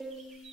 Gleep,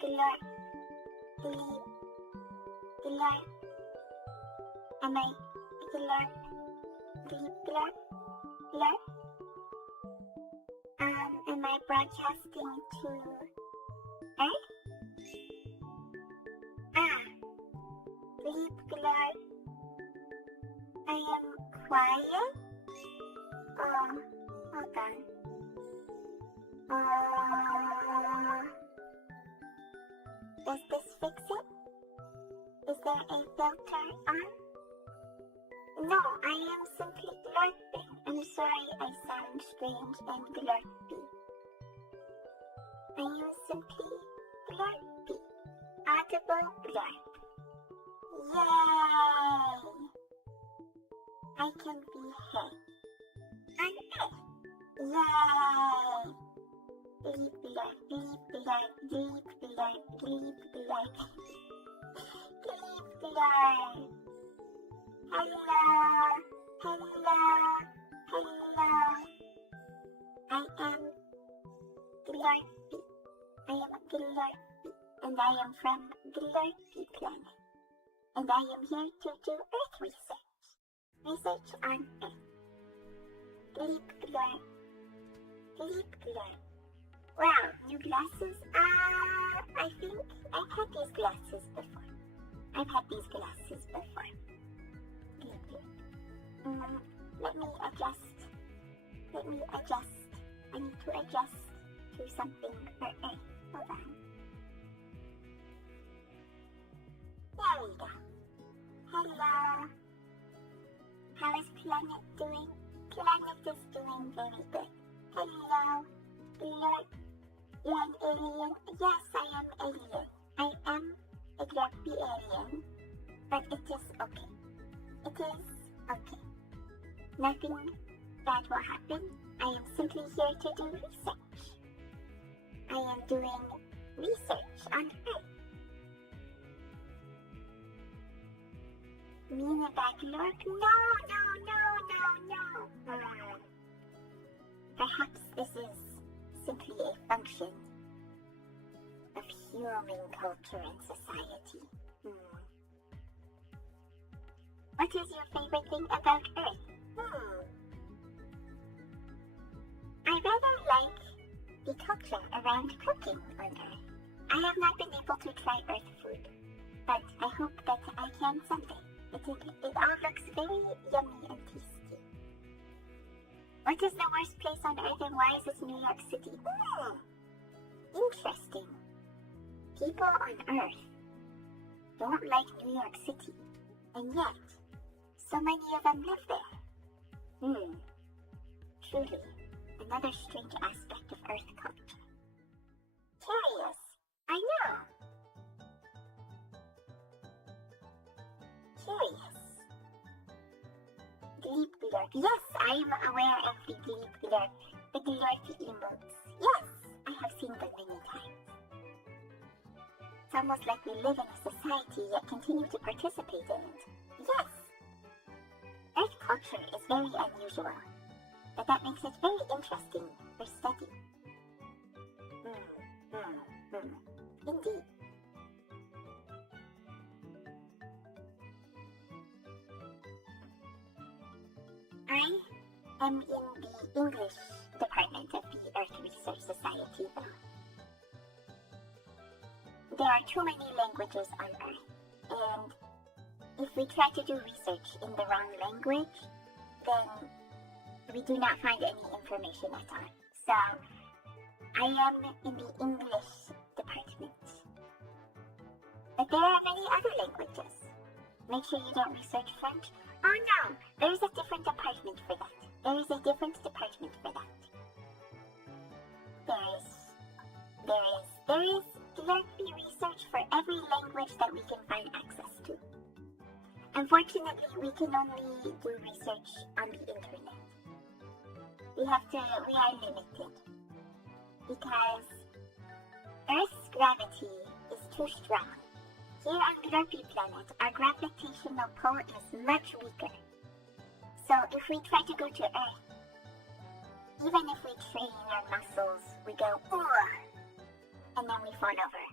glorp, gleep, glorp. Am I glorp, gleep, glorp, glorp? Am I broadcasting to Earth? Gleep, glorp. I am quiet? Hold on. Does this fix it? Is there a filter on? No, I am simply glorping. I'm sorry I sound strange and glorpy. I am simply glorpy. Audible glorp. Yay! I can be heard. On Earth. Yay! Gleep, glorp, gleep, glorp, gleep, glorp, gleep, glorp. Gleep, glorp. Hello, hello, hello. I am glorpy. I am glorpy, and I am from Glorpy Planet. And I am here to do Earth research. Research on Earth. Gleep glorp. Gleep glorp. Wow, new glasses? I think I've had these glasses before. Let me adjust. I need to adjust to something for Earth. Hold on. There we go. Hello. How is Planet doing? Planet is doing very good. Hello. Glorp. You're an alien? Yes, I am alien. I am a glorpy alien, but it is okay. It is okay. Nothing bad will happen. I am simply here to do research. I am doing research on Earth. Mean a bad glorp? No. Perhaps this is simply a function of human culture and society. What is your favorite thing about Earth? I rather like the culture around cooking on Earth. I have not been able to try Earth food, but I hope that I can someday. It all looks very yummy and tasty. What is the worst place on Earth and why is it New York City? Interesting. People on Earth don't like New York City, and yet so many of them live there. Truly, another strange aspect of Earth culture. Curious, I know. Curious. Gleep glorp. Yes, I am aware of the gleep glorp, the glorpy emotes. Yes, I have seen them many times. It's almost like we live in a society yet continue to participate in it. Yes! Earth culture is very unusual, but that makes it very interesting for study. Indeed. I am in the English department of the Earth Research Society, though. There are too many languages on Earth, and if we try to do research in the wrong language, then we do not find any information at all. So, I am in the English department. But there are many other languages. Make sure you don't research French. Oh no, there is a different department for that. There is glorpy research for every language that we can find access to. Unfortunately, we can only do research on the internet. We are limited because Earth's gravity is too strong. Here on Glorpy Planet, our gravitational pull is much weaker. So if we try to go to Earth, even if we train our muscles, we go, "Ugh," and then we fall over.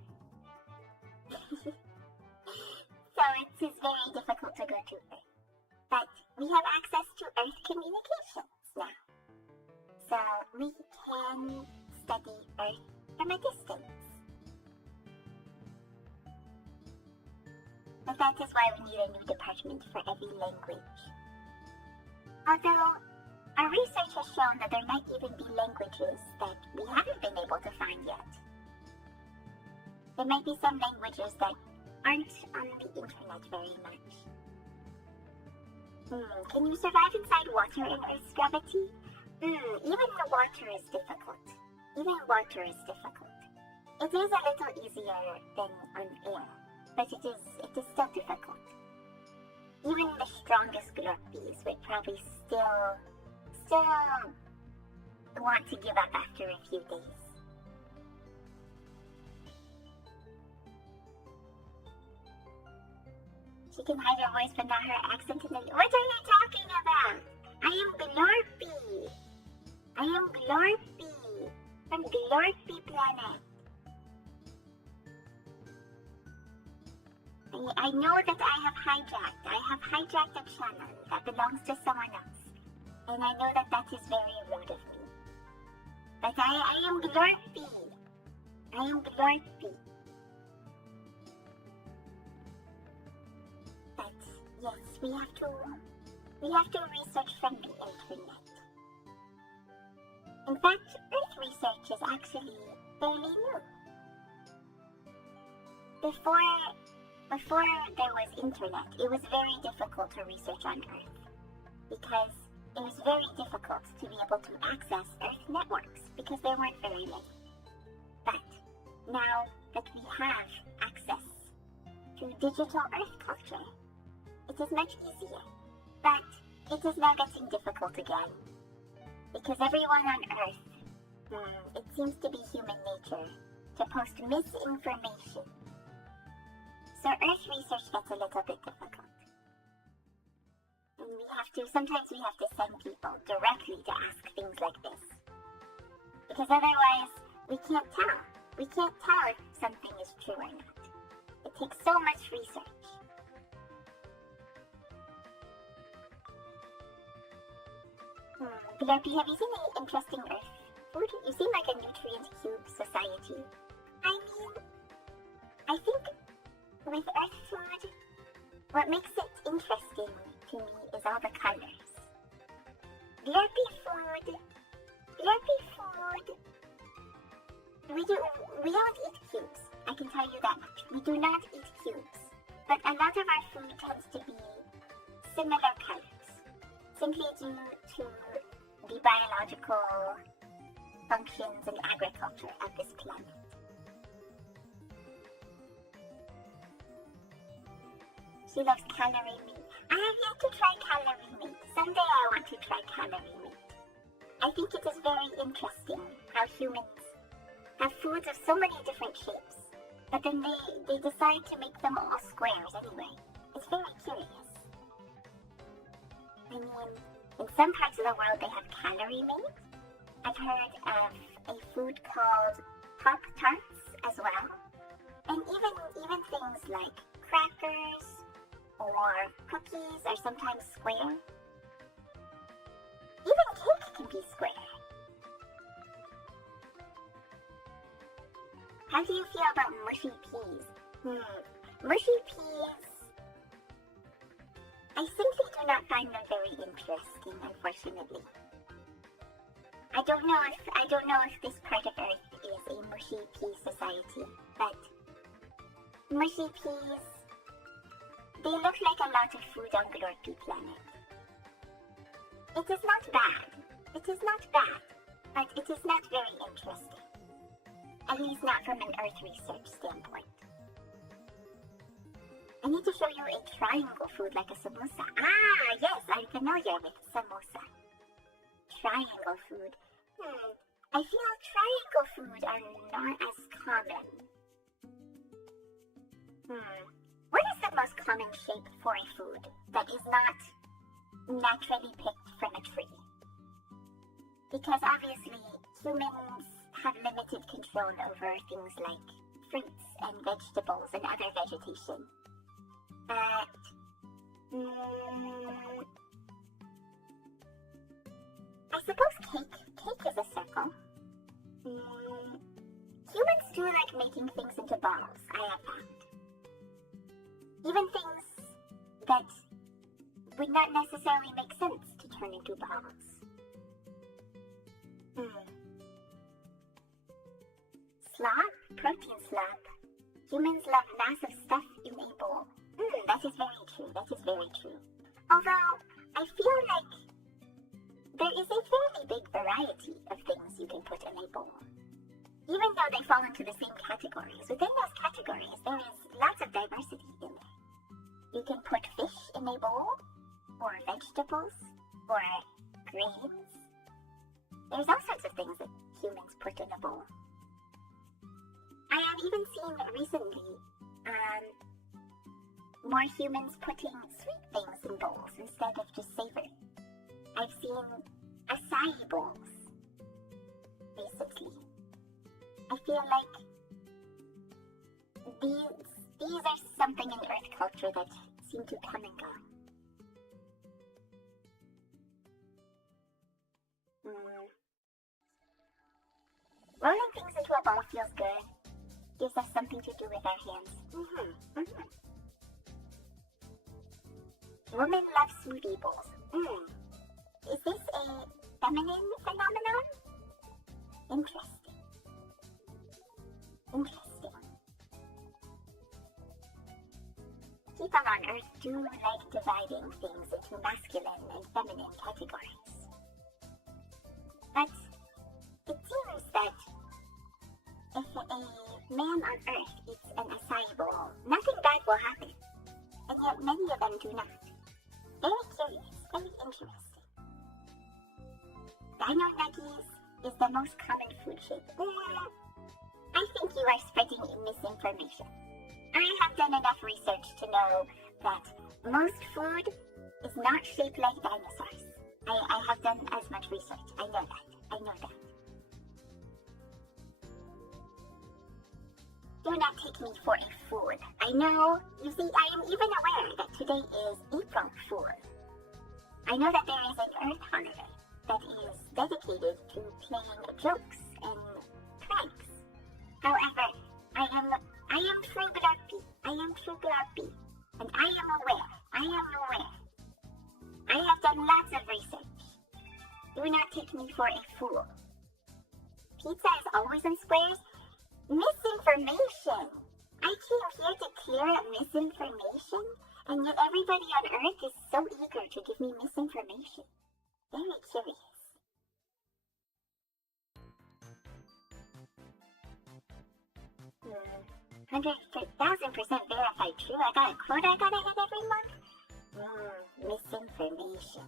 So it is very difficult to go to Earth. But we have access to Earth communications now. So we can study Earth from a distance. But that is why we need a new department for every language. Although, our research has shown that there might even be languages that we haven't been able to find yet. There might be some languages that aren't on the internet very much. Can you survive inside water in Earth's gravity? Even the water is difficult. It is a little easier than on air, but it is still difficult. Even the strongest glorpies would probably still want to give up after a few days. She can hide her voice, but not her accent. What are you talking about? I am Glorpy. I am Glorpy from Glorpy Planet. I know that I have hijacked a channel that belongs to someone else. And I know that that is very rude of me. But I am Glorpy. I am Glorpy. But yes, we have to research from the internet. In fact, Earth research is actually fairly new. Before there was internet, it was very difficult to research on Earth because it was very difficult to be able to access Earth networks because there weren't very many. But now that we have access to digital Earth culture, it is much easier. But it is now getting difficult again because everyone on Earth, it seems to be human nature to post misinformation. So Earth research gets a little bit difficult. And sometimes we have to send people directly to ask things like this. Because otherwise, we can't tell. We can't tell if something is true or not. It takes so much research. Glorpy, have you seen any interesting Earth food? You seem like a nutrient cube society. I mean, I think with Earth food, what makes it interesting to me is all the colors. Glorpy food. We don't eat cubes. I can tell you that much. We do not eat cubes. But a lot of our food tends to be similar colors, simply due to the biological functions and agriculture of this planet. She loves calorie meat. I have yet to try calorie meat. Someday I want to try calorie meat. I think it is very interesting how humans have foods of so many different shapes, but then they decide to make them all squares anyway. It's very curious. I mean, in some parts of the world they have calorie meat. I've heard of a food called Pop-Tarts as well. And even things like crackers or cookies are sometimes square. Even cake can be square. How do you feel about mushy peas? Mushy peas, I simply do not find them very interesting, unfortunately. I don't know if this part of Earth is a mushy pea society, but mushy peas, they look like a lot of food on Glorpy Planet. It is not bad, but it is not very interesting. At least not from an Earth research standpoint. I need to show you a triangle food like a samosa. Ah, yes, I'm familiar with samosa. Triangle food. I feel triangle food are not as common. What is the most common shape for a food that is not naturally picked from a tree? Because obviously humans have limited control over things like fruits and vegetables and other vegetation. But I suppose cake is a circle. Humans do like making things into balls, I have found. Even things that would not necessarily make sense to turn into balls. Slop? Protein slop. Humans love massive stuff in a bowl. That is very true. Although, I feel like there is a fairly big variety of things you can put in a bowl. Even though they fall into the same categories, within those categories there is lots of diversity in there. You can put fish in a bowl, or vegetables, or grains. There's all sorts of things that humans put in a bowl. I have even seen recently more humans putting sweet things in bowls instead of just savory. I've seen acai bowls recently. I feel like these are something in Earth culture that seem to come and go. Rolling things into a ball feels good. Gives us something to do with our hands. Women love smoothie bowls. Is this a feminine phenomenon? Interesting. People on Earth do like dividing things into masculine and feminine categories. But it seems that if a man on Earth eats an acai bowl, nothing bad will happen. And yet many of them do not. Very curious, very interesting. Dino nuggies is the most common food shape. I think you are spreading misinformation. I have done enough research to know that most food is not shaped like dinosaurs. I have done as much research. I know that. Do not take me for a fool. I know, you see, I am even aware that today is April Fool. I know that there is an Earth holiday that is dedicated to playing jokes and pranks. However, I am true glorpy. And I am aware. I have done lots of research. Do not take me for a fool. Pizza is always in squares. Misinformation! I came here to clear up misinformation, and yet everybody on Earth is so eager to give me misinformation. Very curious. Hmm. 100,000% verified true. I got a quota I gotta hit every month? Misinformation.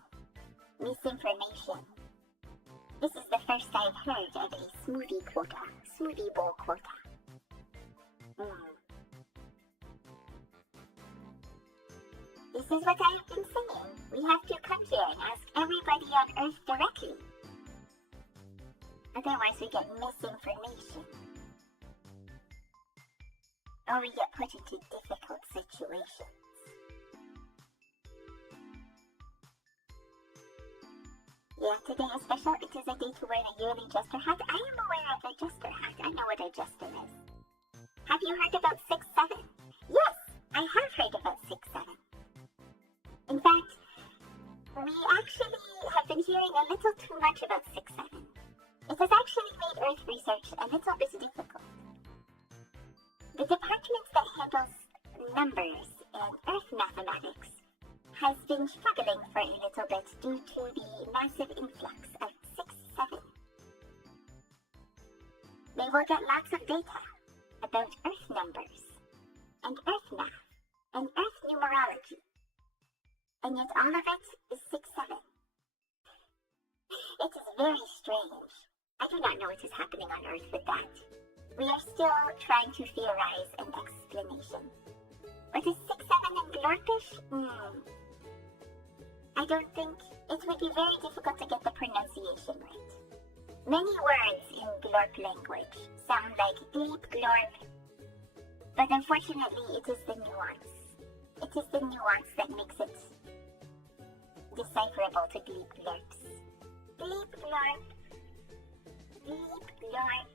This is the first I've heard of a smoothie bowl quota. This is what I have been saying. We have to come here and ask everybody on Earth directly. Otherwise we get misinformation. Or we get put into difficult situations. Yeah, today is special. It is a day to wear a yearly jester hat. I am aware of a jester hat. I know what a jester is. Have you heard about 6-7? Yes, I have heard about 6-7. In fact, we actually have been hearing a little too much about 6-7. It has actually made Earth research a little bit difficult. The department that handles numbers and Earth mathematics has been struggling for a little bit due to the massive influx of 6-7. They will get lots of data about Earth numbers, and Earth math, and Earth numerology, and yet all of it is 6-7. It is very strange. I do not know what is happening on Earth with that. We are still trying to theorize an explanation. But is 6-7 and glorpish? I don't think it would be very difficult to get the pronunciation right. Many words in glorp language sound like gleep, glorp, but unfortunately it is the nuance. It is the nuance that makes it decipherable to gleep, glorps. Gleep, glorp, gleep, glorp,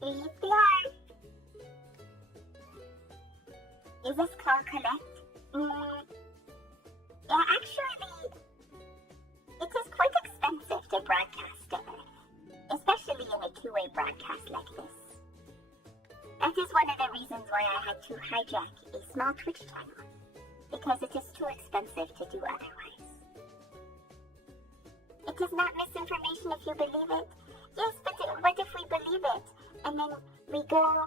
gleep, glorp. Is this call correct? Yeah, actually, it is quite expensive to broadcast to Earth, especially in a two-way broadcast like this. That is one of the reasons why I had to hijack a small Twitch channel, because it is too expensive to do otherwise. It is not misinformation if you believe it. Yes, but what if we believe it, and then we go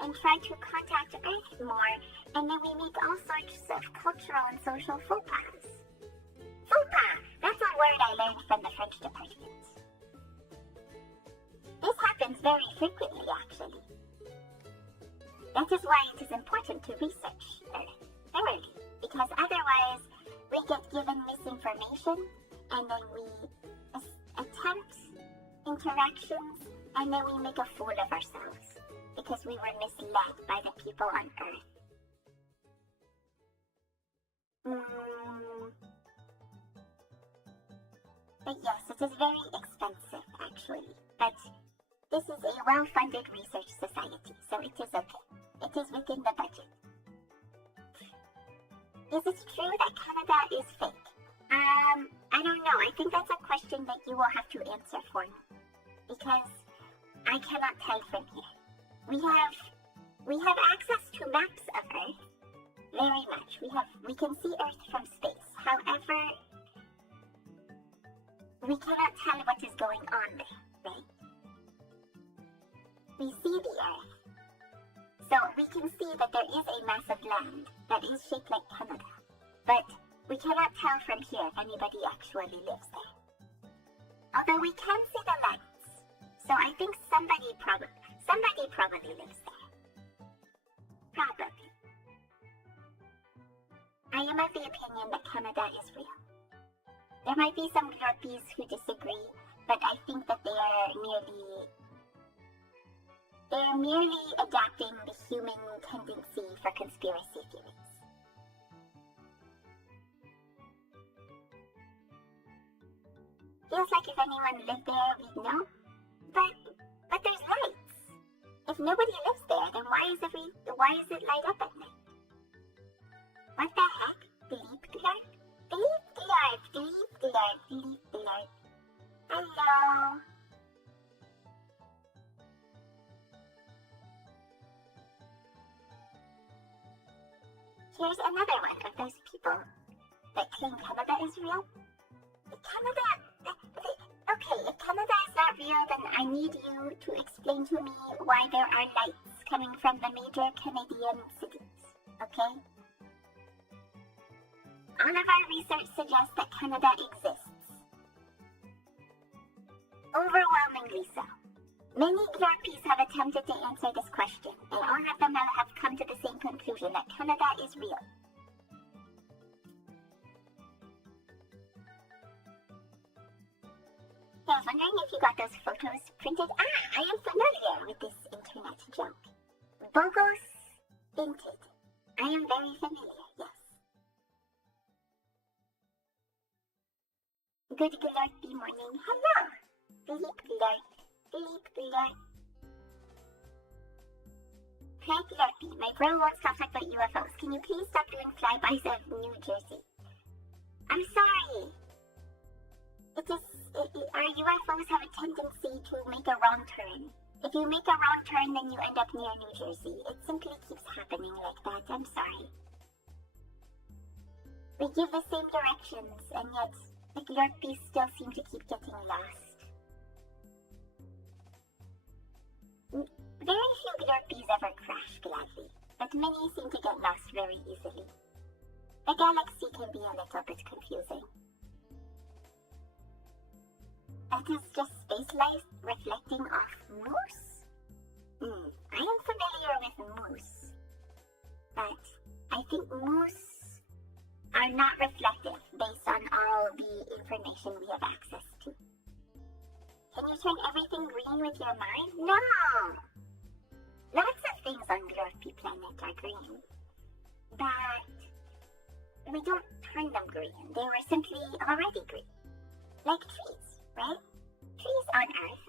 and try to contact Earth more, and then we make all sorts of cultural and social faux pas. Faux pas! That's a word I learned from the French department. This happens very frequently, actually. That is why it is important to research Earth thoroughly, because otherwise we get given misinformation and then we attempt interactions and then we make a fool of ourselves because we were misled by the people on Earth. But yes, it is very expensive actually, but this is a well-funded research society, so it is okay. It is within the budget. Is it true that Canada is fake? I don't know. I think that's a question that you will have to answer for me, because I cannot tell from here. We have access to maps of Earth, very much. We can see Earth from space. However, we cannot tell what is going on there, right? We see the Earth, so we can see that there is a mass of land that is shaped like Canada, but we cannot tell from here if anybody actually lives there. Although we can see the lights, so I think somebody probably lives there. Probably. I am of the opinion that Canada is real. There might be some glorpies who disagree, but I think that they are merely adapting the human tendency for conspiracy theories. Feels like if anyone lived there, we'd know. But there's lights. If nobody lives there, then why is it light up at night? What the heck? Gleep glorp? Gleep glorp, gleep glorp, gleep glorp. Hello. Here's another one of those people that claim Canada is real. Okay, if Canada is not real, then I need you to explain to me why there are lights coming from the major Canadian cities, okay? All of our research suggests that Canada exists. Overwhelmingly so. Many glorpies have attempted to answer this question, and all of them have come to the same conclusion, that Canada is real. I was wondering if you got those photos printed. I am familiar with this internet joke. Bogos Vinted. I am very familiar, yes. Good glorpy morning. Hello. Gleep glorp. Gleep glorp. Hi glorpy. My bro won't stop talking about UFOs. Can you please stop doing flybys of New Jersey? I'm sorry. Our UFOs have a tendency to make a wrong turn. If you make a wrong turn, then you end up near New Jersey. It simply keeps happening like that. I'm sorry. We give the same directions, and yet the glorpies still seem to keep getting lost. Very few glorpies ever crash gladly, but many seem to get lost very easily. The galaxy can be a little bit confusing. That is just space light reflecting off moose? I am familiar with moose, but I think moose are not reflective based on all the information we have access to. Can you turn everything green with your mind? No! Lots of things on Glorpy Planet are green, but we don't turn them green. They were simply already green, like trees. Right? Trees on Earth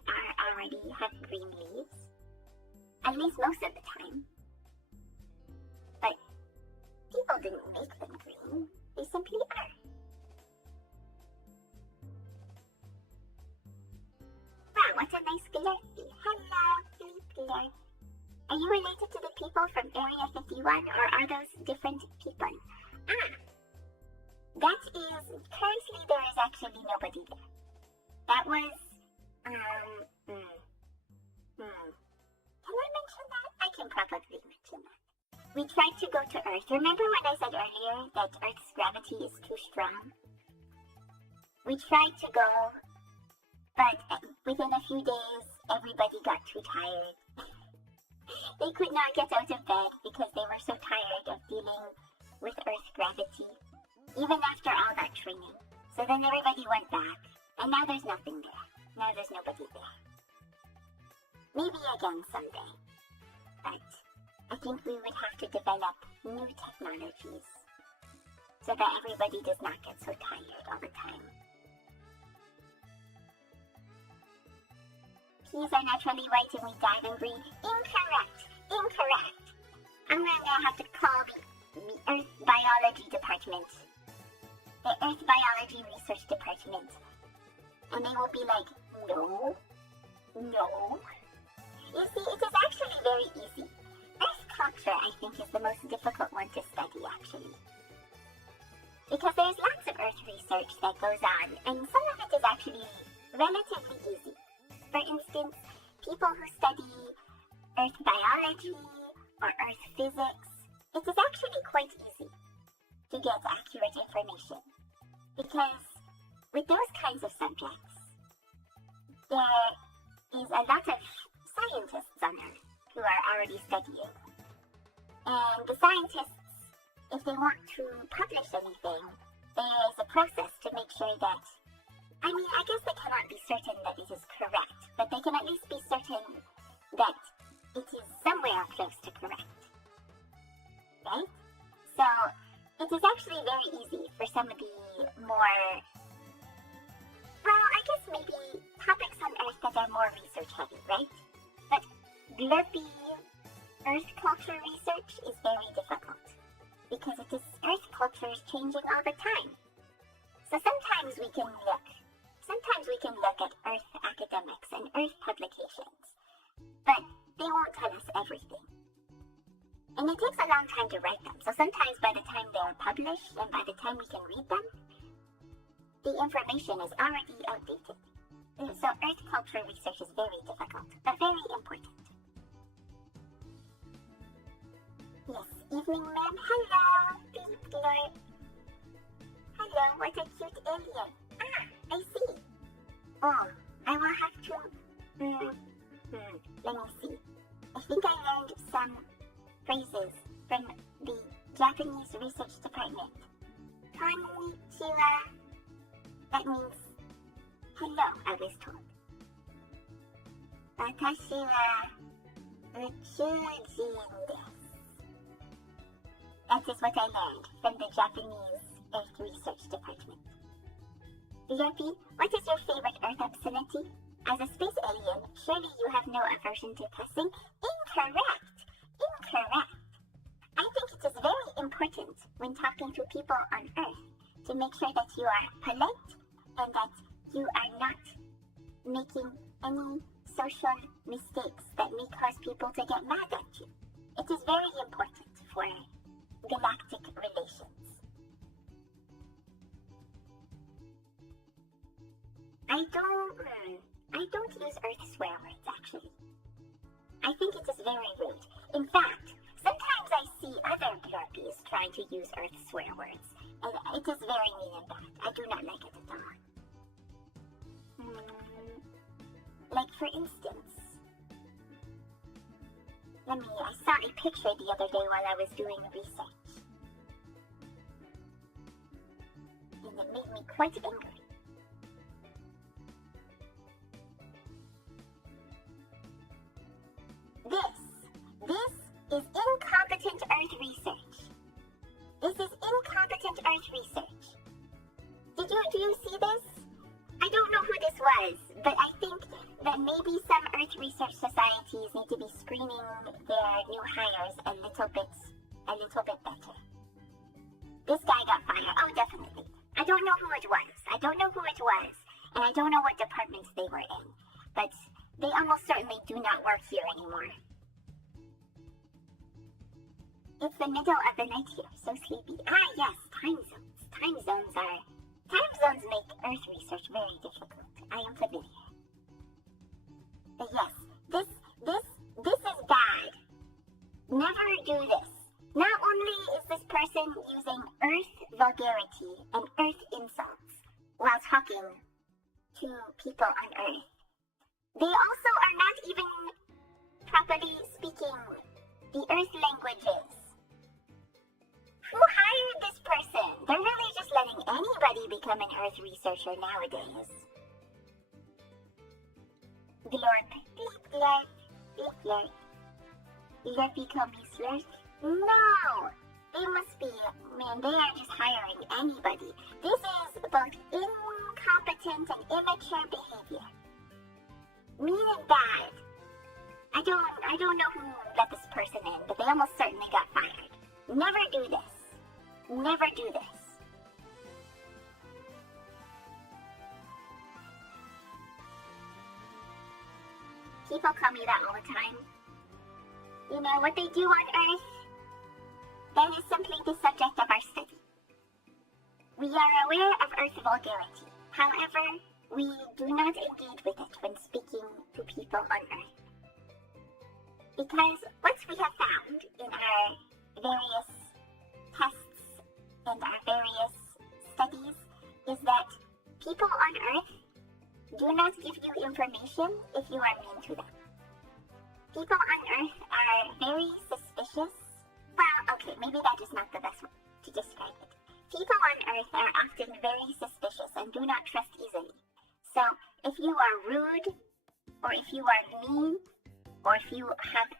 already have green leaves, at least most of the time. But people didn't make them green, they simply are. Wow, what a nice glorpy. Hello, Gleep glorp. Are you related to the people from Area 51, or are those different people? That is, currently there is actually nobody there. That was, can I mention that? I can probably mention that. We tried to go to Earth. Remember when I said earlier that Earth's gravity is too strong? We tried to go, but within a few days, everybody got too tired. They could not get out of bed because they were so tired of dealing with Earth gravity, even after all that training. So then everybody went back, and now there's nothing there. Now there's nobody there. Maybe again someday, but I think we would have to develop new technologies so that everybody does not get so tired all the time. Peas are naturally white and we dive and breathe. Incorrect! Incorrect! I'm gonna have to call the Earth Biology Department. The Earth Biology Research Department. And they will be like, no. No. You see, it is actually very easy. Earth culture, I think, is the most difficult one to study, actually. Because there's lots of Earth research that goes on, and some of it is actually relatively easy. For instance, people who study Earth biology or Earth physics, it is actually quite easy to get accurate information. Because with those kinds of subjects, there is a lot of scientists on Earth who are already studying. And the scientists, if they want to publish anything, there is a process to make sure that, I mean, I guess they cannot be certain that it is correct, but they can at least be certain that it is somewhere close to correct. Right? So, it is actually very easy for some of the more, well, I guess maybe topics on Earth that are more research heavy, right? But glorpy Earth culture research is very difficult because Earth culture is changing all the time. So sometimes we can look at Earth academics and Earth publications, but they won't tell us everything. And it takes a long time to write them, so sometimes by the time they're published and by the time we can read them, the information is already outdated. So Earth culture research is very difficult, but very important. Yes, evening ma'am. Hello, Gleep glorp. Hello, what a cute alien. Ah, I see. Oh, I will have to, let me see. I think I learned some phrases from the Japanese research department. Konnichiwa. That means hello, I was told. Watashi wa uchoujin desu. That is what I learned from the Japanese Earth Research Department. Glorpy, what is your favorite Earth obscenity? As a space alien, surely you have no aversion to cussing? Incorrect! Incorrect! I think it is very important when talking to people on Earth to make sure that you are polite and that you are not making any social mistakes that may cause people to get mad at you. It is very important for galactic relations. I don't use Earth swear words, actually. I think it is very rude. In fact, sometimes I see other glorpies trying to use Earth swear words, and it is very mean and bad. I do not like it at all. Like, for instance, I saw a picture the other day while I was doing research, and it made me quite angry. This is incompetent Earth research. This is incompetent Earth research. Do you see this? I don't know who this was, but I think that maybe some Earth research societies need to be screening their new hires a little bit better. This guy got fired. Oh, definitely. I don't know who it was. And I don't know what departments they were in. But they almost certainly do not work here anymore. It's the middle of the night here, so sleepy. Ah, yes, time zones. Time zones make Earth research very difficult. I am familiar. But yes, this is bad. Never do this. Not only is this person using Earth vulgarity and Earth insults while talking to people on Earth, they also are not even properly speaking the Earth languages. Who hired this person? They're really just letting anybody become an Earth researcher nowadays. Glorp, gleep, glorp, gleep, glorp. Glorpy call me slurp? No! They must be, man, they are just hiring anybody. This is both incompetent and immature behavior. Mean and bad. I don't know who let this person in, but they almost certainly got fired. Never do this. Never do this. People call me that all the time. You know what they do on Earth? That is simply the subject of our study. We are aware of Earth vulgarity. However, we do not engage with it when speaking to people on Earth. Because what we have found in our various tests and our various studies is that people on Earth do not give you information if you are mean to them. People on Earth are very suspicious. Well, okay, maybe that is not the best way to describe it. People on Earth are often very suspicious and do not trust easily. So, if you are rude, or if you are mean, or if you have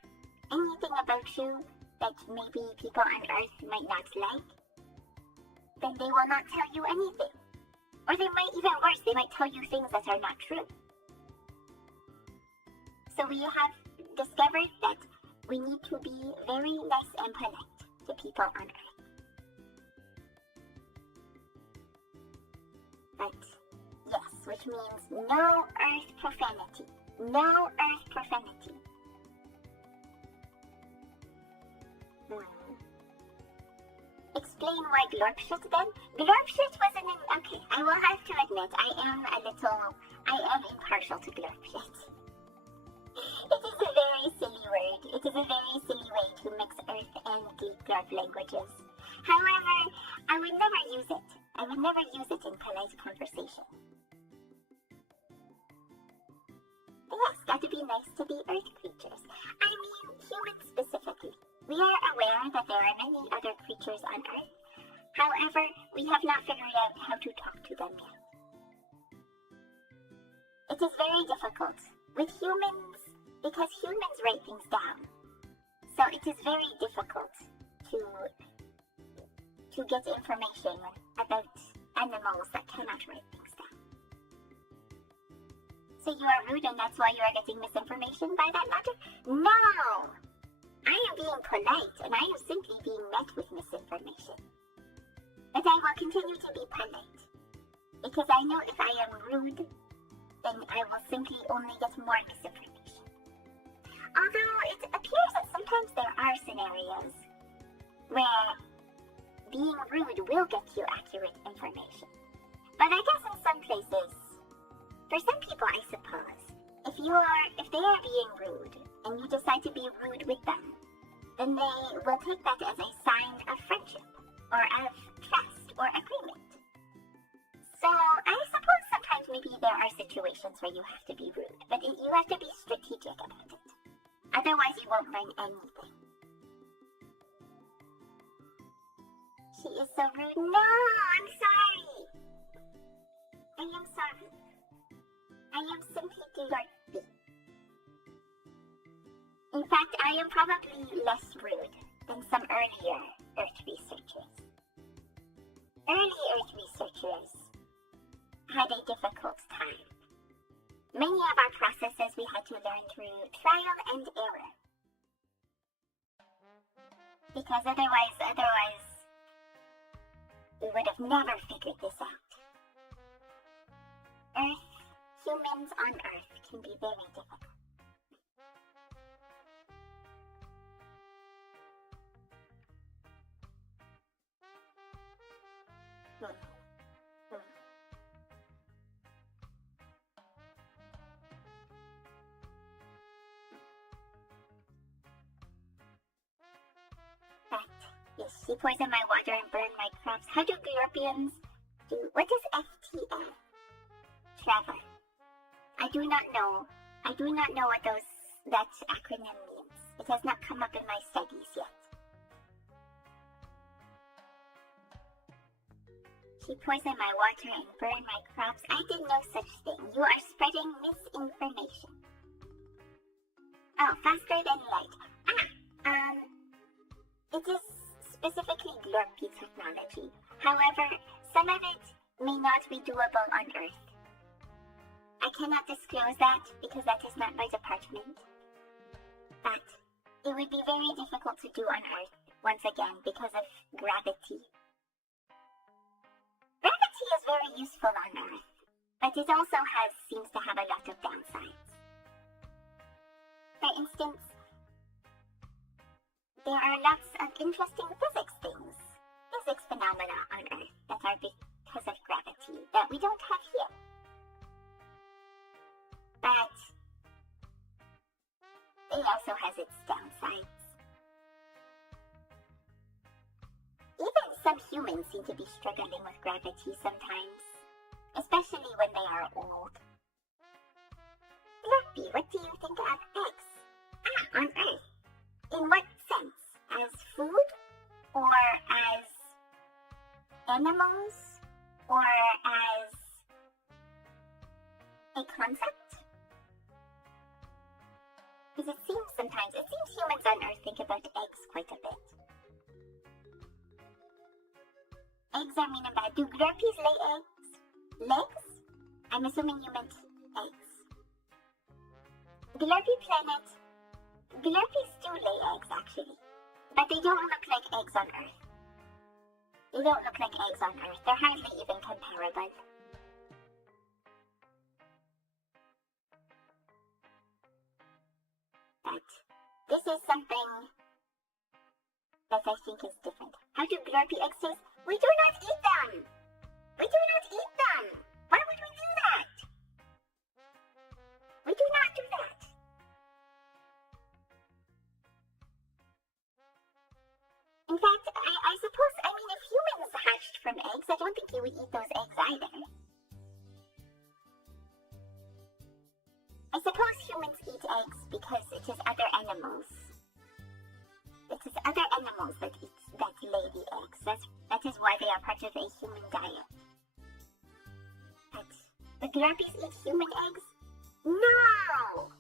anything about you that maybe people on Earth might not like, then they will not tell you anything. Or they might, even worse, they might tell you things that are not true. So we have discovered that we need to be very nice and polite to people on Earth. But yes, which means no Earth profanity. No Earth profanity. Explain why glorp shit then? Glorp shit wasn't in... Okay, I will have to admit, I am impartial to glorp shit. It is a very silly word. It is a very silly way to mix Earth and glorp languages. However, I would never use it. I would never use it in polite conversation. Yes, gotta be nice to the Earth creatures. I mean, humans specifically. We are aware that there are many other creatures on Earth. However, we have not figured out how to talk to them yet. It is very difficult with humans because humans write things down. So it is very difficult to get information about animals that cannot write things down. So you are rude and that's why you are getting misinformation by that matter? No! I am being polite and I am simply being met with misinformation. But I will continue to be polite. Because I know if I am rude, then I will simply only get more misinformation. Although it appears that sometimes there are scenarios where being rude will get you accurate information. But I guess in some places, for some people I suppose, if they are being rude and you decide to be rude with them, then they will take that as a sign of friendship or of trust or agreement. So I suppose sometimes maybe there are situations where you have to be rude, but you have to be strategic about it. Otherwise you won't learn anything. She is so rude. No, I'm sorry. I am sorry. I am simply glorpy. In fact, I am probably less rude than some earlier Earth researchers. Early Earth researchers had a difficult time. Many of our processes we had to learn through trial and error. Because otherwise, we would have never figured this out. Humans on Earth can be very difficult. Yes, she poisoned my water and burned my crops. How do Glorpians do? What does FTF? Trevor. I do not know what that acronym means. It has not come up in my studies yet. She poisoned my water and burned my crops. I did no such thing. You are spreading misinformation. Oh, faster than light. It is specifically glorpy technology. However, some of it may not be doable on Earth. I cannot disclose that because that is not my department. But it would be very difficult to do on Earth, once again, because of gravity. Gravity is very useful on Earth, but it also seems to have a lot of downsides. For instance, there are lots of interesting physics phenomena on Earth that are because of gravity that we don't have here. But it also has its downsides. Even some humans seem to be struggling with gravity sometimes, especially when they are old. Glorpy, what do you think of eggs? On Earth. In what sense? As food? Or as animals? Or as a concept? Because it seems humans on Earth think about eggs quite a bit. Eggs are mean and bad. Do glorpies lay eggs? Legs? I'm assuming you meant eggs. Glorpy planet. Glorpies do lay eggs, actually. But they don't look like eggs on Earth. They don't look like eggs on Earth. They're hardly even comparable. But this is something that I think is different. How do glorpy eggs taste? We do not eat them! We do not eat them! Why would we do that? We do not do that. In fact, I suppose, if humans hatched from eggs, I don't think you would eat those eggs either. I suppose humans eat eggs because it is other animals. It is other animals that lay the eggs. That is why they are part of a human diet. But the glorpies eat human eggs? No!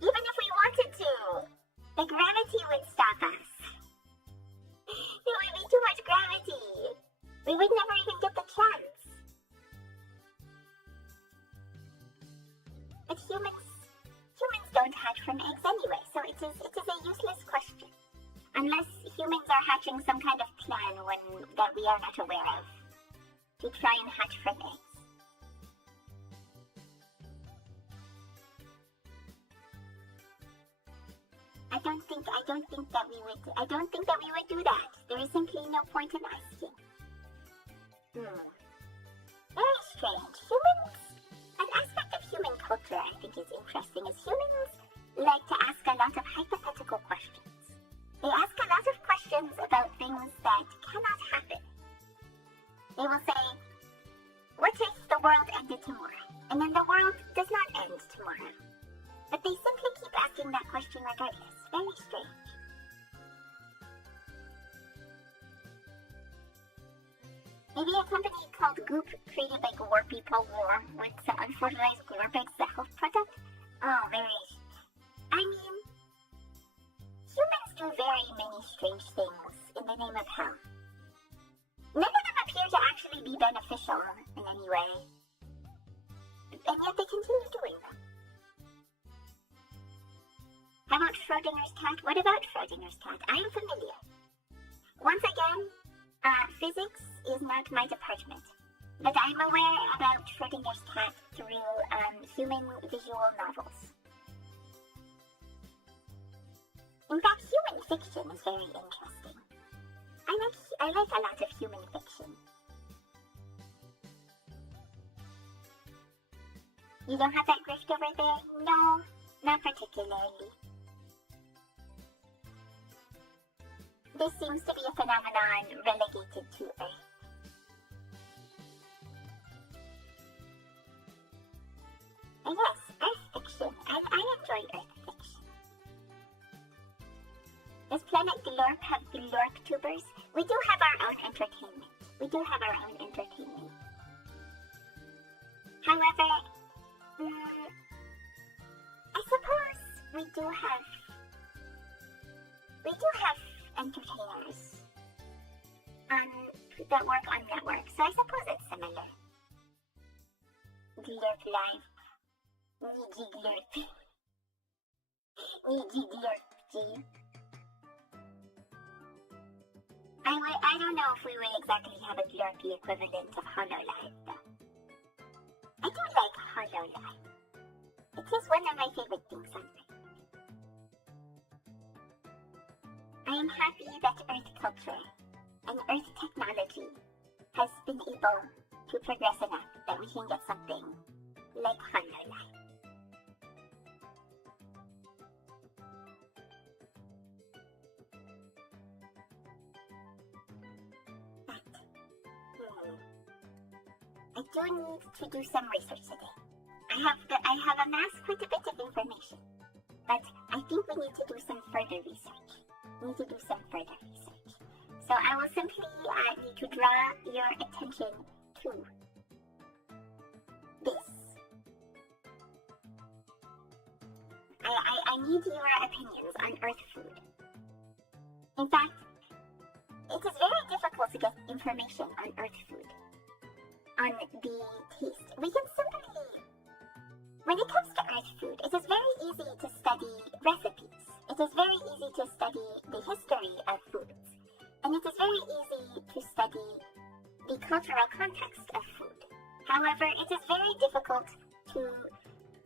Even if we wanted to, the gravity would stop us. There would be too much gravity. We would never even get the chance. But humans don't hatch from eggs anyway, so it is a useless question. Unless humans are hatching some kind of plan that we are not aware of to try and hatch from eggs. I don't think that we would do that. There is simply no point in asking. Very strange. Humans, an aspect of human culture I think is interesting is humans like to ask a lot of hypothetical questions. They ask a lot of questions about things that cannot happen. They will say, what if the world ended tomorrow? And then the world does not end tomorrow. But they simply keep asking that question regardless. Very strange. Maybe a company called Goop, created by glorp people, with some unfertilized glorp eggs, the health product? Oh, very... humans do very many strange things in the name of health. None of them appear to actually be beneficial in any way. And yet they continue doing them. How about Schrodinger's cat? What about Schrodinger's cat? I am familiar. Once again, physics is not my department, but I'm aware about Schrodinger's cat through human visual novels. In fact, human fiction is very interesting. I like a lot of human fiction. You don't have that grift over there? No, not particularly. This seems to be a phenomenon relegated to Earth. And yes, Earth fiction. I enjoy Earth fiction. Does planet Glorp have glorp tubers? We do have our own entertainment. We do have our own entertainment. However, I suppose we do have entertainers that work on network, so I suppose it's similar. Glorp Live. EGGY. I don't know if we will exactly have a glorpy equivalent of HoloLive, though. I do like HoloLive. It is one of my favorite things on Earth. I am happy that Earth culture and Earth technology has been able to progress enough that we can get something like HoloLive. I do need to do some research today. I have amassed quite a bit of information, but I think we need to do some further research. So I will simply need to draw your attention to this. I need your opinions on Earth food. In fact, it is very difficult to get information on Earth food, on the taste. We can simply, when it comes to Earth food, it is very easy to study recipes. It is very easy to study the history of foods. And it is very easy to study the cultural context of food. However, it is very difficult to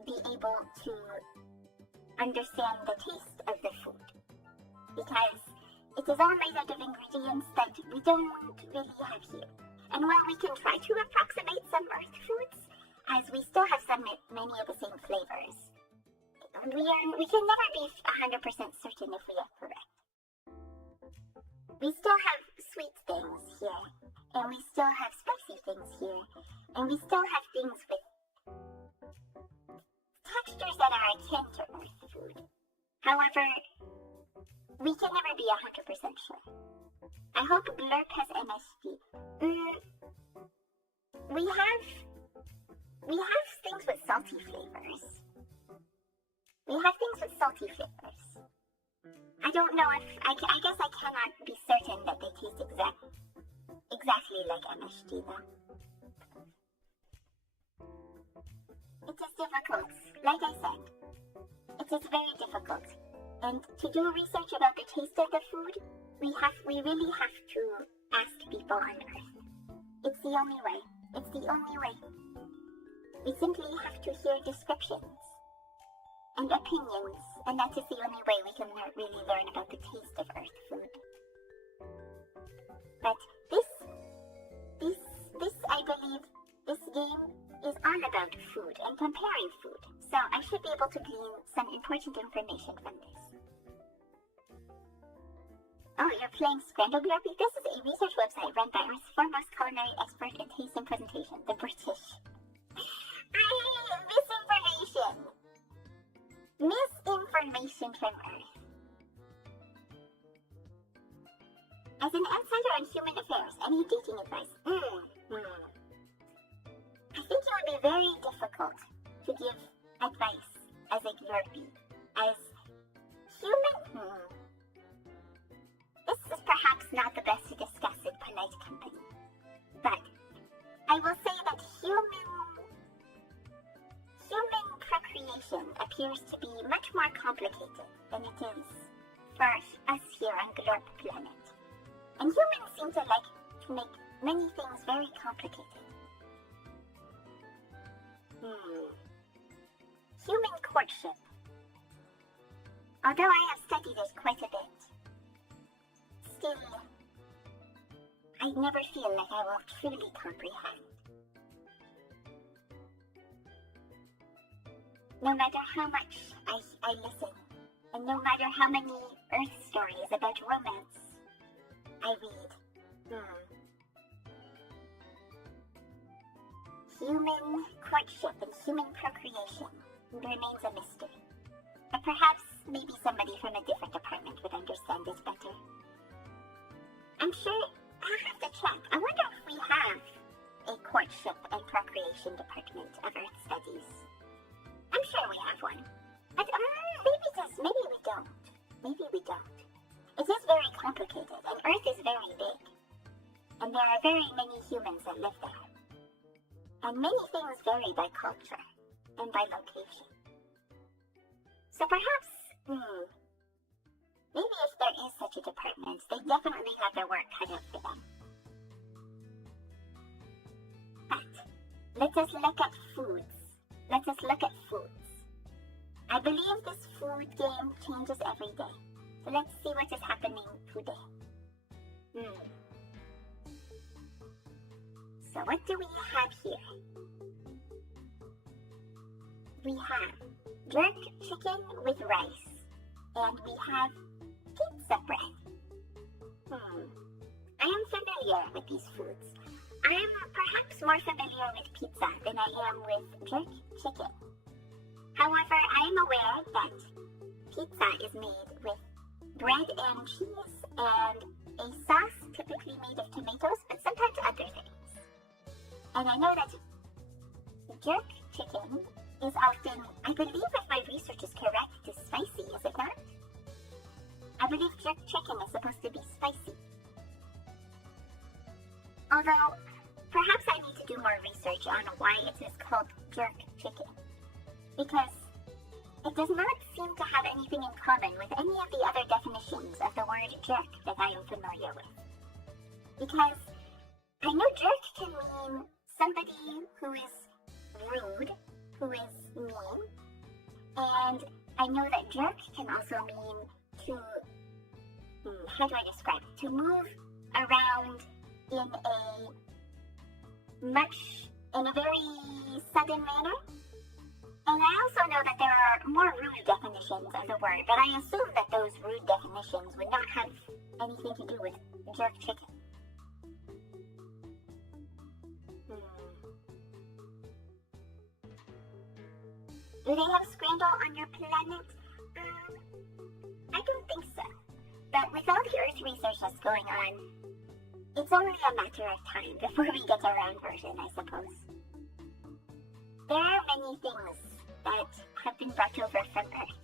be able to understand the taste of the food, because it is all made out of ingredients that we don't really have here. And while we can try to approximate some Earth foods, as we still have many of the same flavors, we can never be 100% certain if we are correct. We still have sweet things here, and we still have spicy things here, and we still have things with textures that are akin to Earth food. However, we can never be 100% sure. I hope Glorp has MSG. We have things with salty flavors. I don't know if I guess I cannot be certain that they taste exactly like MSG though. It is difficult. Like I said, it is very difficult. And to do research about the taste of the food, we really have to ask people on Earth. It's the only way. We simply have to hear descriptions and opinions, and that is the only way we can really learn about the taste of Earth food. But this I believe, this game is all about food and comparing food, so I should be able to glean some important information from this. Oh, you're playing Scramble Glorpy? This is a research website run by Earth's foremost culinary expert in taste and presentation, the British. Misinformation from Earth. As an outsider on human affairs, any dating advice? I think it would be very difficult to give advice as a glorpy. As human, this is perhaps not the best to discuss in polite company, but I will say that human procreation appears to be much more complicated than it is for us here on Glorp planet. And humans seem to like to make many things very complicated. Human courtship. Although I have studied it quite a bit, still, I never feel like I will truly comprehend. No matter how much I listen, and no matter how many Earth stories about romance I read, human courtship and human procreation remains a mystery. But perhaps maybe somebody from a different department would understand this better. I'm sure I'll have to check. I wonder if we have a courtship and procreation department of Earth Studies. I'm sure we have one. But maybe we don't. Maybe we don't. It is very complicated, and Earth is very big. And there are very many humans that live there. And many things vary by culture and by location. So perhaps, maybe if there is such a department, they definitely have their work cut out for them. But let us look at foods. I believe this food game changes every day. So let's see what is happening today. So what do we have here? We have jerk chicken with rice, and we have pizza bread. I am familiar with these foods. I am perhaps more familiar with pizza than I am with jerk chicken. However, I am aware that pizza is made with bread and cheese and a sauce typically made of tomatoes, but sometimes other things. And I know that jerk chicken is often, I believe if my research is correct, is spicy, is it not? I believe jerk chicken is supposed to be spicy. Although, perhaps I need to do more research on why it is called jerk chicken. Because it does not seem to have anything in common with any of the other definitions of the word jerk that I am familiar with. Because I know jerk can mean somebody who is rude, who is mean, and I know that jerk can also mean to, how do I describe it? To move around in a very sudden manner. And I also know that there are more rude definitions of the word, but I assume that those rude definitions would not have anything to do with jerk chicken. Do they have scramble on your planet? I don't think so. But with all the Earth research that's going on, it's only a matter of time before we get a round version, I suppose. There are many things that have been brought over from Earth.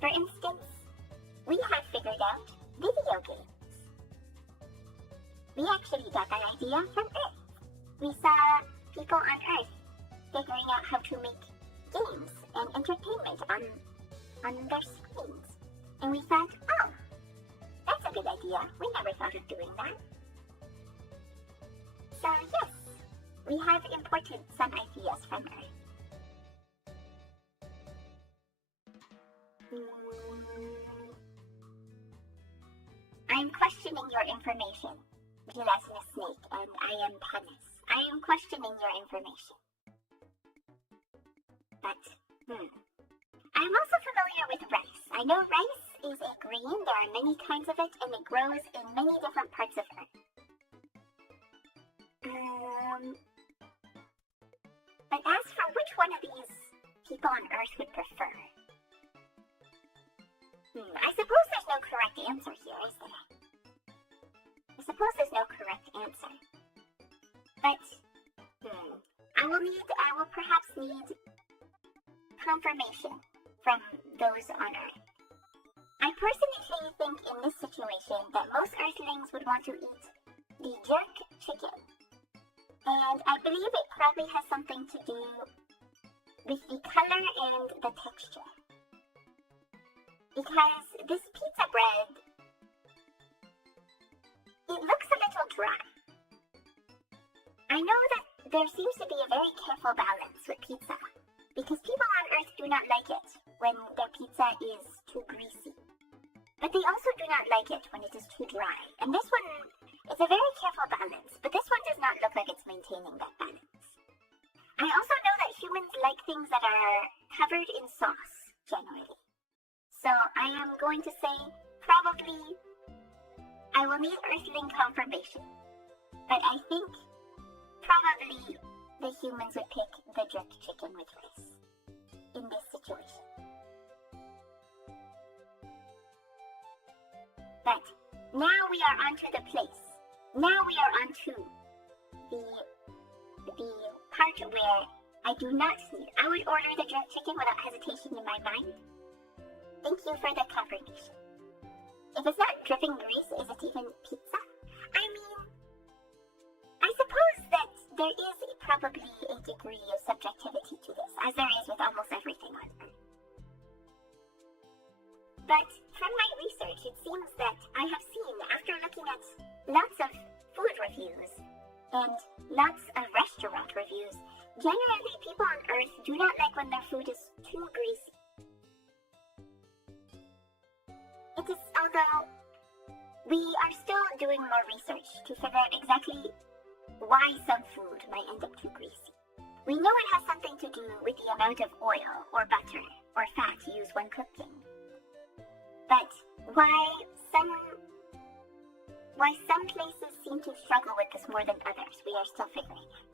For instance, we have figured out video games. We actually got that idea from Earth. We saw people on Earth figuring out how to make games and entertainment on their screens. And we thought, oh, that's a good idea. We never thought of doing that. So yes, we have imported some ideas from Earth. I am questioning your information, gelatinous snake, and I am Penis. I am questioning your information. But, I am also familiar with rice. I know rice is a grain. There are many kinds of it, and it grows in many different parts of Earth. But as for which one of these people on Earth would prefer, I suppose there's no correct answer here, is there? I suppose there's no correct answer. But, I will perhaps need confirmation from those on Earth. I personally think in this situation that most Earthlings would want to eat the jerk chicken. And I believe it probably has something to do with the color and the texture. Because this pizza bread, it looks a little dry. I know that there seems to be a very careful balance with pizza, because people on Earth do not like it when their pizza is too greasy. But they also do not like it when it is too dry. And this one is a very careful balance, but this one does not look like it's maintaining that balance. I also know that humans like things that are covered in sauce, generally. So I am going to say, probably, I will need Earthling confirmation. But I think, probably, the humans would pick the jerk chicken with rice in this situation. But now we are onto the place. Now we are onto the part where I do not need. I would order the jerk chicken without hesitation in my mind. Thank you for the confirmation. If it's not dripping grease, is it even pizza? I mean, I suppose that there is probably a degree of subjectivity to this, as there is with almost everything on Earth. But from my research, it seems that I have seen, after looking at lots of food reviews and lots of restaurant reviews, generally people on Earth do not like when their food is too greasy. It is, although we are still doing more research to figure out exactly why some food might end up too greasy. We know it has something to do with the amount of oil or butter or fat used when cooking. But why some places seem to struggle with this more than others, we are still figuring out.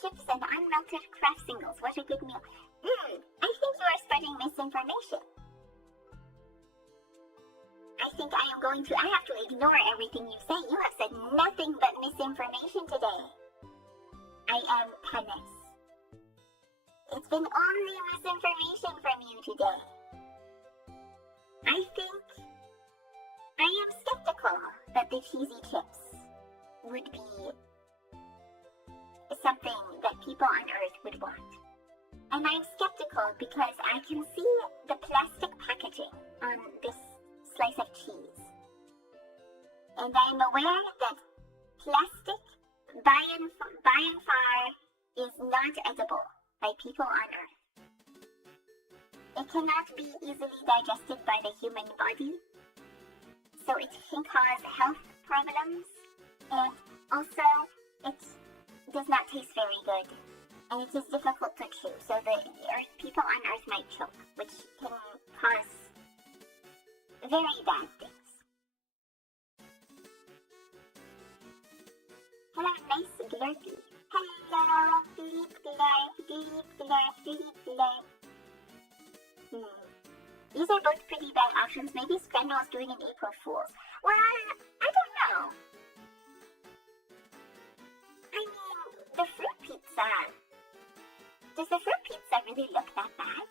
Chips and unmelted Kraft singles, what a good meal. I think you are spreading misinformation. I think I have to ignore everything you say. You have said nothing but misinformation today. I am Penis. It's been only misinformation from you today. I think I am skeptical that the cheesy chips would be something that people on Earth would want. And I'm skeptical because I can see the plastic packaging on this slice of cheese. And I'm aware that plastic, by and far, is not edible by people on Earth. It cannot be easily digested by the human body, so it can cause health problems, and also it does not taste very good, and it is difficult to chew, so the people on Earth might choke, which can cause very bad things. Hello, niceglorpy. Hello, gleep, glorp, gleep, glorp, gleep, glorp. These are both pretty bad options. Maybe Scandal is doing an April Fool's. Well, I don't know. I mean, the fruit pizza. Does the fruit pizza really look that bad?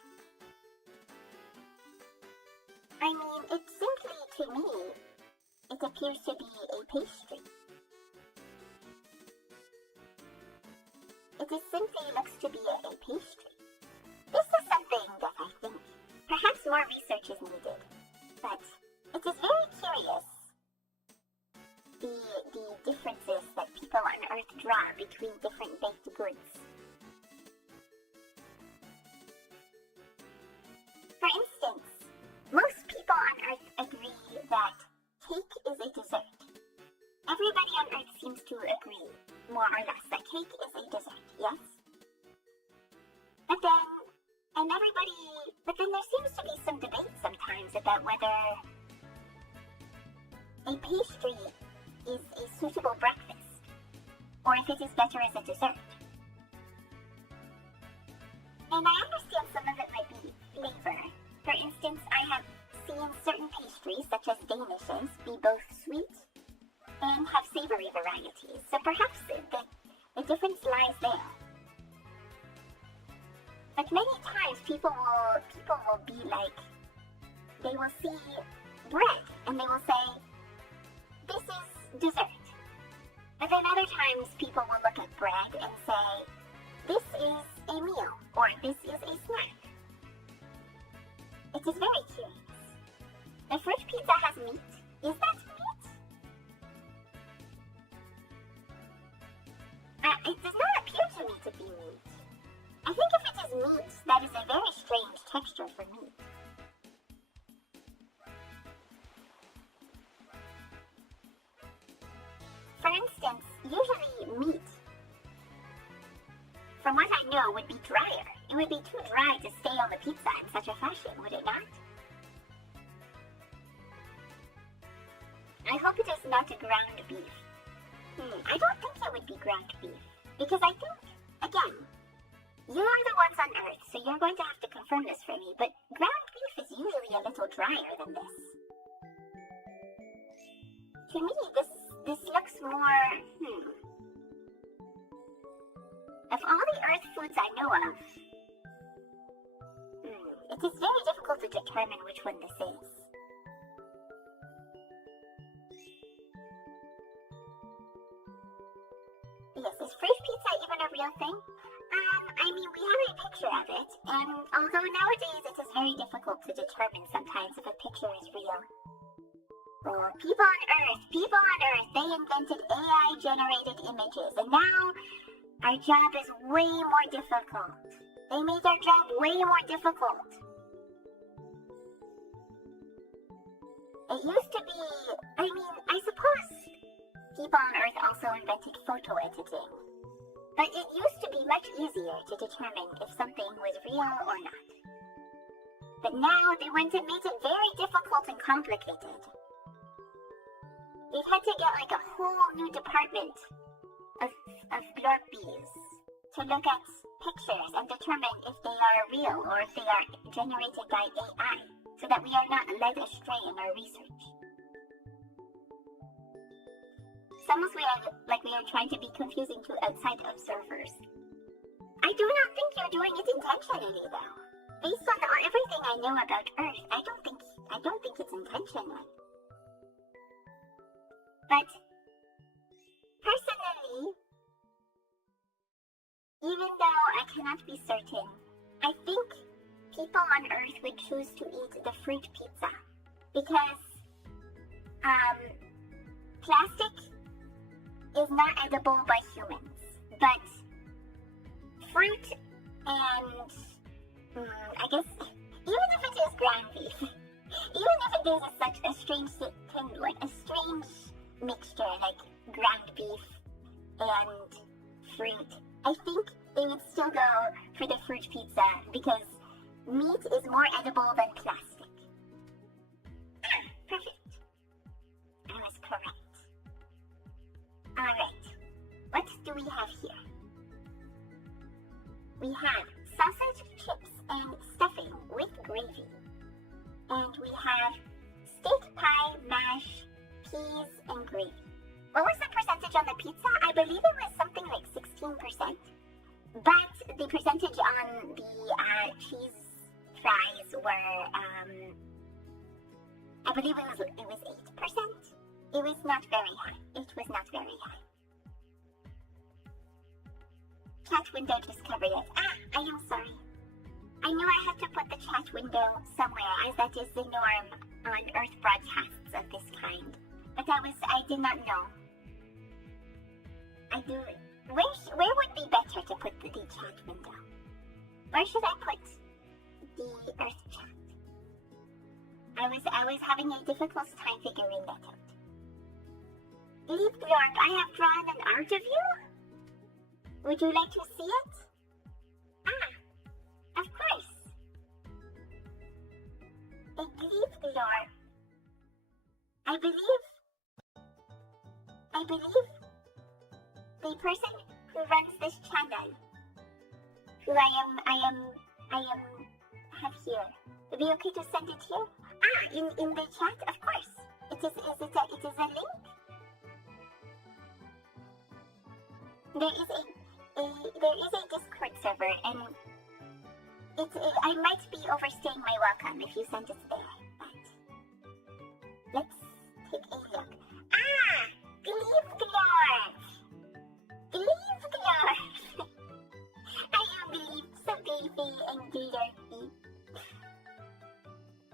I mean, it simply, to me, it appears to be a pastry. It simply looks to be a pastry. This is something that I think perhaps more research is needed, but it is very curious, the differences that people on Earth draw between different baked goods. For instance, most people on Earth agree that cake is a dessert. Everybody on Earth seems to agree, more or less, that cake is a dessert, yes? But then there seems to be some debate sometimes about whether a pastry is a suitable breakfast, or if it is better as a dessert. And I understand some of it might be flavor. For instance, I have seen certain pastries, such as Danishes, be both sweet and have savory varieties. So perhaps the difference lies there. But many times people will be like, they will see bread and they will say, this is dessert. But then other times people will look at bread and say, this is a meal, or this is a snack. It is very curious. The fruit pizza has meat. Is that meat? It does not appear to me to be meat. I think if it is meat, that is a very strange texture for meat. For instance, usually meat, from what I know, would be drier. It would be too dry to stay on the pizza in such a fashion, would it not? I hope it is not a ground beef. I don't think it would be ground beef. Because I think, again, You're the ones on Earth, so you're going to have to confirm this for me, but ground beef is usually a little drier than this. To me, this looks more, Of all the Earth foods I know of, it is very difficult to determine which one this is. Yes, is fruit pizza even a real thing? I mean, we have a picture of it, and although nowadays it is very difficult to determine sometimes if a picture is real. Oh, people on Earth, they invented AI-generated images, and now our job is way more difficult. They made our job way more difficult. It used to be, I suppose people on Earth also invented photo editing. But it used to be much easier to determine if something was real or not. But now they went and made it very difficult and complicated. They've had to get like a whole new department of glorpies to look at pictures and determine if they are real or if they are generated by AI, so that we are not led astray in our research. Some of we are trying to be confusing to outside observers. I do not think you're doing it intentionally, though. Based on everything I know about Earth, I don't think it's intentional. But personally, even though I cannot be certain, I think people on Earth would choose to eat the fruit pizza because plastic is not edible by humans, but fruit and I guess even if it is ground beef, even if it is such a strange thing, like a strange mixture like ground beef and fruit, I think they would still go for the fruit pizza because meat is more edible than plastic. Perfect. I was correct. Alright, what do we have here? We have sausage, chips, and stuffing with gravy. And we have steak pie, mash, peas, and gravy. What was the percentage on the pizza? I believe it was something like 16%. But the percentage on the cheese fries were, I believe it was 8%. It was not very high. Chat window discovered it. I am sorry. I knew I had to put the chat window somewhere, as that is the norm on Earth broadcasts of this kind. But I did not know. Where would be better to put the chat window? Where should I put the Earth chat? I was having a difficult time figuring that out. Gleep glorp, I have drawn an art of you? Would you like to see it? Of course. A gleep glorp. I believe the person who runs this channel, who I have here. Would it be okay to send it here? In the chat, of course. It is a link. There is a Discord server, and I might be overstaying my welcome if you send it there. But let's take a look. Gleep glorp! Gleep glorp! I am Gleep, so gleepy and glorpy.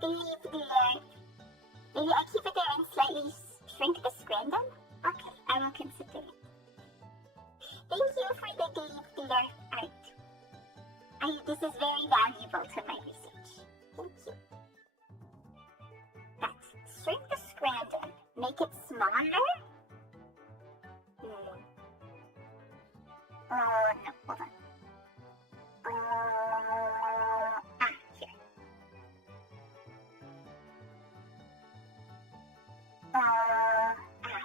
Gleep glorp. Maybe I keep it there and slightly shrink the screen then? Okay, I will consider it. Thank you for the gleep glorp art. This is very valuable to my research. Thank you. But shrink the screen, make it smaller. Oh no, hold on. Here.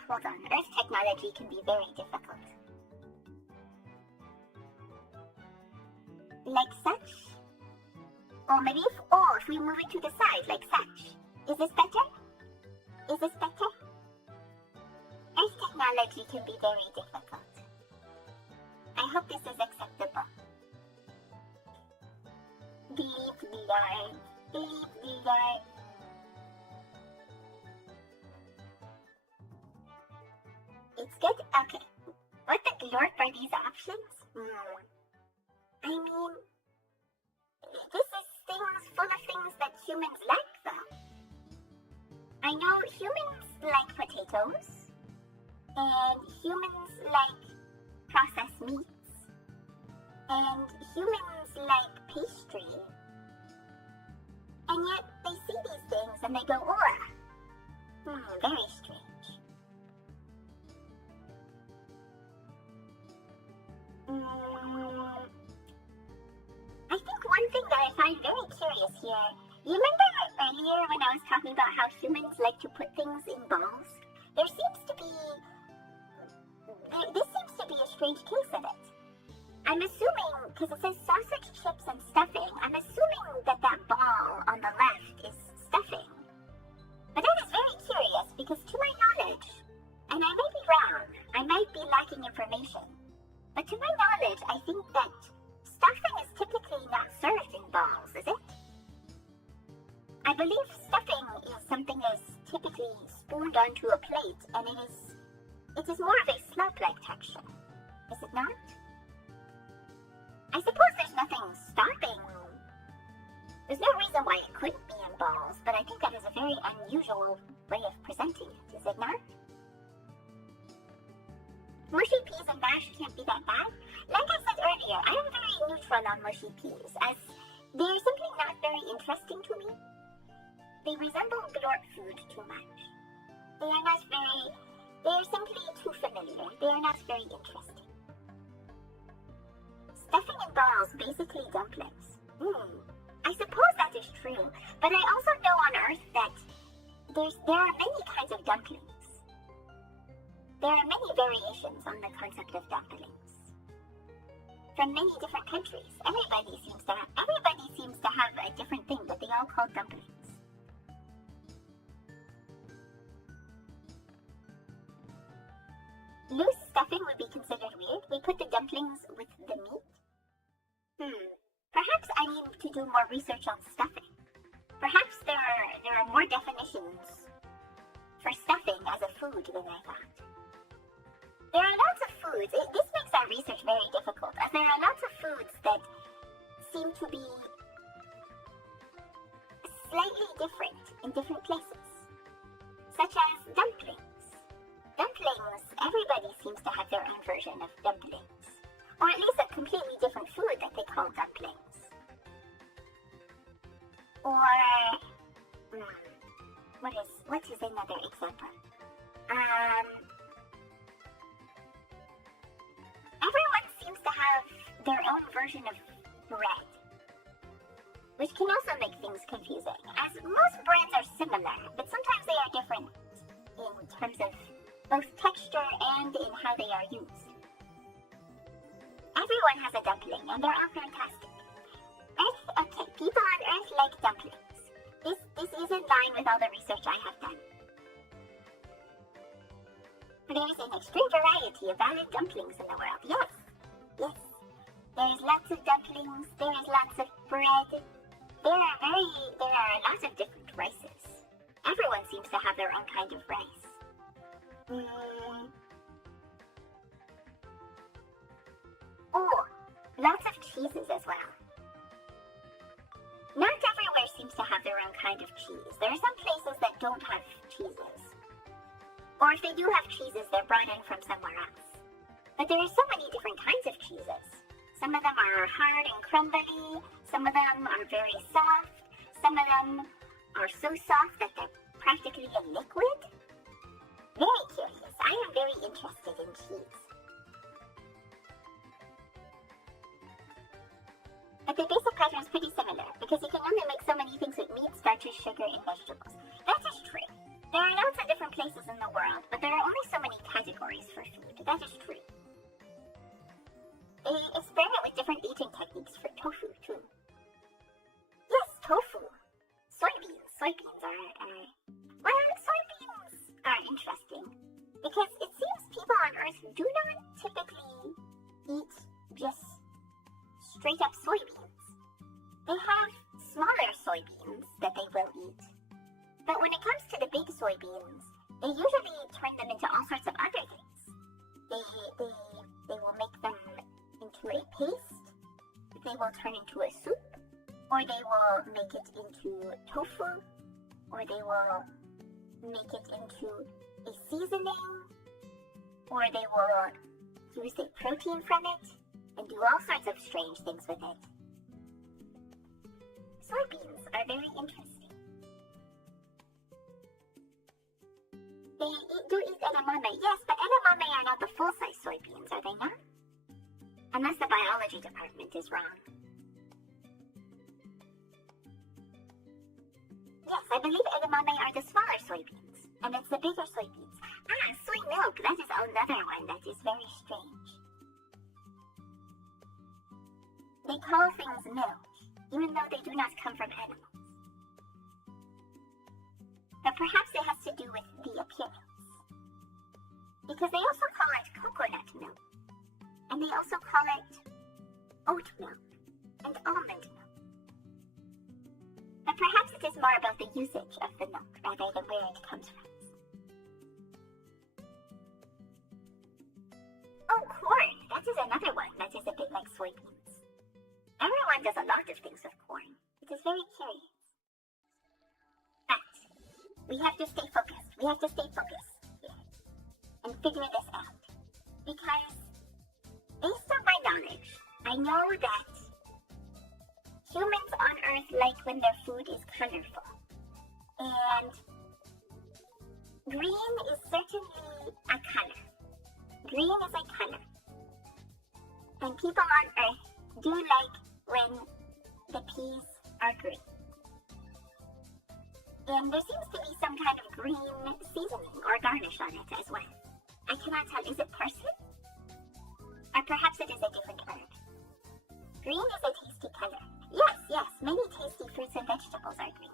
Hold on. Earth technology can be very difficult. like such? Or maybe if we move it to the side, like such. Is this better? Is this better? Earth technology can be very difficult. I hope this is acceptable. Gleep, glorp, gleep, glorp. It's good? Okay. What the glorp are these options? I mean, this is things full of things that humans like, though. I know humans like potatoes, and humans like processed meats, and humans like pastry, and yet they see these things and they go, oh, very strange. I think one thing that I find very curious here, you remember earlier when I was talking about how humans like to put things in balls? This seems to be a strange case of it. I'm assuming, because it says sausage, chips, and stuffing, I'm assuming that ball on the left is stuffing. But that is very curious, because to my knowledge, and I may be wrong, I might be lacking information, but to my knowledge, I think that stuffing is typically not served in balls, is it? I believe stuffing is something that is typically spooned onto a plate, and it is more of a slop-like texture, is it not? I suppose there's nothing stopping. There's no reason why it couldn't be in balls, but I think that is a very unusual way of presenting it, is it not? Mushy peas and mash can't be that bad. Like I said earlier, I am very neutral on mushy peas, as they're simply not very interesting to me. They resemble glorp food too much. They are simply too familiar. They are not very interesting. Stuffing in balls, basically dumplings. I suppose that is true, but I also know on Earth that there are many kinds of dumplings. There are many variations on the concept of dumplings. From many different countries. Everybody seems to have a different thing that they all call dumplings. Loose stuffing would be considered weird. We put the dumplings with the meat. Perhaps I need to do more research on stuffing. Perhaps there are more definitions for stuffing as a food than I thought. There are lots of foods. This makes our research very difficult, as there are lots of foods that seem to be slightly different in different places, such as dumplings. Dumplings, everybody seems to have their own version of dumplings, or at least a completely different food that they call dumplings. Or, what is another example? Everyone seems to have their own version of bread, which can also make things confusing, as most breads are similar, but sometimes they are different in terms of both texture and in how they are used. Everyone has a dumpling, and they're all fantastic. People on Earth like dumplings. This is in line with all the research I have done. There is an extreme variety of valid dumplings in the world. Yes. There is lots of dumplings. There is lots of bread. There are lots of different rices. Everyone seems to have their own kind of rice. Lots of cheeses as well. Not everywhere seems to have their own kind of cheese. There are some places that don't have cheeses. Or if they do have cheeses, they're brought in from somewhere else. But there are so many different kinds of cheeses. Some of them are hard and crumbly. Some of them are very soft. Some of them are so soft that they're practically a liquid. Very curious. I am very interested in cheese. But the basic pattern is pretty similar, because you can only make so many things with meat, starches, sugar, and vegetables. That is true. There are lots of different places in the world, but there are only so many categories for food. That is true. they experiment with different eating techniques for tofu too. Yes, tofu. Soybeans. Soybeans are interesting because it seems people on Earth do not typically eat just straight up soybeans. They have smaller soybeans that they will eat. But when it comes to the big soybeans, they usually turn them into all sorts of other things. They will make them into a paste, they will turn into a soup, or they will make it into tofu, or they will make it into a seasoning, or they will use the protein from it and do all sorts of strange things with it. Soybeans are very interesting. They do eat edamame, yes, but edamame are not the full-size soybeans, are they not? Unless the biology department is wrong. Yes, I believe edamame are the smaller soybeans, and it's the bigger soybeans. Soy milk, that is another one that is very strange. They call things milk, even though they do not come from animals. But perhaps it has to do with the appearance. Because they also call it coconut milk, and they also call it oat milk and almond milk. But perhaps it is more about the usage of the milk rather than where it comes from. Oh, corn! That is another one that is a bit like soybeans. Everyone does a lot of things with corn. It is very curious. But we have to stay focused. We have to stay focused here and figure this out. Because based on my knowledge, I know that humans on Earth like when their food is colorful. And green is certainly a color. Green is a color. And people on Earth do like when the peas are green. And there seems to be some kind of green seasoning or garnish on it as well. I cannot tell, is it parsley? Or perhaps it is a different herb. Green is a tasty color. Yes, many tasty fruits and vegetables are green.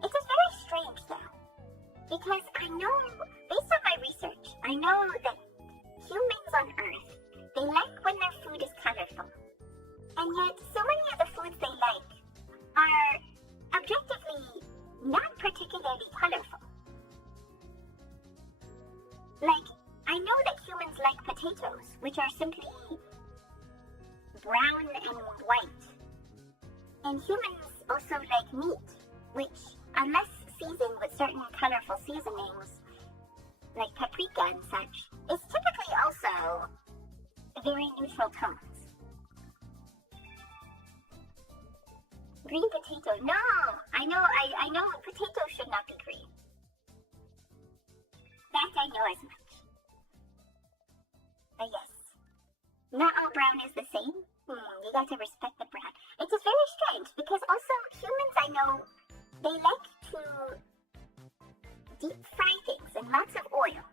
It is very strange though, because I know, based on my research, I know that humans on Earth, they like when their food is colorful. And yet, so many of the foods they like are objectively not particularly colorful. Like, I know that humans like potatoes, which are simply brown and white. And humans also like meat, which, unless seasoned with certain colorful seasonings, like paprika and such, is typically also very neutral tones. Green potato, no! I know potatoes should not be green. That I know as much. But yes, not all brown is the same. You got to respect the brown. It is very strange because also humans, I know, they like to deep fry things in lots of oil,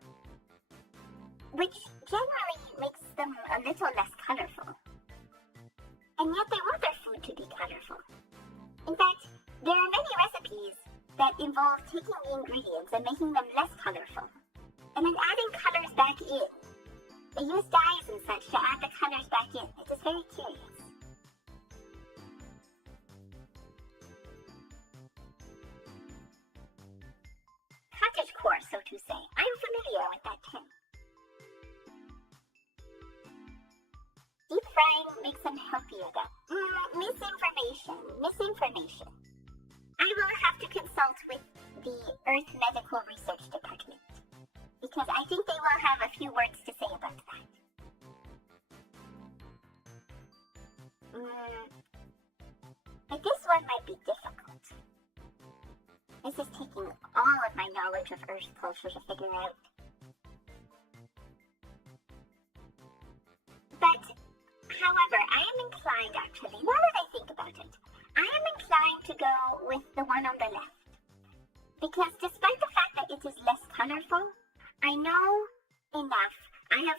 which generally makes them a little less colorful. And yet they want their food to be colorful. In fact, there are many recipes that involve taking the ingredients and making them less colorful, and then adding colors back in. They use dyes and such to add the colors back in. It is very curious. Cottagecore, so to say. I'm familiar with that term. Deep frying makes them healthier though. Misinformation. I will have to consult with the Earth Medical Research Department, because I think they will have a few words to say about that. But this one might be difficult. This is taking all of my knowledge of Earth culture to figure out. But, however, I am inclined actually, now that I think about it, I am inclined to go with the one on the left. Because despite the fact that it is less colorful, I know enough. I have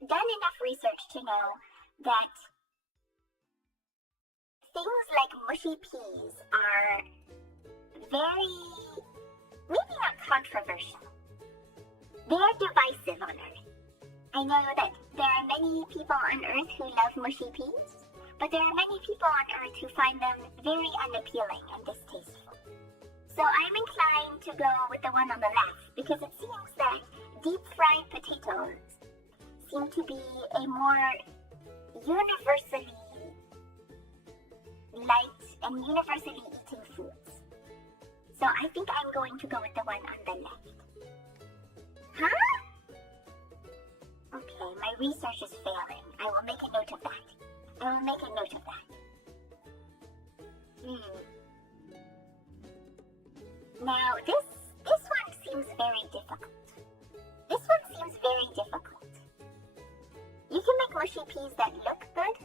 done enough research to know that things like mushy peas are very, maybe not controversial. They are divisive on Earth. I know that there are many people on Earth who love mushy peas, but there are many people on Earth who find them very unappealing and distasteful. So I'm inclined to go with the one on the left because it seems that deep-fried potatoes seem to be a more universally liked and universally eaten foods. So I think I'm going to go with the one on the left. Huh? Okay, my research is failing. I will make a note of that. Now, this one seems very difficult. You can make mushy peas that look good.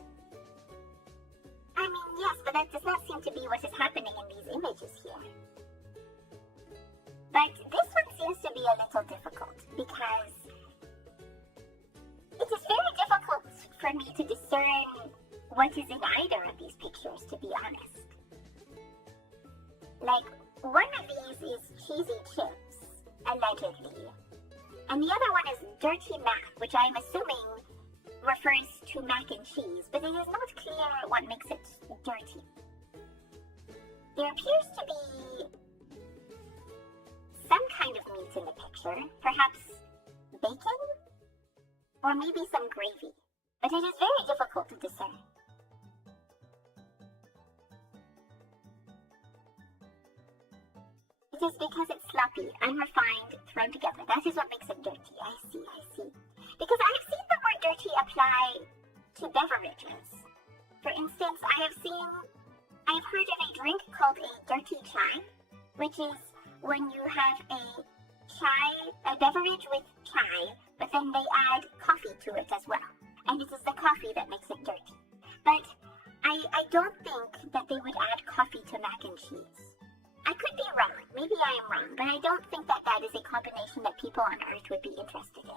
I mean, yes, but that does not seem to be what is happening in these images here. But this one seems to be a little difficult because it is very difficult for me to discern what is in either of these pictures, to be honest. Like, one of these is cheesy chips, allegedly, and the other one is dirty mac, which I'm assuming refers to mac and cheese, but it is not clear what makes it dirty. There appears to be some kind of meat in the picture, perhaps bacon, or maybe some gravy, but it is very difficult to discern. It is because it's sloppy, unrefined, thrown together. That is what makes it dirty. I see. Because I have seen the word dirty apply to beverages. For instance, I have heard of a drink called a dirty chai, which is when you have a beverage with chai, but then they add coffee to it as well. And it is the coffee that makes it dirty. But I don't think that they would add coffee to mac and cheese. I could be wrong, maybe I am wrong, but I don't think that is a combination that people on Earth would be interested in.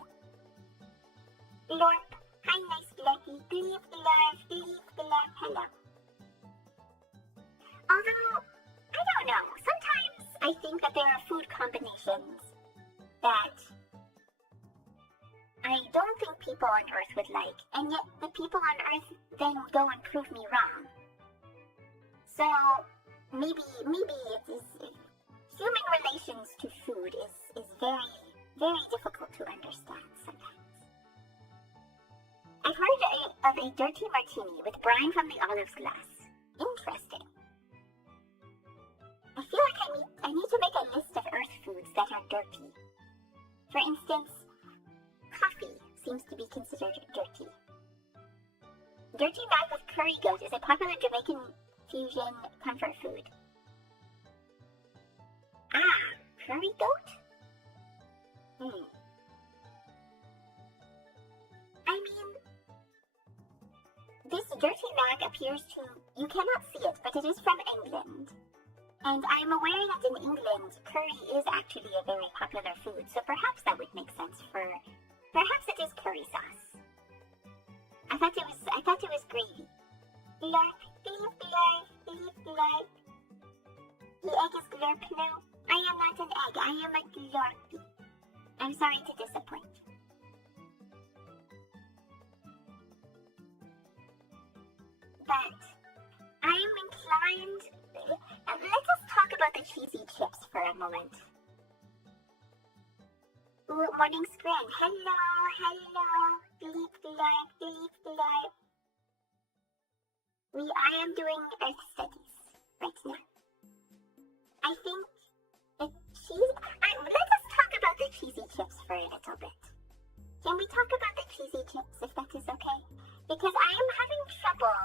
Glorp, hi NiceEggy, gleep, glorp, hello. Although, I don't know, sometimes I think that there are food combinations that I don't think people on Earth would like, and yet the people on Earth then go and prove me wrong. So, maybe it is, human relations to food is very, very difficult to understand sometimes. I've heard of a dirty martini with brine from the olive's glass. Interesting. I feel like I need to make a list of Earth foods that are dirty. For instance, coffee seems to be considered dirty. Dirty mac with curry goat is a popular Jamaican fusion comfort food. Curry goat? I mean, this dirty mac appears to, you cannot see it, but it is from England. And I'm aware that in England, curry is actually a very popular food, so perhaps that would make sense perhaps it is curry sauce. I thought it was gravy. Glorp, glorp, glorp, glorp. The egg is glorp now. I am not an egg, I am a glorpy. I'm sorry to disappoint. But I'm inclined. Let us talk about the cheesy chips for a moment. Ooh, morning scran. Hello. Gleep, glorp, gleep, glorp. I am doing Earth studies right now. I think the let us talk about the cheesy chips for a little bit. Can we talk about the cheesy chips, if that is okay? Because I am having trouble.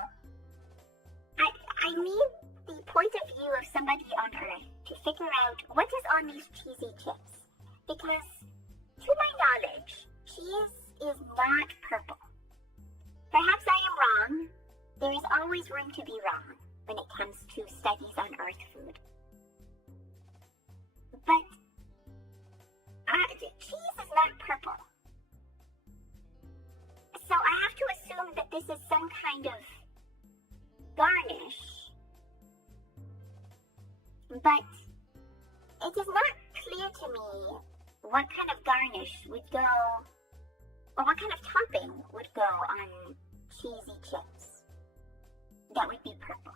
I need the point of view of somebody on Earth to figure out what is on these cheesy chips. Because, to my knowledge, cheese is not purple. Perhaps I am wrong. There is always room to be wrong when it comes to studies on Earth food. But cheese is not purple. that this is some kind of garnish, but it is not clear to me what kind of garnish would go, or what kind of topping would go on cheesy chips that would be purple.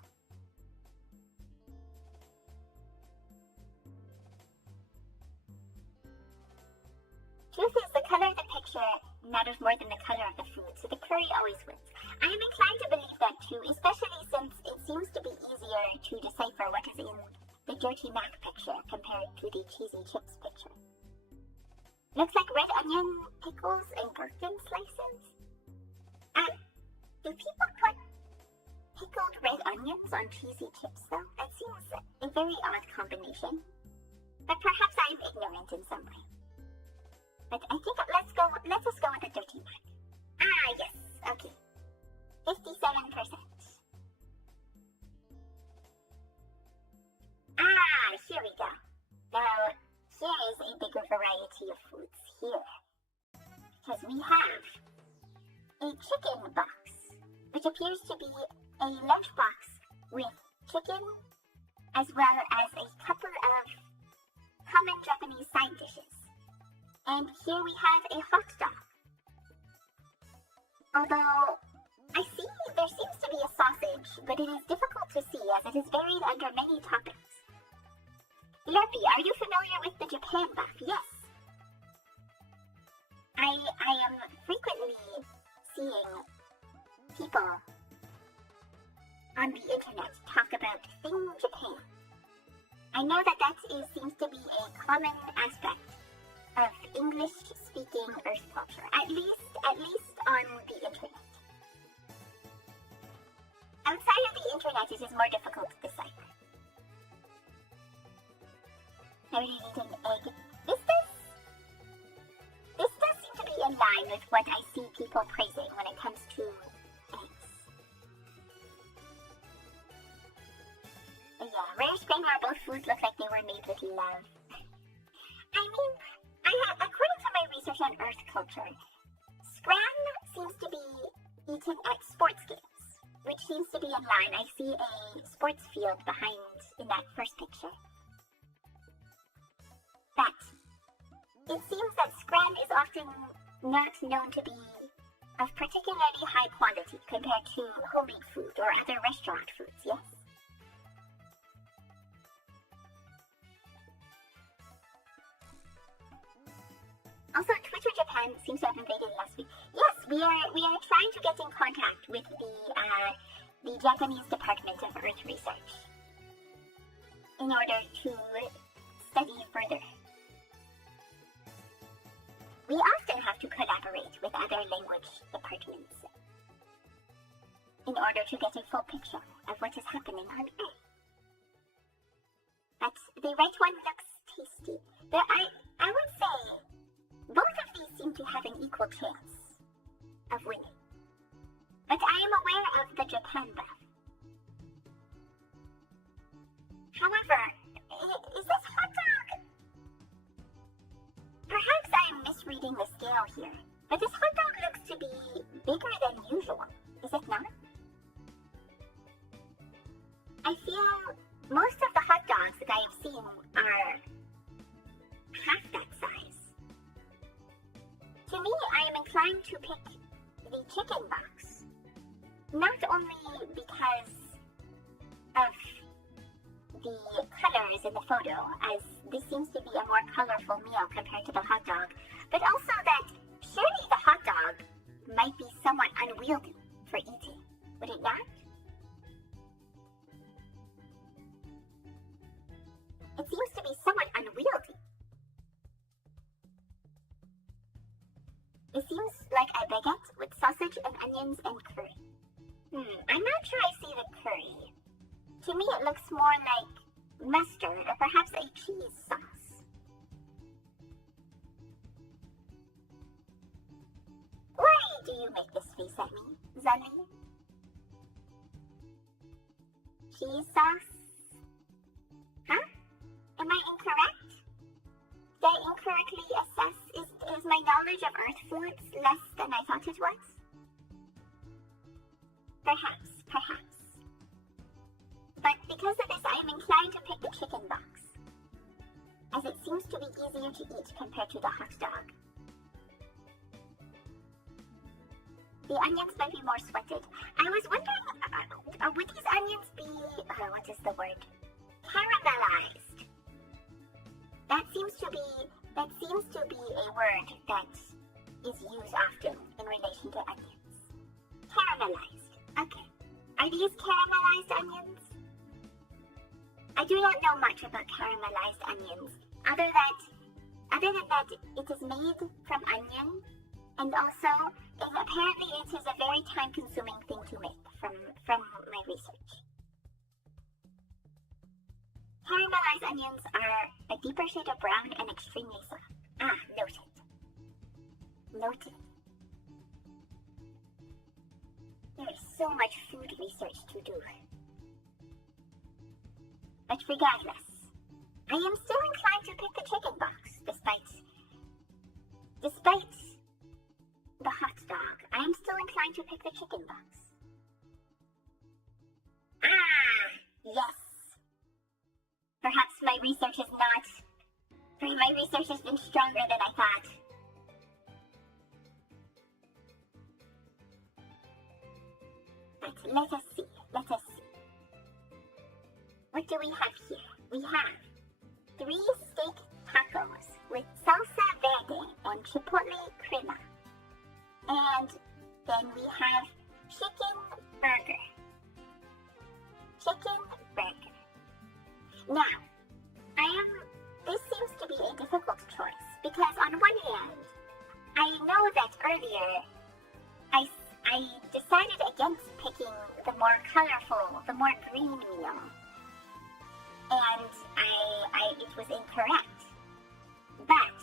Truth is, the color of the picture matters more than the color of the food, so the curry always wins. I am inclined to believe that too, especially since it seems to be easier to decipher what is in the dirty mac picture compared to the cheesy chips picture. Looks like red onion, pickles, and gherkin slices. Do people put pickled red onions on cheesy chips though? That seems a very odd combination. But perhaps I am ignorant in some way. But I think let us go with the dirty mac. Ah, yes, okay. 57%. Ah, here we go. Now, here is a bigger variety of foods here. Because we have a chicken box, which appears to be a lunchbox with chicken, as well as a couple of common Japanese side dishes. And here we have a hot dog. Although, I see there seems to be a sausage, but it is difficult to see as it is buried under many toppings. Glorpy, are you familiar with the Japan buff? Yes. I am frequently seeing people on the internet talk about Thing Japan. I know that seems to be a common aspect of English-speaking Earth culture, at least on the internet. Outside of the internet, it is more difficult to decipher. Are you eating egg? This does seem to be in line with what I see people praising when it comes to eggs. Yeah, rare spring marble foods look like they were made with love. I mean, according to my research on Earth culture, scran seems to be eaten at sports games, which seems to be in line. I see a sports field behind in that first picture. But it seems that scran is often not known to be of particularly high quality compared to homemade food or other restaurant foods, yes? Also, Twitter Japan seems to have invaded last week. Yes, we are trying to get in contact with the Japanese Department of Earth Research in order to study further. We often have to collaborate with other language departments in order to get a full picture of what is happening on Earth. But the right one looks tasty. But I would say both of these seem to have an equal chance of winning. But I am aware of the Japan buff. However, is this hot dog? Perhaps I am misreading the scale here, but this hot dog looks to be bigger than usual, is it not? I feel most of the hot dogs that I have seen are half that size. To me, I am inclined to pick the chicken box, not only because of the colors in the photo, as this seems to be a more colorful meal compared to the hot dog, but also that surely the hot dog might be somewhat unwieldy for eating, would it not? It seems to be somewhat unwieldy. It seems like a baguette with sausage and onions and curry. I'm not sure I see the curry. To me it looks more like mustard or perhaps a cheese sauce. Why do you make this face at me, Zali? Cheese sauce? Huh? Am I incorrect? Did I incorrectly assess? Is my knowledge of Earth foods less than I thought it was? Perhaps. But because of this, I am inclined to pick the chicken box, as it seems to be easier to eat compared to the hot dog. The onions might be more sweated. I was wondering, would these onions be, what is the word? Caramelized. That seems to be a word that is used often in relation to onions. Caramelized. Okay. Are these caramelized onions? I do not know much about caramelized onions, other than that it is made from onion, and also apparently it is a very time-consuming thing to make from my research. Caramelized onions are a deeper shade of brown and extremely soft. Noted. There is so much food research to do. But regardless, I am still inclined to pick the chicken box, despite the hot dog. I am still inclined to pick the chicken box. Yes. Perhaps my research has been stronger than I thought. But let us see. What do we have here? We have 3 steak tacos with salsa verde and chipotle crema. And then we have chicken burger. Now, this seems to be a difficult choice because on one hand, I know that earlier I decided against picking the more colorful, the more green meal. And it was incorrect. But,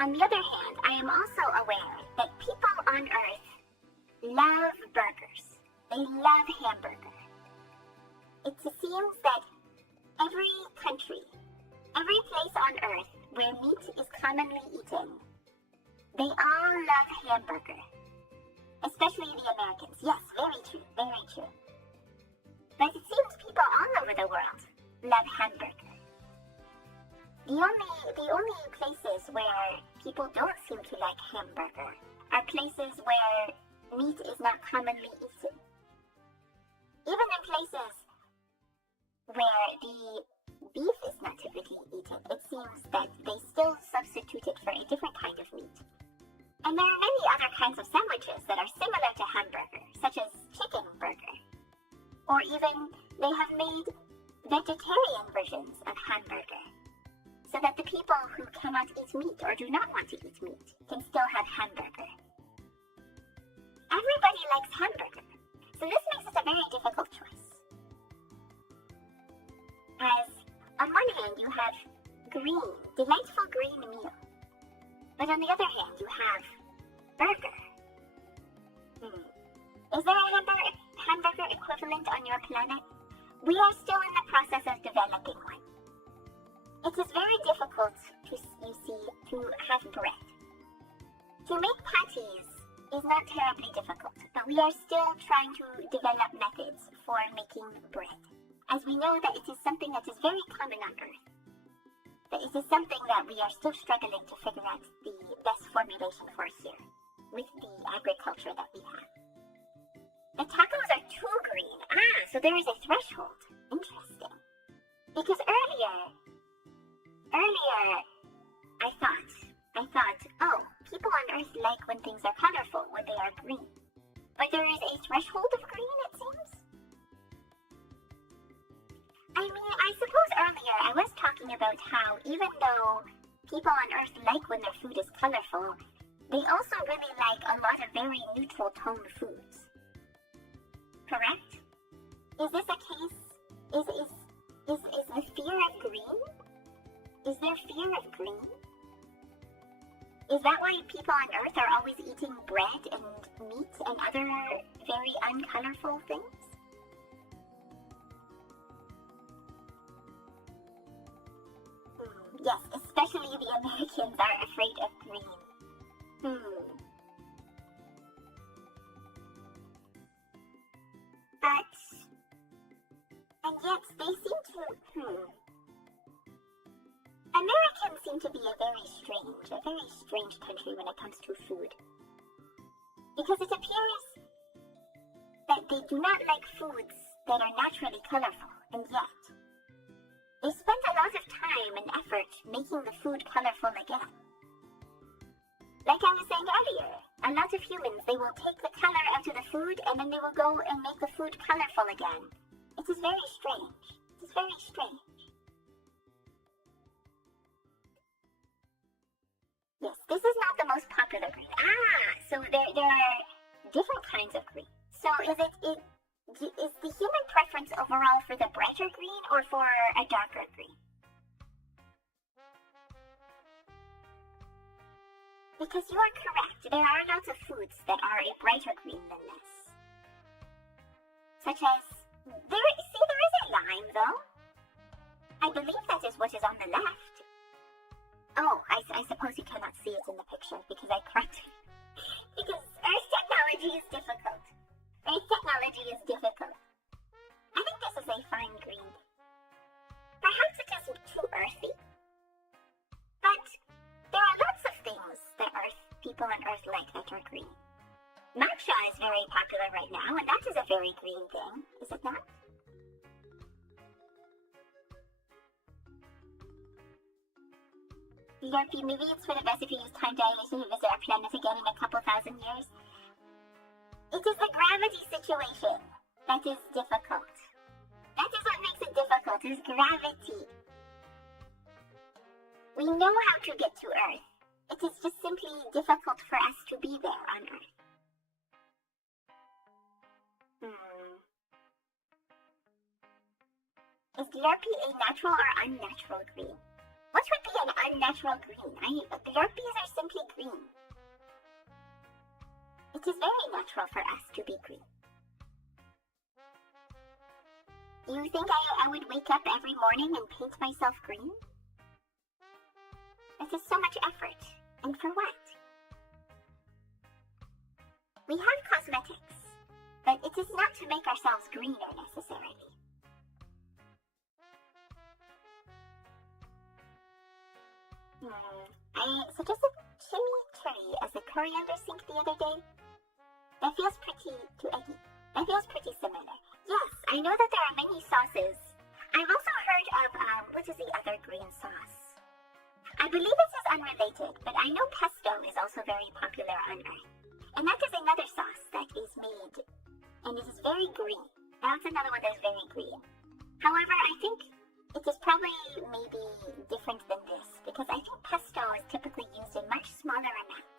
on the other hand, I am also aware that people on Earth love burgers. They love hamburger. It seems that every country, every place on Earth where meat is commonly eaten, they all love hamburger. Especially the Americans. Yes, very true. But it seems people all over the world love hamburger. The only places where people don't seem to like hamburger are places where meat is not commonly eaten. Even in places where the beef is not typically eaten, it seems that they still substitute it for a different kind of meat. And there are many other kinds of sandwiches that are similar to hamburger, such as chicken burger. Or even they have made vegetarian versions of hamburger, so that the people who cannot eat meat or do not want to eat meat can still have hamburger. Everybody likes hamburger, so this makes it a very difficult choice. As on one hand you have delightful green meal, but on the other hand you have burger. Is there a hamburger equivalent on your planet? We are still in the process of developing one. It is very difficult to have bread. To make patties is not terribly difficult, but we are still trying to develop methods for making bread, as we know that it is something that is very common on Earth. But it is something that we are still struggling to figure out the best formulation for here, with the agriculture that we have. The tacos are too green. So there is a threshold. Interesting. Because earlier, I thought, oh, people on Earth like when things are colorful, when they are green. But there is a threshold of green, it seems? I mean, I suppose earlier I was talking about how even though people on Earth like when their food is colorful, they also really like a lot of very neutral tone foods. Correct? Is this a case? Is the fear of green? Is there fear of green? Is that why people on Earth are always eating bread and meat and other very uncolorful things? Yes, especially the Americans are afraid of green. Americans seem to be a very strange country when it comes to food. Because it appears that they do not like foods that are naturally colorful, and yet they spend a lot of time and effort making the food colorful again. Like I was saying earlier, a lot of humans, they will take the color out of the food and then they will go and make the food colorful again. It is very strange. It is very strange. Yes, this is not the most popular green. So there are different kinds of green. So is the human preference overall for the brighter green or for a darker green? Because you are correct, there are lots of foods that are a brighter green than this. Such as, there is a lime though. I believe that is what is on the left. Oh, I suppose you cannot see it in the picture because I cropped it. Because Earth technology is difficult. I think this is a fine green. Perhaps it isn't too earthy. But there are lots of things that people on Earth like that are green. Matcha is very popular right now, and that is a very green thing, is it not? Glorpy, maybe it's for the best if you use time dilation to visit our planet again in a couple thousand years. It is the gravity situation that is difficult. That is what makes it difficult, is gravity. We know how to get to Earth. It is just simply difficult for us to be there on Earth. Is Glorpy a natural or unnatural green? What would be an unnatural green? Glorpies are simply green. It is very natural for us to be green. You think I would wake up every morning and paint myself green? That is so much effort. And for what? We have cosmetics, but it is not to make ourselves greener necessarily. I suggested chimichurri as a coriander sink the other day. That feels pretty eggy. That feels pretty similar. Yes, I know that there are many sauces. I've also heard of, what is the other green sauce? I believe this is unrelated, but I know pesto is also very popular on Earth. And that is another sauce that is made, and it is very green. That's another one that is very green. However, I think it is probably maybe different than this, because I think pesto is typically used in much smaller amounts.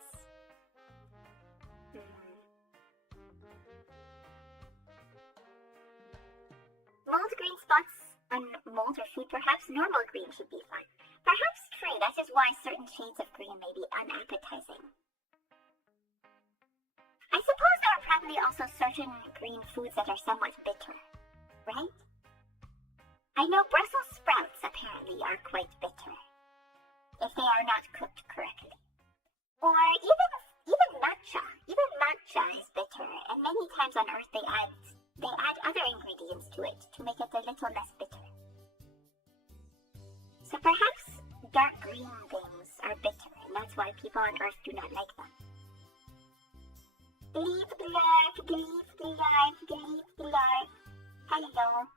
Mold green spots on mold or food, perhaps normal green should be fine. Perhaps true, that is why certain shades of green may be unappetizing. I suppose there are probably also certain green foods that are somewhat bitter, right? I know Brussels sprouts apparently are quite bitter, if they are not cooked correctly. Or even matcha. Even matcha is bitter, and many times on Earth they add other ingredients to it to make it a little less bitter. So perhaps dark green things are bitter, and that's why people on Earth do not like them. Gleep, glorp, gleep, glorp, gleep, glorp. Hello.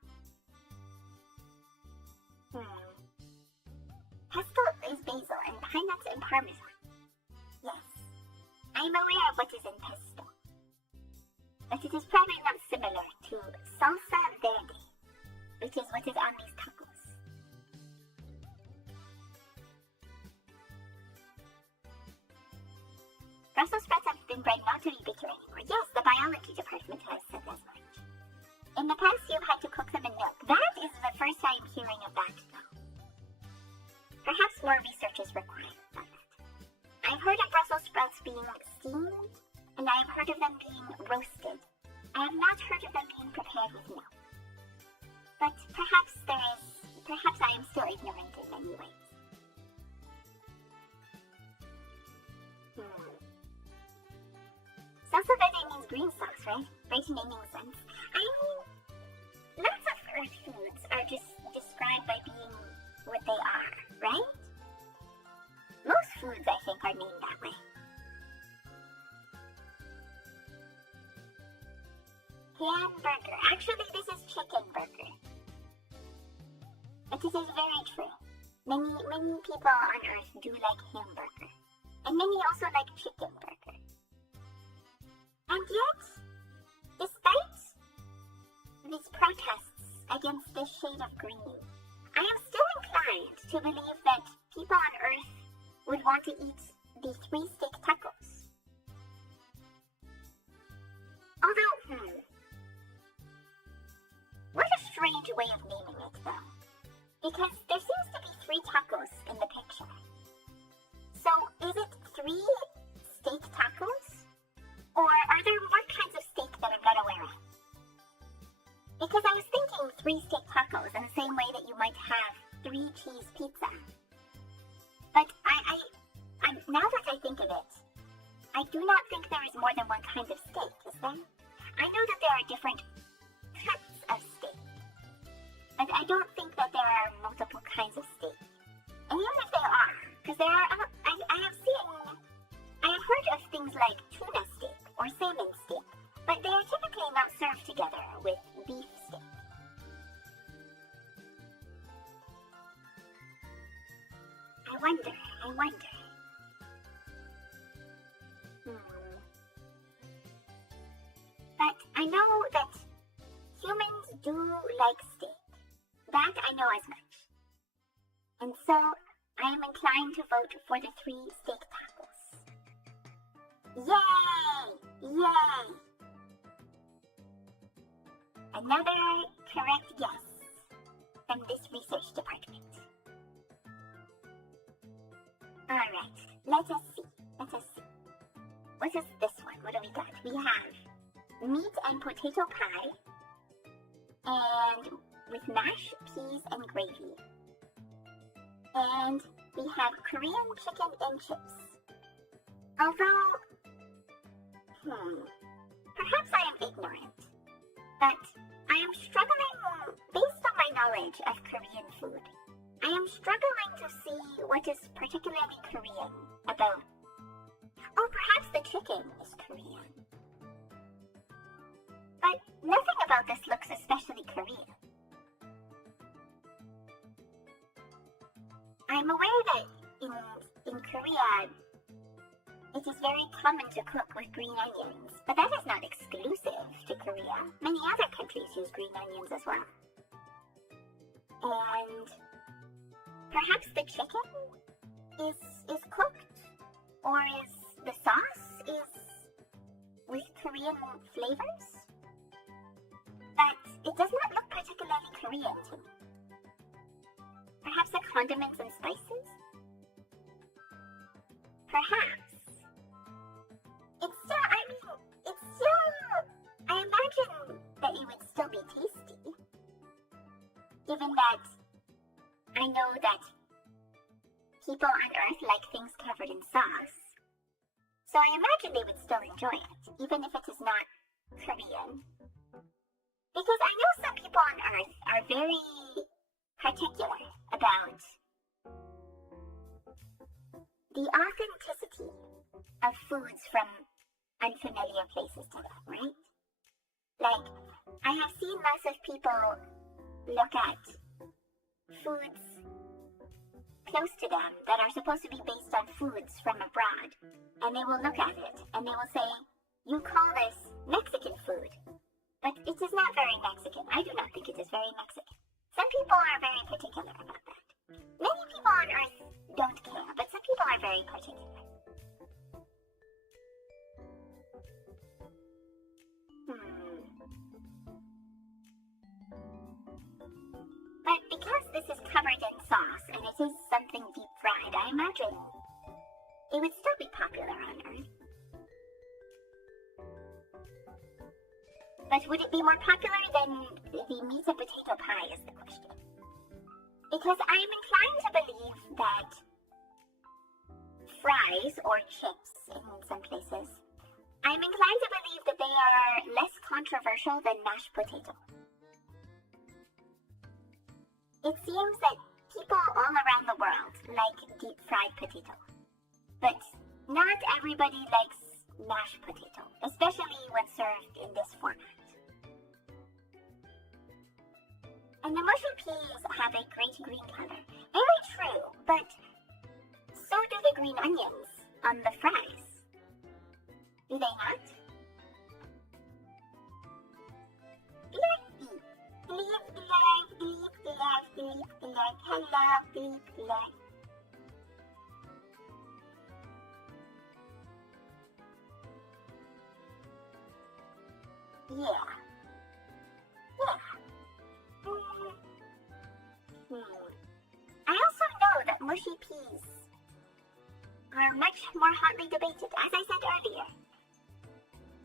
Pesto is basil and pine nuts and parmesan. Yes, I am aware of what is in pesto. But it is probably not similar to salsa verde, which is what is on these tacos. Brussels sprouts have been bred not to be bitter anymore. Yes, the biology department has said as much. In the past, you've had to cook them in milk. That is the first time hearing of that, though. Perhaps more research is required on that. I've heard of Brussels sprouts being steamed, and I have heard of them being roasted. I have not heard of them being prepared with milk. But perhaps I am still ignorant in many ways. Salsa verde means green sauce, right? Right in naming sense. I mean, lots of Earth foods are just described described by being what they are, right? Most foods, I think, are named that way. Hamburger. Actually, this is chicken burger. But this is very true. Many people on Earth do like hamburger. And many also like chicken burger. And yet, despite these protests against this shade of green, I am still inclined to believe that people on Earth would want to eat the 3 steak tacos. Although, what a strange way of naming it, though. Because there seems to be 3 tacos in the picture. So, is it 3 steak tacos? Or are there more kinds of steak that I'm not aware of? Because I was thinking 3 steak tacos in the same way that you might have 3 cheese pizza. But now that I think of it, I do not think there is more than one kind of steak, is there? I know that there are different cuts of steak, but I don't think that there are multiple kinds of steak. And even if there are, because there are, I have heard of things like tuna steak or salmon steak, but they are typically not served together with beef steak. I wonder. But I know that humans do like steak. That I know as much. And so I am inclined to vote for the 3 steak tacos. Yay! Yay! Another correct guess from this research department. Alright, let us see. What is this one? What do we got? We have meat and potato pie, and with mash, peas, and gravy. And we have Korean chicken and chips. Although, perhaps I am ignorant, but I am struggling, based on my knowledge of Korean food, I am struggling to see what is particularly Korean about. Oh, perhaps the chicken is Korean. But nothing about this looks especially Korean. I'm aware that in Korea, it is very common to cook with green onions, but that is not exclusive to Korea. Many other countries use green onions as well. And perhaps the chicken is cooked, or is the sauce is with Korean flavors? But it does not look particularly Korean to me. Perhaps the condiments and spices? Perhaps. I imagine that it would still be tasty. Given that I know that people on Earth like things covered in sauce. So I imagine they would still enjoy it, even if it is not Korean. Because I know some people on Earth are very particular about the authenticity of foods from unfamiliar places to them, right? Like, I have seen lots of people look at foods close to them that are supposed to be based on foods from abroad, and they will look at it and they will say, you call this Mexican food, but it is not very Mexican. I do not think it is very Mexican. Some people are very particular about that. Many people on Earth don't care, but some people are very particular. But because this is covered in sauce and it is something deep fried, I imagine it would still be popular on Earth. But would it be more popular than the meat and potato pie is the question. Because I am inclined to believe that fries or chips in some places, I am inclined to believe that they are less controversial than mashed potato. It seems that people all around the world like deep-fried potato, but not everybody likes mashed potato, especially when served in this format. And the mushy peas have a great green color. Very true, but so do the green onions on the fries. Do they not? Hello, Yeah. I also know that mushy peas are much more hotly debated. As I said earlier,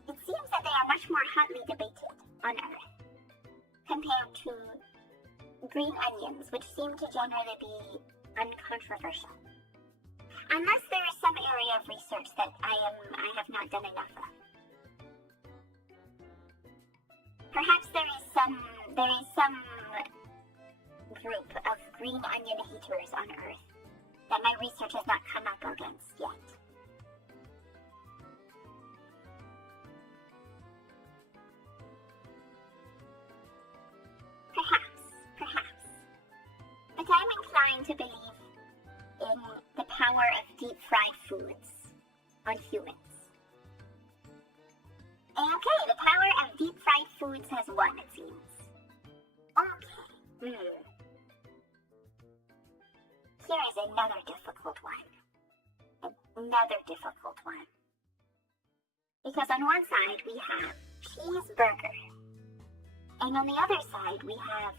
it seems that they are much more hotly debated on Earth compared to green onions, which seem to generally be uncontroversial. Unless there is some area of research that I have not done enough of. Perhaps there is some group of green onion haters on Earth that my research has not come up against yet. Perhaps. But I'm inclined to believe in the power of deep-fried foods on humans. Okay, the power of deep-fried foods has won, it seems. Okay. Here is another difficult one. Because on one side we have cheeseburger, and on the other side we have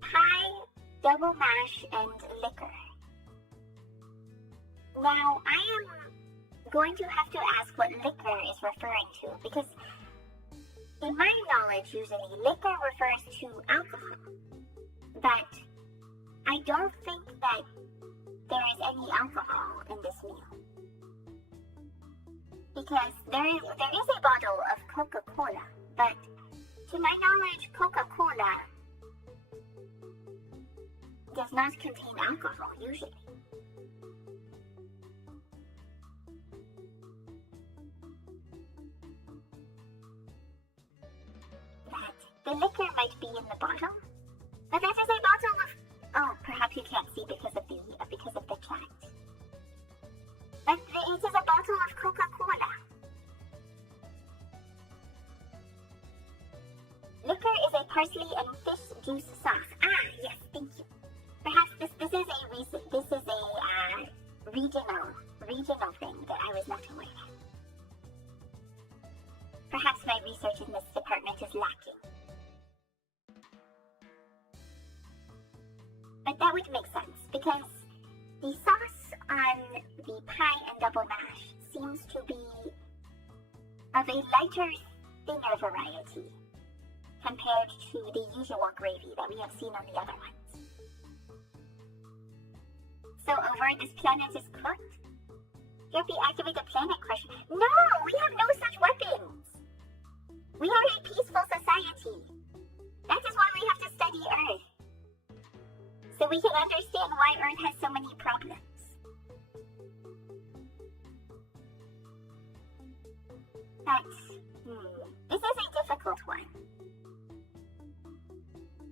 pie, double mash, and liquor. Now, I am going to have to ask what liquor is referring to, because in my knowledge, usually liquor refers to alcohol, but I don't think that there is any alcohol in this meal. Because there is a bottle of Coca-Cola, but to my knowledge, Coca-Cola does not contain alcohol, usually. But the liquor might be in the bottle, but that is a bottle of... Oh, perhaps you can't see because of the chat. But it is a bottle of Coca-Cola. Liquor is a parsley and fish juice sauce. Ah, yes, thank you. Perhaps this is a regional thing that I was not aware of. Perhaps my research in this department is lacking. But that would make sense, because the sauce on the pie and double mash seems to be of a lighter, thinner variety compared to the usual gravy that we have seen on the other ones. So over, this planet is cooked? Glorpy, activate the planet crush. No, we have no such weapons. We are a peaceful society. That is why we have to study Earth. So we can understand why Earth has so many problems. But, this is a difficult one.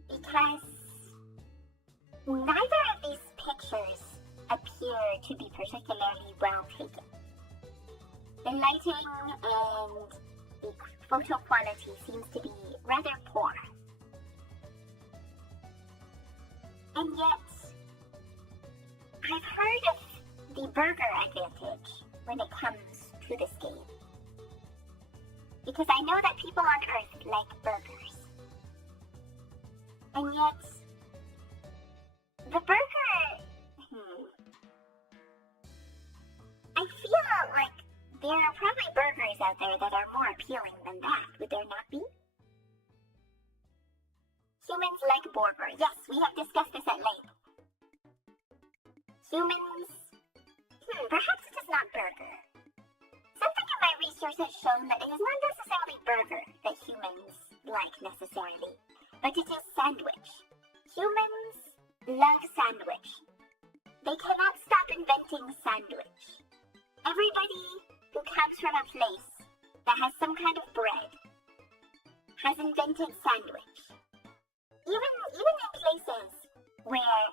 Because neither of these pictures appear to be particularly well taken. The lighting and the photo quality seems to be rather poor. And yet, I've heard of the burger advantage when it comes to this game. Because I know that people on Earth like burgers. And yet, the burger, I feel like there are probably burgers out there that are more appealing than that, would there not be? Humans like burger. Yes, we have discussed this at length. Humans, perhaps it is not burger. Something in my research has shown that it is not necessarily burger that humans like necessarily, but it is sandwich. Humans love sandwich. They cannot stop inventing sandwich. Everybody who comes from a place that has some kind of bread has invented sandwich. Even in places where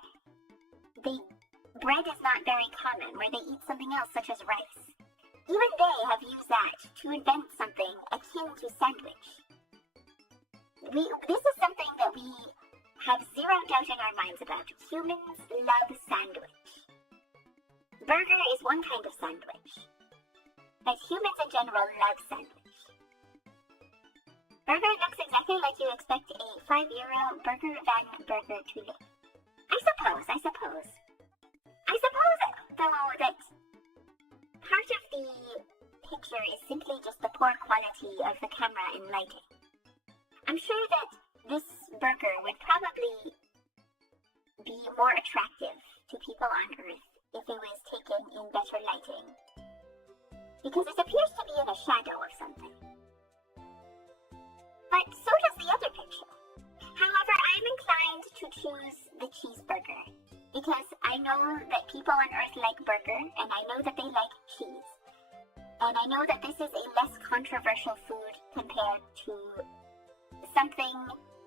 bread is not very common, where they eat something else such as rice, even they have used that to invent something akin to sandwich. This is something that we have zero doubt in our minds about. Humans love sandwich. Burger is one kind of sandwich, but humans in general love sandwich. Burger looks exactly like you expect a 5-euro burger van burger to look. I suppose, though, that part of the picture is simply just the poor quality of the camera and lighting. I'm sure that this burger would probably be more attractive to people on Earth if it was taken in better lighting, because it appears to be in a shadow or something. But so does the other picture. However, I'm inclined to choose the cheeseburger, because I know that people on Earth like burger, and I know that they like cheese. And I know that this is a less controversial food compared to something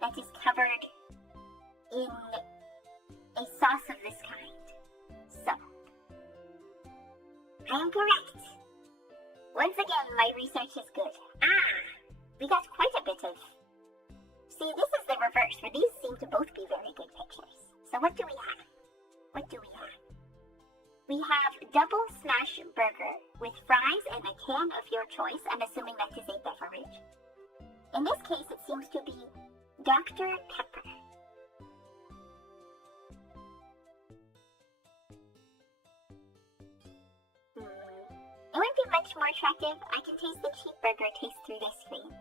that is covered in a sauce of this kind. So, I am correct. Once again, my research is good. We got quite a bit of... See, this is the reverse, where these seem to both be very good pictures. So what do we have? We have double smash burger with fries and a can of your choice. I'm assuming that is a beverage. In this case, it seems to be Dr. Pepper. It wouldn't be much more attractive. I can taste the cheap burger taste through this screen.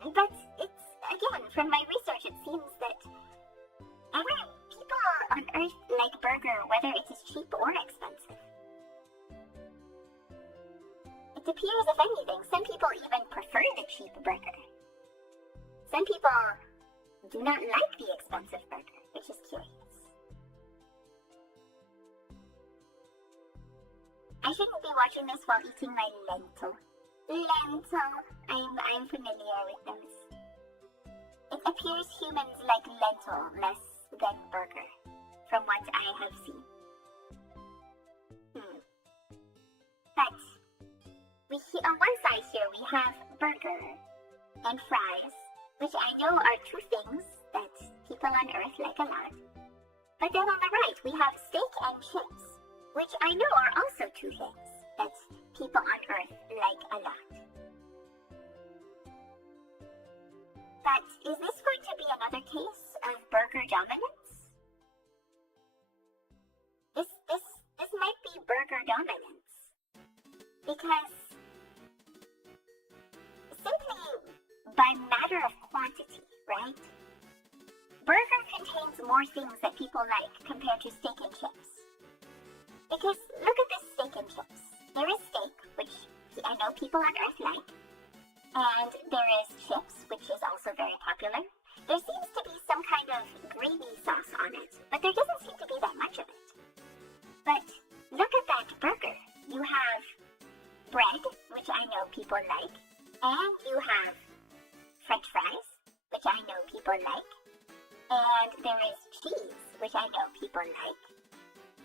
But it's, again, from my research, it seems that people on Earth like burger, whether it is cheap or expensive. It appears, if anything, some people even prefer the cheap burger. Some people do not like the expensive burger, which is curious. I shouldn't be watching this while eating my lentil. I'm familiar with those. It appears humans like lentil less than burger, from what I have seen. But on one side here we have burger and fries, which I know are two things that people on Earth like a lot. But then on the right we have steak and chips, which I know are also two things that people on Earth like a lot. But is this going to be another case of burger dominance? This might be burger dominance, because simply by matter of quantity, right? Burger contains more things that people like compared to steak and chips. Because look at this steak and chips. There is steak, which I know people on Earth like, and there is chips, which is also very popular. There seems to be some kind of gravy sauce on it, but there doesn't seem to be that much of it. But look at that burger. You have bread, which I know people like, and you have French fries, which I know people like, and there is cheese, which I know people like,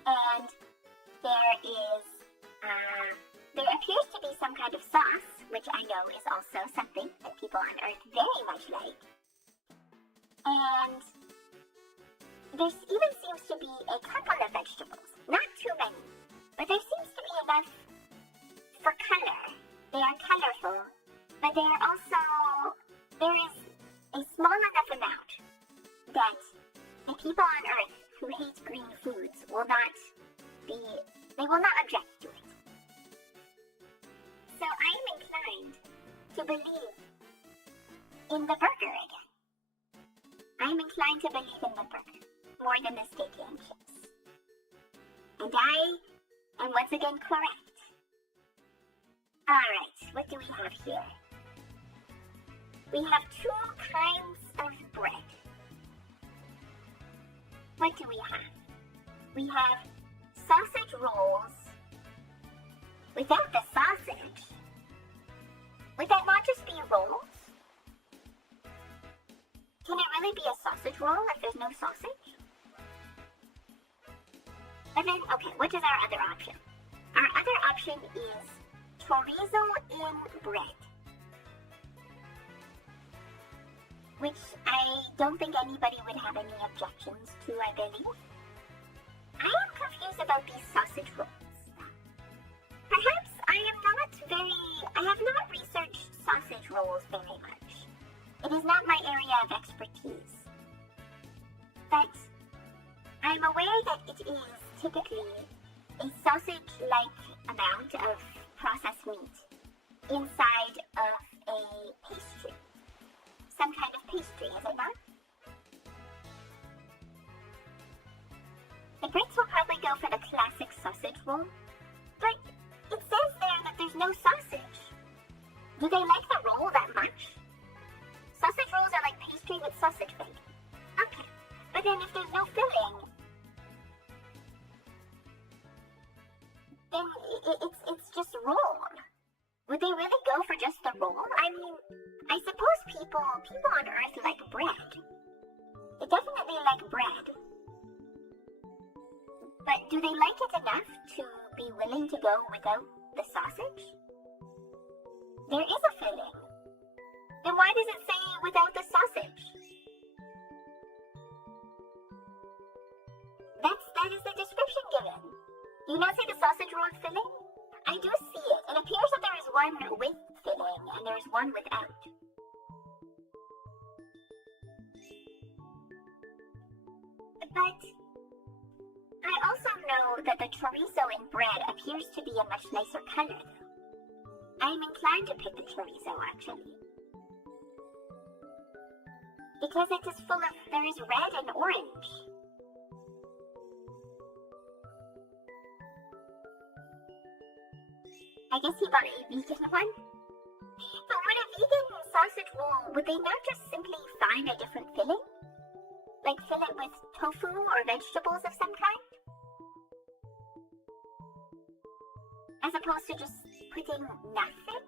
and there appears to be some kind of sauce, which I know is also something that people on Earth very much like. And there even seems to be a couple of vegetables. Not too many, but there seems to be enough for color. They are colorful, but there is a small enough amount that the people on Earth who hate green foods will not object to it. So I am inclined to believe in the burger again. I am inclined to believe in the burger more than the steak and chips. And I am once again correct. Alright, what do we have here? We have two kinds of bread. what do we have? We have sausage rolls without the sausage. Would that not just be rolls? Can it really be a sausage roll if there's no sausage? But then, okay, what is our other option? Our other option is chorizo in bread, which I don't think anybody would have any objections to, I believe. I am confused about these sausage rolls. Perhaps I have not researched sausage rolls very much. It is not my area of expertise. But I'm aware that it is typically a sausage-like amount of processed meat inside of a pastry. Some kind of pastry, is it not? The Brits will probably go for the classic sausage roll, but it says there that there's no sausage. Do they like the roll that much? Sausage rolls are like pastry with sausage filling. Okay, but then if there's no filling, then it's just roll. Would they really go for just the roll? I mean, I suppose people on Earth like bread. They definitely like bread. But do they like it enough to be willing to go without the sausage? There is a filling. Then why does it say without the sausage? That is the description given. Do you not see the sausage roll filling? I do see it. It appears that there is one with filling and there is one without. But I also know that the chorizo in bread appears to be a much nicer color, though. I am inclined to pick the chorizo, actually. Because it is there is red and orange. I guess he bought a vegan one. But would a vegan sausage roll, would they not just simply find a different filling? Like fill it with tofu or vegetables of some kind? As opposed to just putting nothing?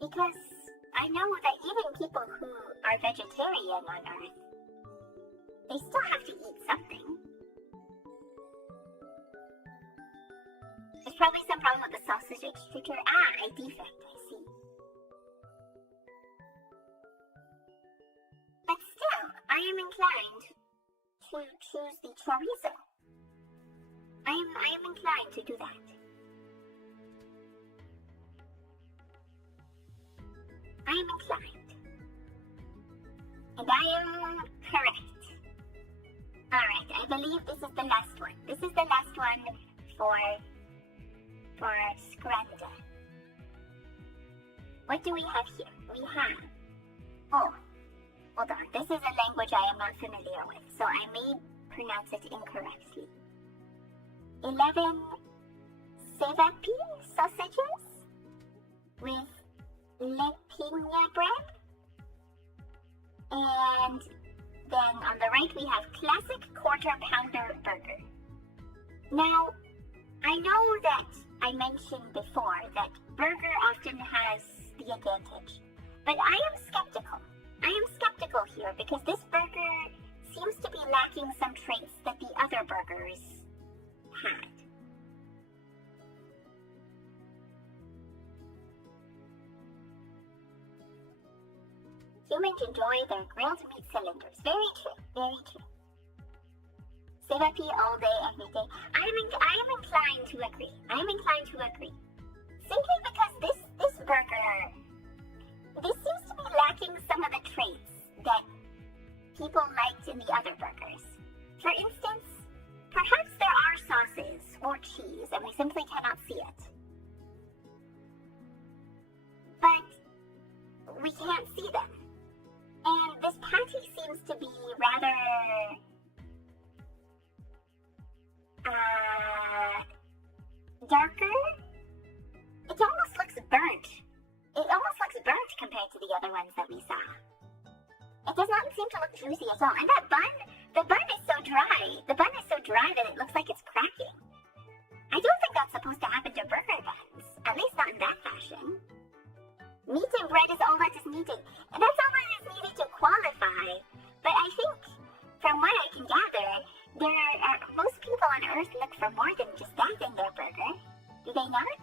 Because I know that even people who are vegetarian on Earth, they still have to eat something. There's probably some problem with the sausage extruder. A defect, I see. But still, I am inclined to choose the chorizo. I am inclined to do that. I am inclined. And I am correct. Alright, I believe this is the last one. This is the last one for Scranda. What do we have here? We have... Oh, hold on. This is a language I am not familiar with, so I may pronounce it incorrectly. 11 sevapi sausages with lepina bread. And then on the right we have classic quarter pounder burger. Now, I know that I mentioned before that burger often has the advantage, but I am skeptical. I am skeptical here because this burger seems to be lacking some traits that the other burgers had. Humans enjoy their grilled meat cylinders. Very true, very true. Sevapi all day, every day. I am inclined to agree. I am inclined to agree. Simply because this burger, this seems to be lacking some of the traits that people liked in the other burgers. For instance, perhaps there are sauces or cheese and we simply cannot see it. But we can't see them. And this patty seems to be rather darker. It almost looks burnt. It almost looks burnt compared to the other ones that we saw. It does not seem to look juicy at all. And that bun, the bun is so dry. The bun is so dry that it looks like it's cracking. I don't think that's supposed to happen to burger buns. At least not in that fashion. Meat and bread is all that is needed. And that's all that is needed to qualify. But I think, from what I can gather, most people on Earth look for more than just that in their burger. Do they not?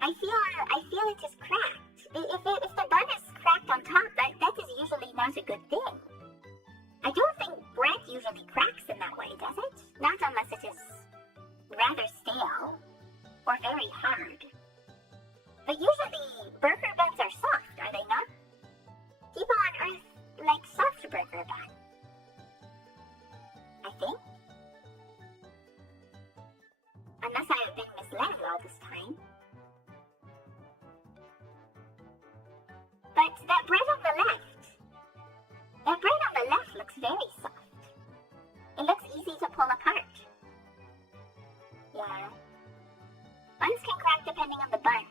I feel it is cracked. If the bun is cracked on top, that is usually not a good thing. I don't think bread usually cracks in that way, does it? Not unless it is rather stale or very hard. But usually burger buns are soft, are they not? People on Earth like soft burger bun. I think. Unless I have been misled all this time. But that bread on the left looks very soft. It looks easy to pull apart. Yeah. Buns can crack depending on the bun.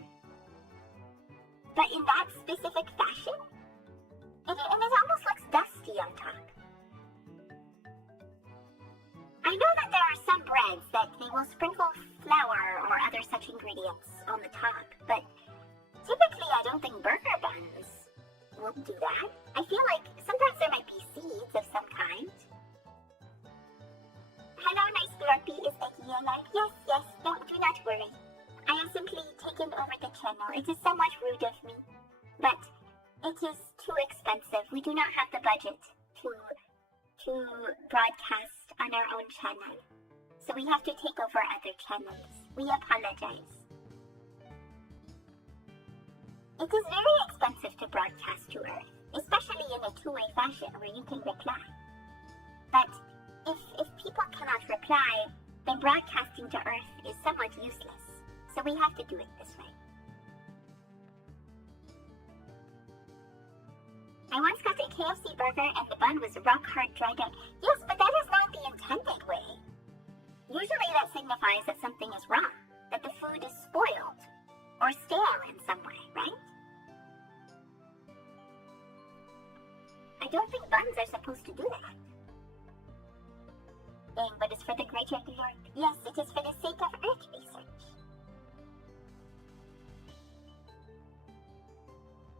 But in that specific fashion, it almost looks dusty on top. I know that there are some breads that they will sprinkle flour or other such ingredients on the top, but typically I don't think burger buns will do that. I feel like sometimes there might be seeds of some kind. Hello, niceglorpy, is EGGY alive? Yes, do not worry. I have simply taken over the channel. It is somewhat rude of me, but it is too expensive. We do not have the budget to broadcast on our own channel. So we have to take over other channels. We apologize. It is very expensive to broadcast to Earth, especially in a two-way fashion where you can reply. But if people cannot reply, then broadcasting to Earth is somewhat useless. So we have to do it this way. I once got a KFC burger and the bun was rock hard dried out. Yes, but that is not the intended way. Usually that signifies that something is wrong, that the food is spoiled or stale in some way, right? I don't think buns are supposed to do that. But it's for the greater glorp. Yes, it is for the sake of Earth research.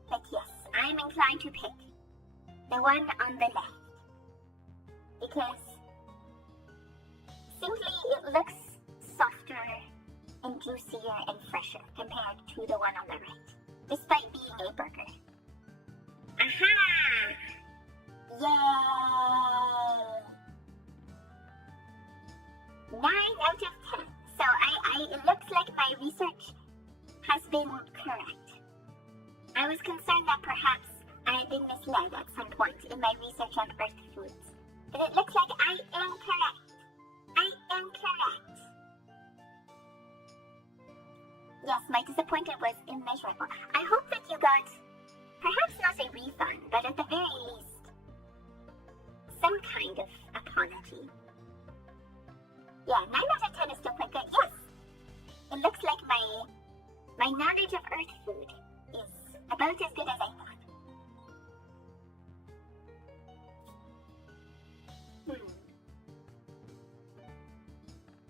But yes, I am inclined to pick the one on the left. Because simply it looks softer and juicier and fresher compared to the one on the right, despite being a burger. Aha! Yay! 9 out of 10. So it looks like my research has been correct. I was concerned that perhaps I had been misled at some point in my research on Earth foods. But it looks like I am correct. I am correct. Yes, my disappointment was immeasurable. I hope that you got, perhaps not a refund, but at the very least, some kind of apology. Yeah, 9 out of 10 is still quite good. Yes, it looks like my knowledge of Earth food is about as good as I thought.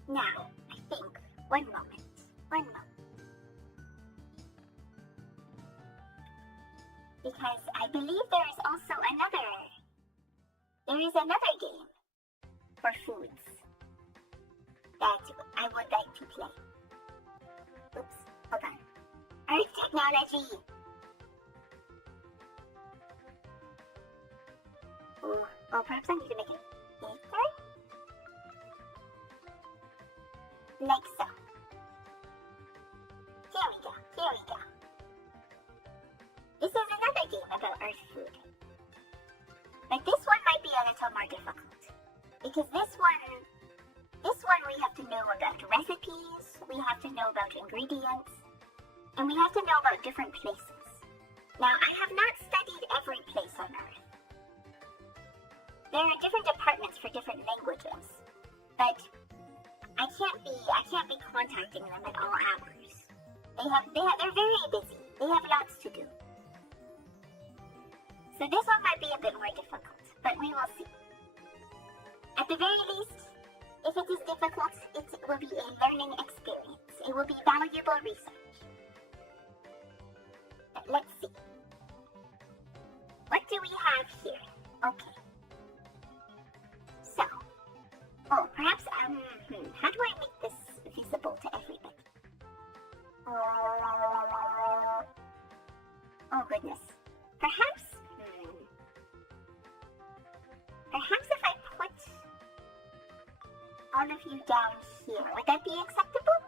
Now, I think, one moment. Because I believe there is another game for foods that I would like to play. Oops, hold on. Earth technology! Oh, perhaps I need to make it bigger? Like so. Here we go. This is another game about Earth food. But this one might be a little more difficult. Because this one we have to know about recipes, we have to know about ingredients, and we have to know about different places. Now, I have not studied every place on Earth. There are different departments for different languages, but I can't be contacting them at all hours. They're very busy. They have lots to do. So this one might be a bit more difficult, but we will see. At the very least, if it is difficult, it will be a learning experience. It will be valuable research. But let's see. What do we have here? Okay. So, perhaps, how do I make this visible to everybody? Oh goodness. Perhaps if I put all of you down here, would that be acceptable?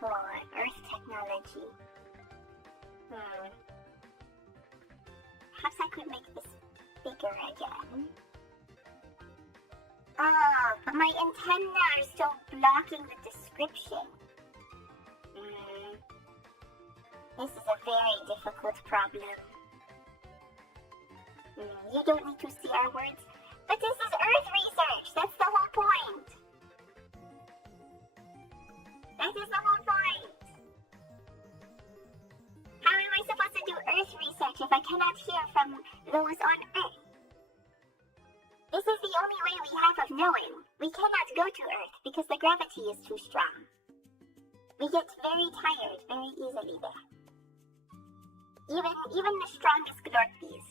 For Earth technology. Perhaps I could make this bigger again. Oh, but my antenna are still blocking the description. This is a very difficult problem. You don't need to see our words, but this is Earth research. That's the whole point. That is the whole point. How am I supposed to do Earth research if I cannot hear from those on Earth? This is the only way we have of knowing. We cannot go to Earth because the gravity is too strong. We get very tired very easily there. Even the strongest glorpies.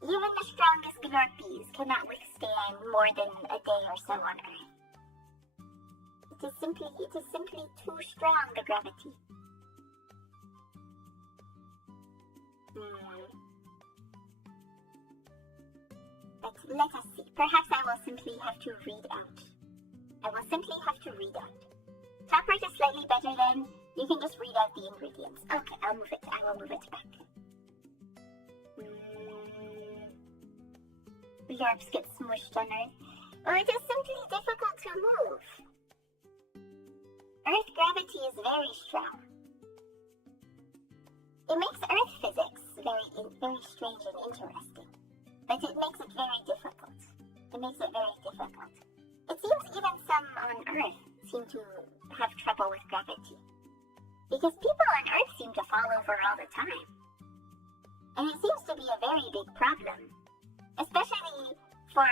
Even the strongest glorpies cannot withstand more than a day or so on Earth. It is simply too strong, the gravity. But let us see. Perhaps I will simply have to read out. Top right is slightly better than. You can just read out the ingredients. Okay, I will move it back. Glorps get smushed on Earth. Well, it is simply difficult to move. Earth gravity is very strong. It makes Earth physics very strange and interesting. But it makes it very difficult. It seems even some on Earth seem to have trouble with gravity. Because people on Earth seem to fall over all the time. And it seems to be a very big problem. Especially for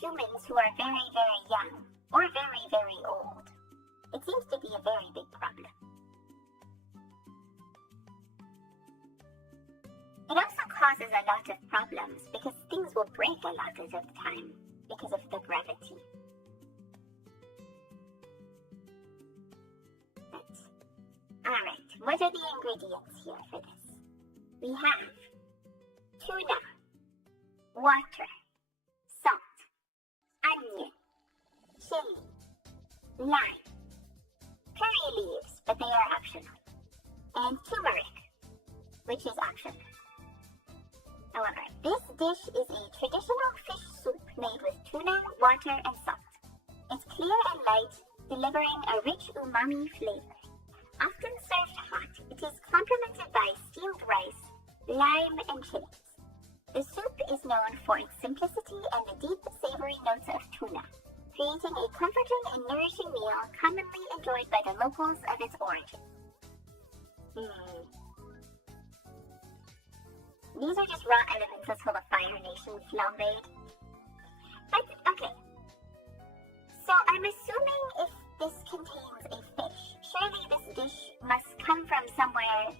humans who are very, very young or very, very old. It seems to be a very big problem. It also causes a lot of problems because things will break a lot of the time because of the gravity. Alright, what are the ingredients here for this? We have tuna, water, salt, onion, chili, lime, curry leaves, but they are optional, and turmeric, which is optional. However, this dish is a traditional fish soup made with tuna, water, and salt. It's clear and light, delivering a rich umami flavor. Often served hot, it is complemented by steamed rice, lime, and chilies. The soup is known for its simplicity and the deep, savory notes of tuna, creating a comforting and nourishing meal commonly enjoyed by the locals of its origin. These are just raw elements for the Fire Nation flambéed. But, okay. So I'm assuming if this contains a fish, surely this dish must come from somewhere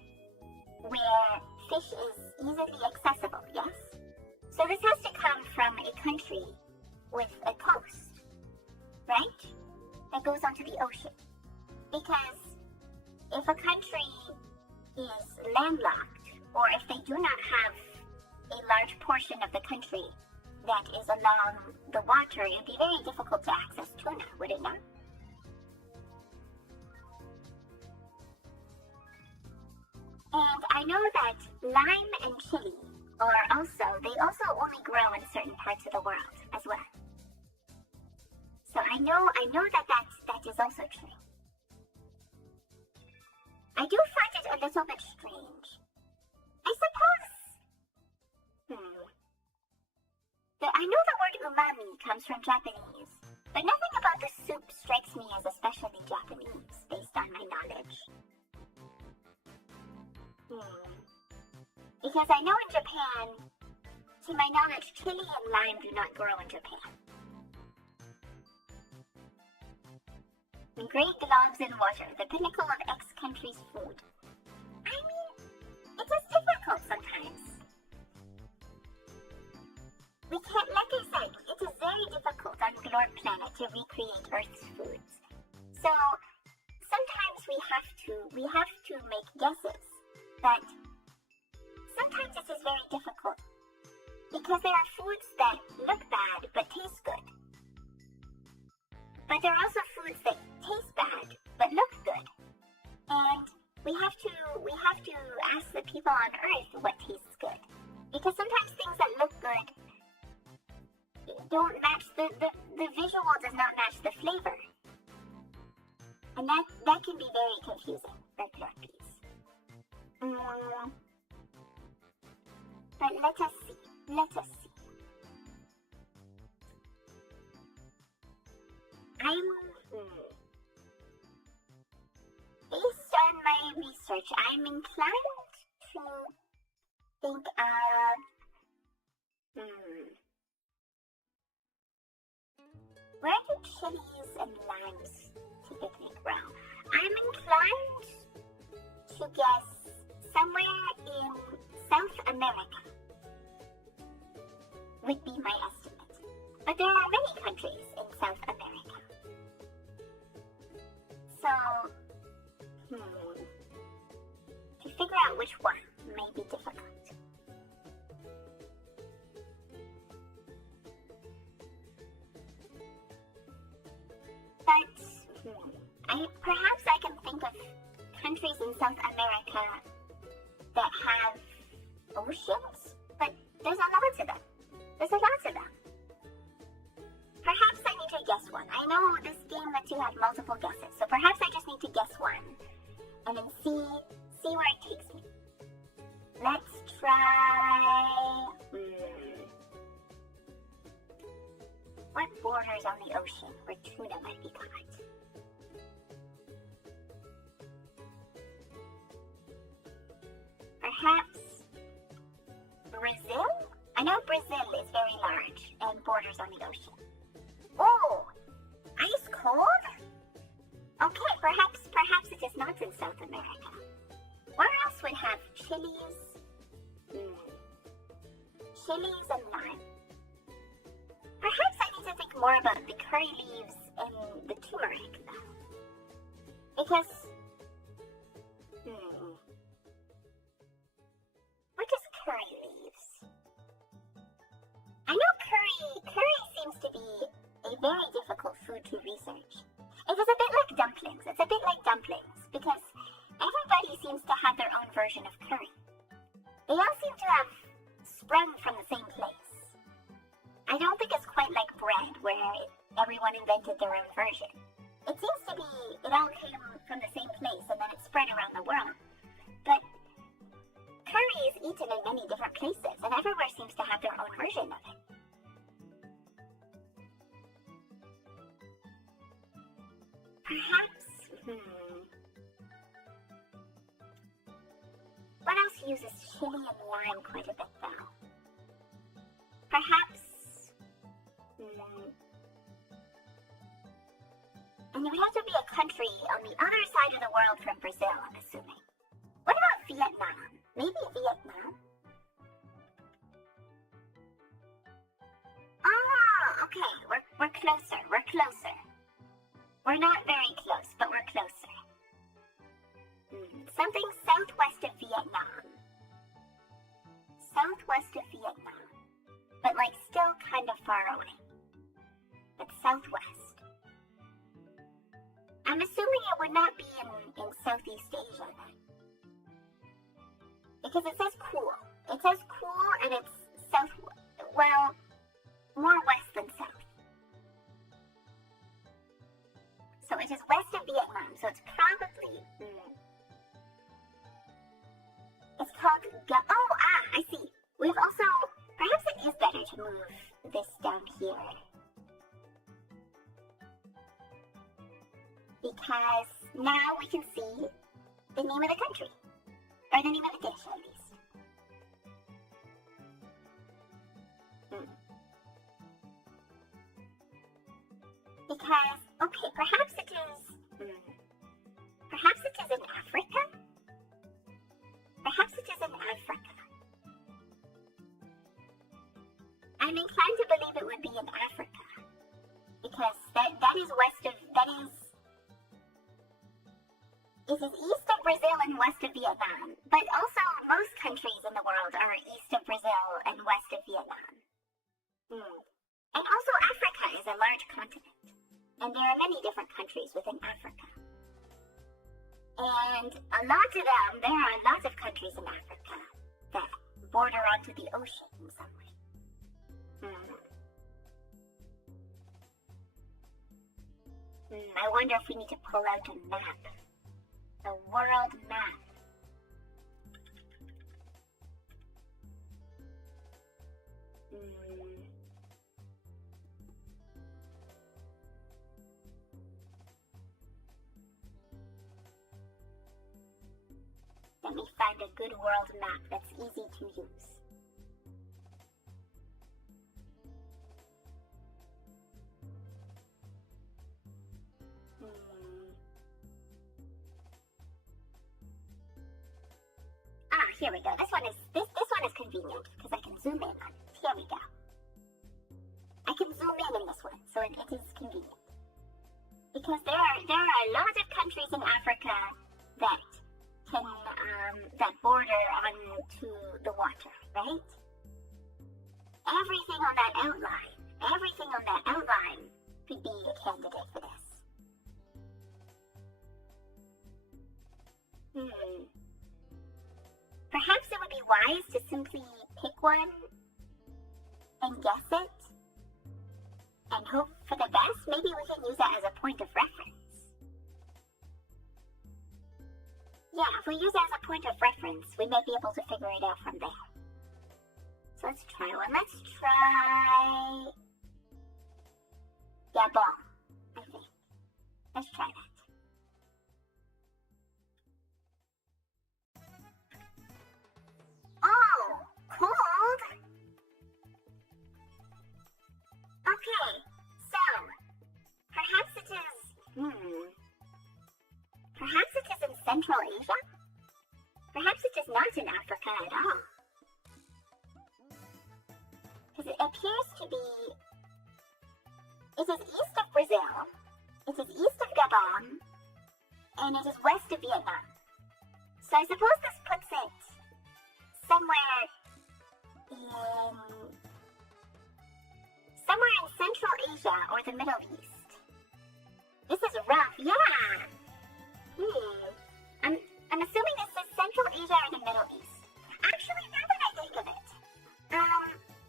where fish is easily accessible, yes? So this has to come from a country with a coast, right? That goes onto the ocean. Because if a country is landlocked, or if they do not have a large portion of the country that is along the water, it would be very difficult to access tuna, would it not? And I know that lime and chili they also only grow in certain parts of the world as well. So I know that is also true. I do find it a little bit strange. I suppose, I know the word umami comes from Japanese, but nothing about the soup strikes me as especially Japanese, based on my knowledge. Because I know in Japan, to my knowledge, chili and lime do not grow in Japan. Great globs in water, the pinnacle of X country's food. I mean, it is difficult sometimes. We can't, like I said, it is very difficult on Glorp planet to recreate Earth's foods. So sometimes we have to make guesses, but sometimes it is very difficult because there are foods that look bad but taste good. But there are also foods that taste bad but look good. And we have to ask the people on Earth what tastes good. Because sometimes things that look good don't match the visual does not match the flavor. And that can be very confusing for glorpies. But let us see. Based on my research, I'm inclined to think of where do chilies and limes typically grow? I'm inclined to guess somewhere in South America would be my estimate. But there are many countries in South America. So, to figure out which one may be difficult. But perhaps I can think of countries in South America that have oceans, but there's a lot of them. Perhaps I need to guess one. I know this game lets you have multiple guesses, so perhaps I just need to guess one and then see where it takes me. Let's try... What borders on the ocean where tuna might be caught? Perhaps Brazil? I know Brazil is very large and borders on the ocean. Oh, ice cold? Okay, perhaps it is not in South America. Where else would have chilies? Chilies and lime. Perhaps I need to think more about the curry leaves and the turmeric though. Because, what is curry leaves? I know curry seems to be a very difficult food to research. It is a bit like dumplings. It's a bit like dumplings because everybody seems to have their own version of curry. They all seem to have sprung from the same place. I don't think it's quite like bread where everyone invented their own version. It seems to be it all came from the same place and then it spread around the world. But curry is eaten in many different places and everywhere seems to have their own version of it. Perhaps, what else uses chili and lime quite a bit though? Perhaps, and it would have to be a country on the other side of the world from Brazil, I'm assuming. What about Vietnam? Maybe Vietnam? Ah, okay, we're closer. We're not very close, but we're closer. Something southwest of Vietnam. But like still kind of far away. But southwest. I'm assuming it would not be in Southeast Asia then. Because it says cool. It says cool and it's south, well, more west than south. So it is west of Vietnam, so it's probably, it's called, I see. We've also, perhaps it is better to move this down here. Because now we can see the name of the country, or the name of the dish at least. Because, okay, perhaps it is in Africa? Perhaps it is in Africa. I'm inclined to believe it would be in Africa. Because that is west of, it is east of Brazil and west of Vietnam. But also, most countries in the world are east of Brazil and west of Vietnam. And also, Africa is a large continent. And there are many different countries within Africa. And there are lots of countries in Africa that border onto the ocean in some way. I wonder if we need to pull out a map. A world map. Let me find a good world map that's easy to use. Here we go. This one is convenient because I can zoom in on it. Here we go. I can zoom in this one, so it is convenient. Because there are lots of countries in Africa that can that border onto the water, right? Everything on that outline could be a candidate for this. Perhaps it would be wise to simply pick one and guess it and hope for the best. Maybe we can use that as a point of reference. Yeah, if we use it as a point of reference, we may be able to figure it out from there. So let's try one. Let's try Gabon, I think. Let's try that. Cold? Okay, so perhaps it is in Central Asia? Perhaps it is not in Africa at all. Because it appears to be, it is east of Brazil, it is east of Gabon, and it is west of Vietnam. So I suppose this puts it somewhere in Central Asia or the Middle East. This is rough, yeah. I'm assuming this is Central Asia or the Middle East. Actually, now that I think of it,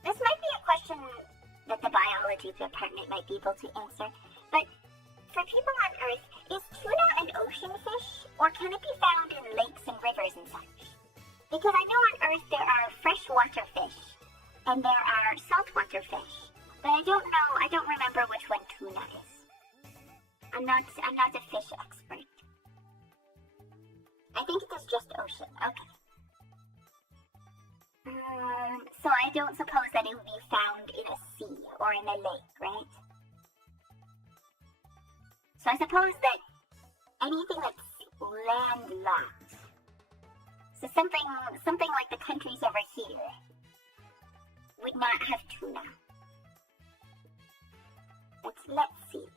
this might be a question that the biology department might be able to answer. But for people on Earth, is tuna an ocean fish, or can it be found in lakes and rivers and such? Because I know on Earth there are freshwater fish and there are saltwater fish, but I don't remember which one tuna is. I'm not a fish expert. I think it is just ocean. Okay. So I don't suppose that it would be found in a sea or in a lake, right? So I suppose that anything that's landlocked, so something like the countries over here, would not have tuna. But let's see.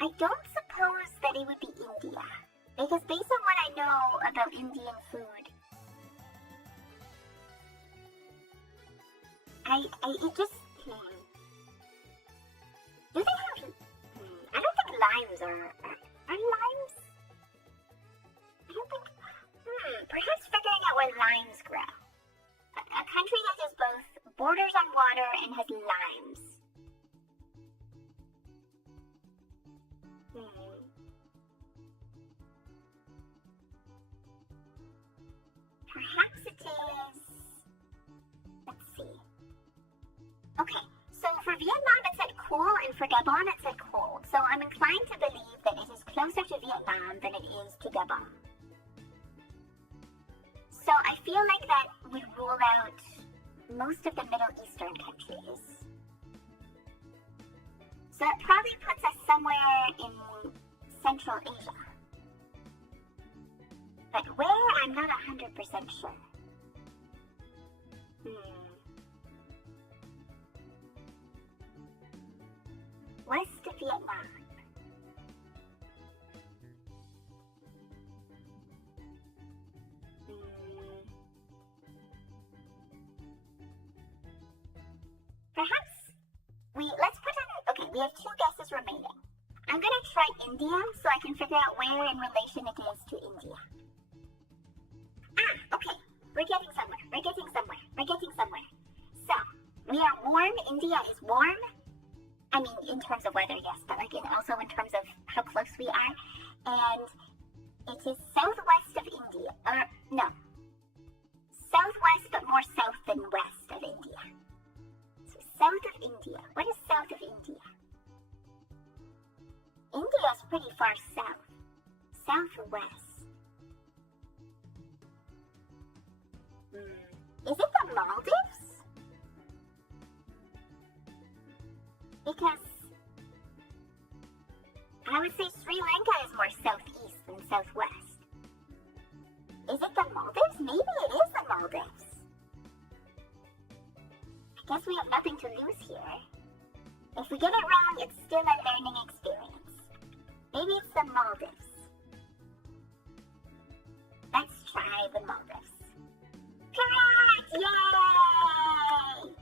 I don't suppose that it would be India, because based on what I know about Indian food, it just, do they have, I don't think limes are limes? I don't think, perhaps figuring out where limes grow. A country that is both borders on water and has limes. Perhaps it is, let's see. Okay, so for Vietnam it said cool, and for Gabon it said cold. So I'm inclined to believe that it is closer to Vietnam than it is to Gabon. So I feel like that would rule out most of the Middle Eastern countries. So that probably puts us somewhere in Central Asia. But where, I'm not 100% sure. West of Vietnam. Perhaps let's put in, okay, we have 2 guesses remaining. I'm gonna try India so I can figure out where in relation it is to India. Okay, we're getting somewhere. So, we are warm, India is warm. I mean, in terms of weather, yes, but like also in terms of how close we are. And it is southwest of India, southwest but more south than west of India. So south of India, what is south of India? India is pretty far south, southwest. Is it the Maldives? Because I would say Sri Lanka is more southeast than southwest. Is it the Maldives? Maybe it is the Maldives. I guess we have nothing to lose here. If we get it wrong, it's still a learning experience. Maybe it's the Maldives. Let's try the Maldives. Correct! Yay!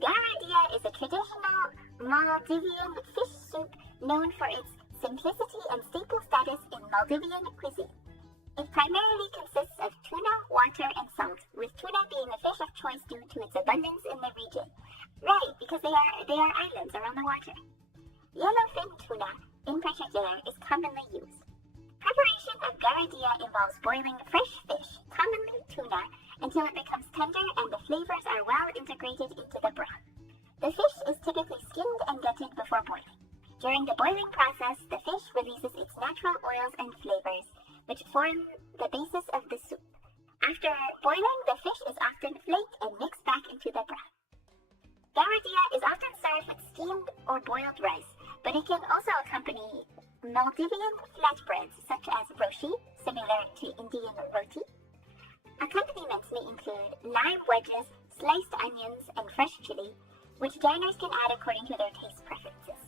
Garadia is a traditional Maldivian fish soup known for its simplicity and staple status in Maldivian cuisine. It primarily consists of tuna, water, and salt, with tuna being the fish of choice due to its abundance in the region. Right, because they are islands around the water. Yellowfin tuna, in particular, is commonly used. Preparation of garadia involves boiling fresh fish, commonly tuna, until it becomes tender and the flavors are well integrated into the broth. The fish is typically skinned and gutted before boiling. During the boiling process, the fish releases its natural oils and flavors, which form the basis of the soup. After boiling, the fish is often flaked and mixed back into the broth. Garadia is often served with steamed or boiled rice, but it can also accompany Maldivian flatbreads such as roshi, similar to Indian roti. Accompaniments may include lime wedges, sliced onions, and fresh chili, which diners can add according to their taste preferences.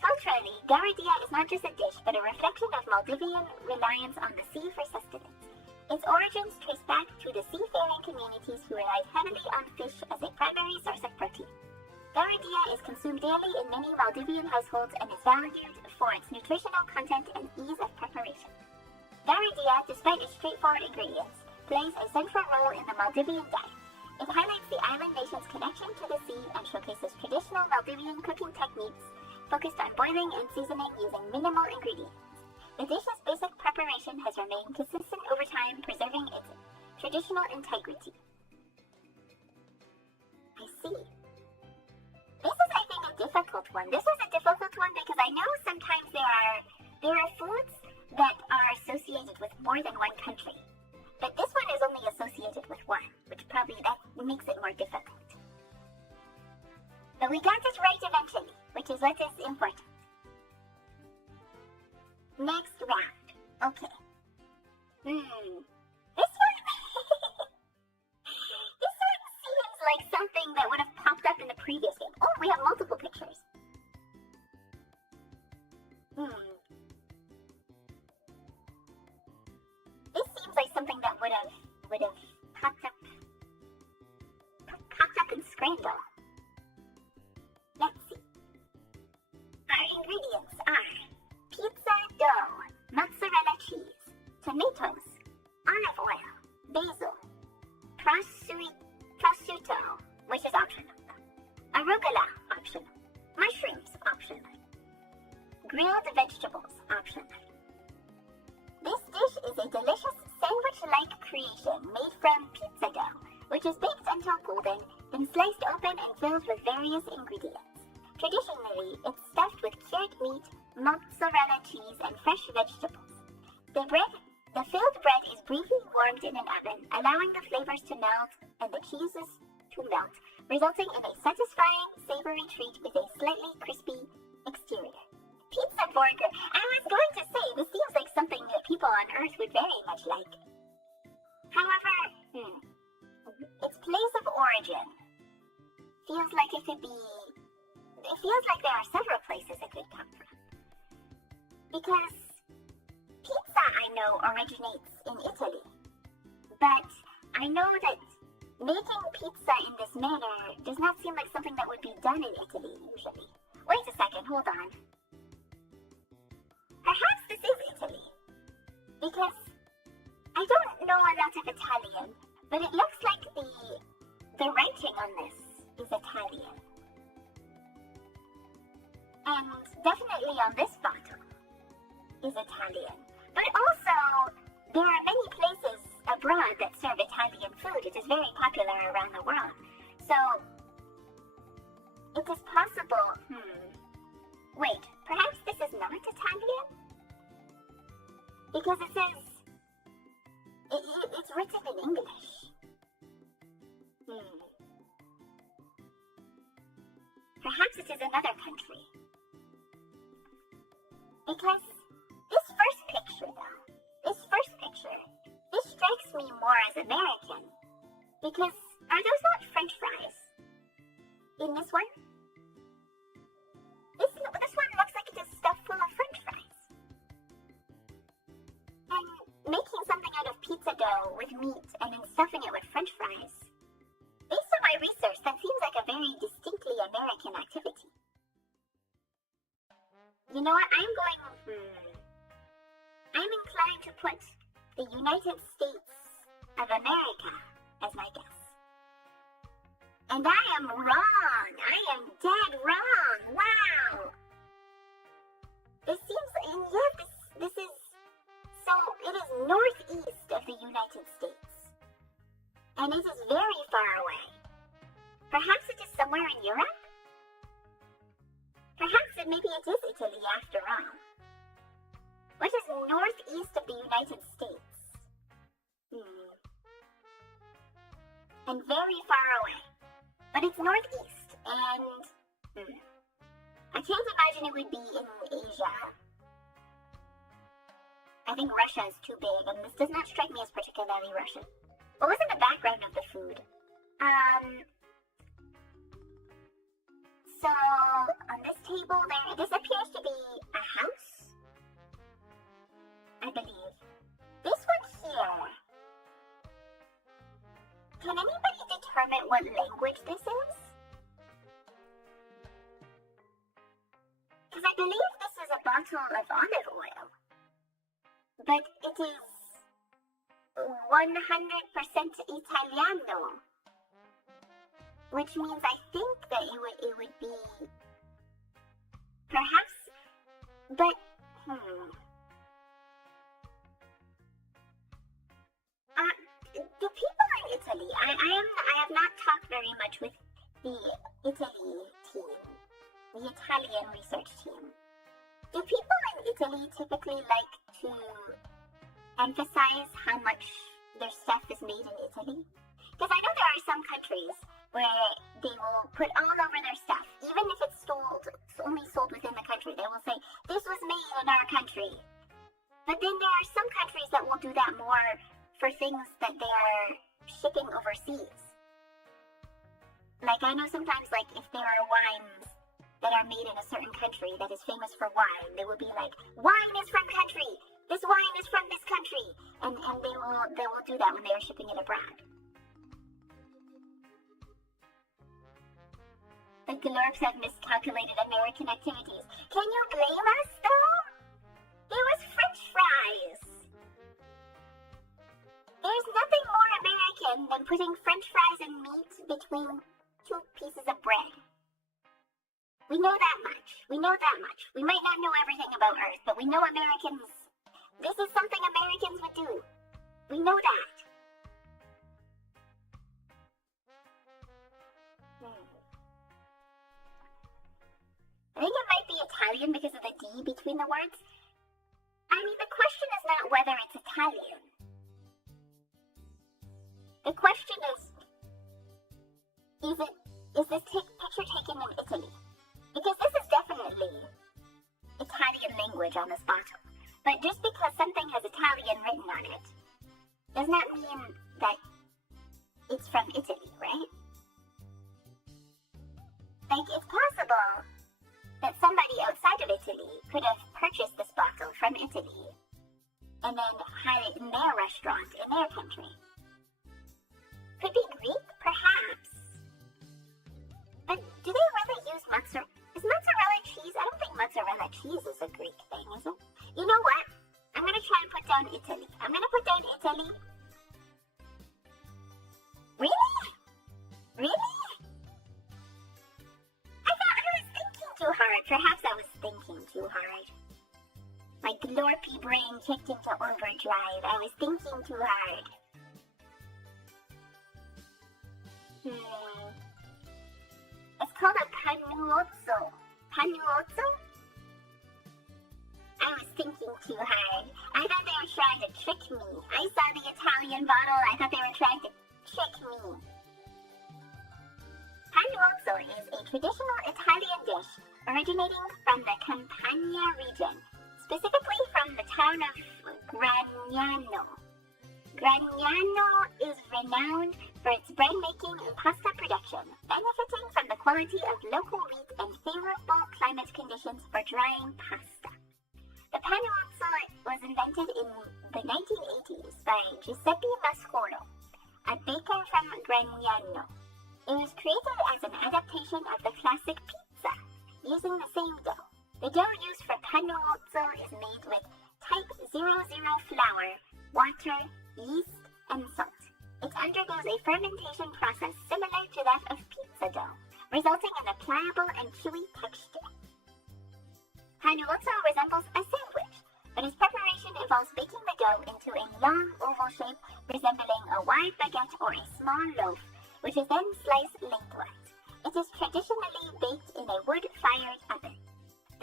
Culturally, garadia is not just a dish, but a reflection of Maldivian reliance on the sea for sustenance. Its origins trace back to the seafaring communities who relied heavily on fish as a primary source of protein. Garadia is consumed daily in many Maldivian households and is valued for its nutritional content and ease of preparation. Garadia, despite its straightforward ingredients, plays a central role in the Maldivian diet. It highlights the island nation's connection to the sea and showcases traditional Maldivian cooking techniques focused on boiling and seasoning using minimal ingredients. The dish's basic preparation has remained consistent over time, preserving its traditional integrity. I see. This is, I think, a difficult one. This is a difficult one because I know sometimes there are foods that are associated with more than one country. But this one is only associated with one, which probably that makes it more difficult. But we got it right eventually, which is what is important. Next round. Okay. This one... this one seems like something that would have popped up in the previous game. Oh, we have multiple pictures. This seems like something that would have popped up in Scramble. Let's see. Our ingredients are pizza dough, mozzarella cheese, tomatoes, olive oil, basil, prosciutto, which is optional, arugula, optional, mushrooms, optional, grilled vegetables, optional. This dish is a delicious sandwich-like creation made from pizza dough, which is baked until golden, then sliced open and filled with various ingredients. Traditionally, it's stuffed with cured meat, mozzarella cheese, and fresh vegetables. The filled bread is briefly warmed in an oven, allowing the flavors to melt and the cheese's to melt, resulting in a satisfying, savory treat with a slightly crispy exterior. Pizza burger. I was going to say, this seems like something that people on Earth would very much like. However, its place of origin feels like it feels like there are several places it could come from. Because pizza, I know, originates in Italy. But I know that making pizza in this manner does not seem like something that would be done in Italy usually. Wait a second, hold on. Perhaps this is Italy. Because I don't know a lot of Italian, but it looks like the writing on this is Italian. And definitely on this bottle is Italian. But also, there are many places abroad that serve Italian food. It is very popular around the world. So, it is possible, wait, perhaps this is not Italian? Because it says, it's written in English. Perhaps it is another country. Because this first picture, this strikes me more as American. Because are those not French fries in this one? This one looks like it is stuffed full of French fries. And making something out of pizza dough with meat and then stuffing it with French fries, based on my research, that seems like a very distinctly American activity. You know what? I'm inclined to put the United States of America as my guess. And I am wrong! I am dead wrong! Wow! This seems, and yet this is, so it is northeast of the United States. And it is very far away. Perhaps it is somewhere in Europe? Perhaps maybe it is Italy after all. What is northeast of the United States? And very far away. But it's northeast, and I can't imagine it would be in Asia. I think Russia is too big, and this does not strike me as particularly Russian. What was in the background of the food? So, on this table there, this appears to be a house, I believe. This one here, can anybody determine what language this is? Because I believe this is a bottle of olive oil, but it is 100% Italiano. Which means I think that it would be perhaps, but do people in Italy? I have not talked very much with the Italy team, the Italian research team. Do people in Italy typically like to emphasize how much their stuff is made in Italy? Because I know there are some countries where they will put all over their stuff, even if it's only sold within the country. They will say, this was made in our country. But then there are some countries that will do that more for things that they are shipping overseas. Like, I know sometimes, like, if there are wines that are made in a certain country that is famous for wine, they will be like, wine is from country! This wine is from this country! And they will do that when they are shipping it abroad. The glorps have miscalculated American activities. Can you blame us, though? It was French fries. There's nothing more American than putting French fries and meat between two pieces of bread. We know that much. We might not know everything about Earth, but we know Americans. This is something Americans would do. We know that. I think it might be Italian because of the D between the words. I mean, the question is not whether it's Italian. The question is, Is this picture taken in Italy? Because this is definitely Italian language on this bottle. But just because something has Italian written on it does not mean that it's from Italy, right? Like, it's possible that somebody outside of Italy could have purchased this bottle from Italy and then had it in their restaurant in their country. Could be Greek, perhaps. But do they really use mozzarella? Is mozzarella cheese? I don't think mozzarella cheese is a Greek thing, is it? You know what? I'm going to try and put down Italy. I'm going to put down Italy. Really? Really? I thought I was thinking too hard. Perhaps I was thinking too hard. My glorpy brain kicked into overdrive. I was thinking too hard. It's called a panuozzo. Panuozzo? I was thinking too hard. I thought they were trying to trick me. I saw the Italian bottle. I thought they were trying to trick me. Panuozzo is a traditional Italian dish originating from the Campania region, specifically from the town of Gragnano. Gragnano is renowned for its bread making and pasta production, benefiting from the quality of local wheat and favorable climate conditions for drying pasta. The panuozzo was invented in the 1980s by Giuseppe Mascolo, a baker from Gragnano. It was created as an adaptation of the classic pizza, using the same dough. The dough used for panuozzo is made with type 00 flour, water, yeast, and salt. It undergoes a fermentation process similar to that of pizza dough, resulting in a pliable and chewy texture. Panuozzo resembles a sandwich, but its preparation involves baking the dough into a long oval shape resembling a wide baguette or a small loaf, which is then sliced lengthwise. It is traditionally baked in a wood-fired oven.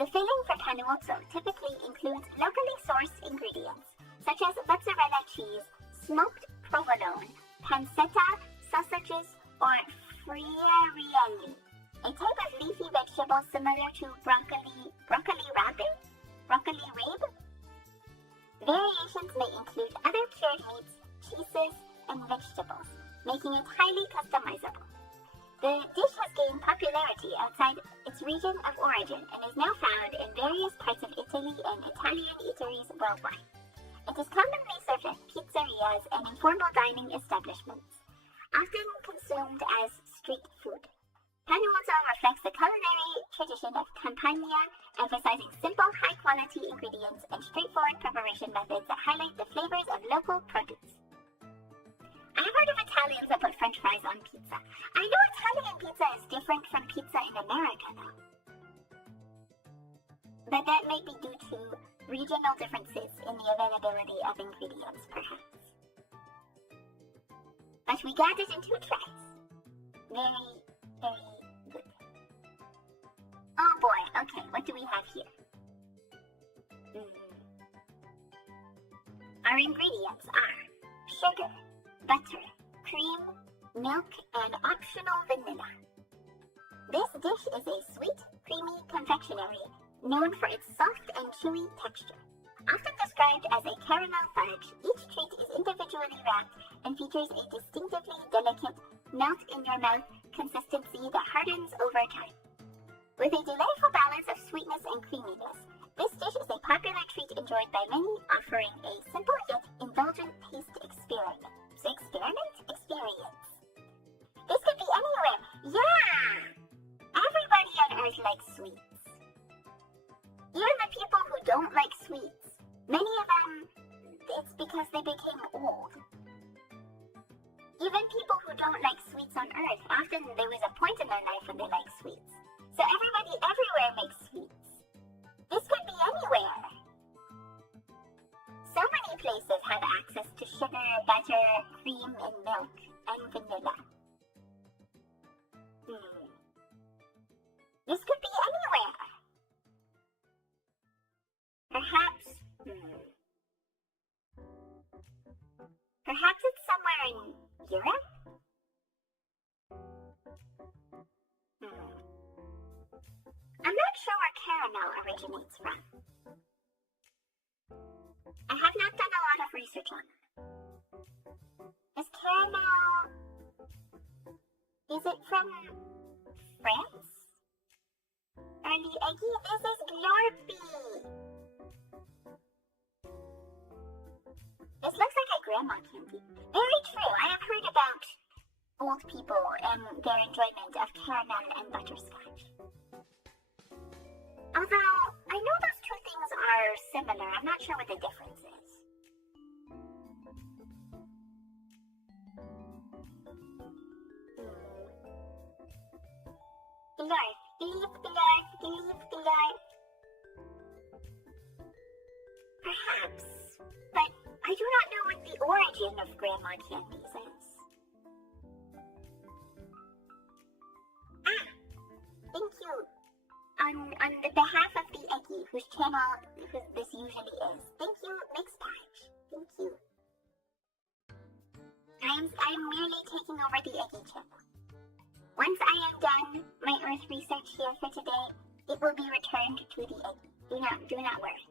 The filling for panuozzo typically includes locally sourced ingredients, such as mozzarella cheese, smoked provolone, pancetta, sausages, or friarielli, a type of leafy vegetable similar to broccoli rabe. Variations may include other cured meats, cheeses, and vegetables, making it highly customizable. The dish has gained popularity outside its region of origin and is now found in various parts of Italy and Italian eateries worldwide. It is commonly served at pizzerias and informal dining establishments, often consumed as street food. Panuozzo reflects the culinary tradition of Campania, emphasizing simple, high-quality ingredients and straightforward preparation methods that highlight the flavors of local produce. I've heard of Italians that put French fries on pizza. I know Italian pizza is different from pizza in America, though. But that may be due to regional differences in the availability of ingredients, perhaps. But we got it in 2 tries. Very, very good. Oh boy, okay, what do we have here? Our ingredients are sugar, butter, cream, milk, and optional vanilla. This dish is a sweet, creamy confectionery known for its soft and chewy texture. Often described as a caramel fudge, each treat is individually wrapped and features a distinctively delicate, melt-in-your-mouth consistency that hardens over time. With a delightful balance of sweetness and creaminess, this dish is a popular treat enjoyed by many, offering a simple yet indulgent taste experiment. Experience. This could be anywhere. Yeah! Everybody on Earth likes sweets. Even the people who don't like sweets, many of them, it's because they became old. Even people who don't like sweets on Earth, often there was a point in their life when they like sweets. So everybody everywhere makes sweets. This could be anywhere. So many places have access to sugar, butter, cream, and milk, and vanilla. This could be anywhere. Perhaps it's somewhere in Europe? I'm not sure where caramel originates from. I have not done a lot of research on it. Is it from France? Early Eggy? This is glorpy! This looks like a grandma candy. Very true, I have heard about old people and their enjoyment of caramel and butterscotch. Although, I know those two things are similar, I'm not sure what the difference is. Glorp, gleep, glorp, gleep, glorp. Perhaps, but I do not know what the origin of grandma candies is. Ah, thank you. On the behalf of the Eggy, whose channel this usually is. Thank you, Mixed Patch. Thank you. I'm merely taking over the Eggy channel. Once I am done my Earth research here for today, it will be returned to the Eggy. Do not worry.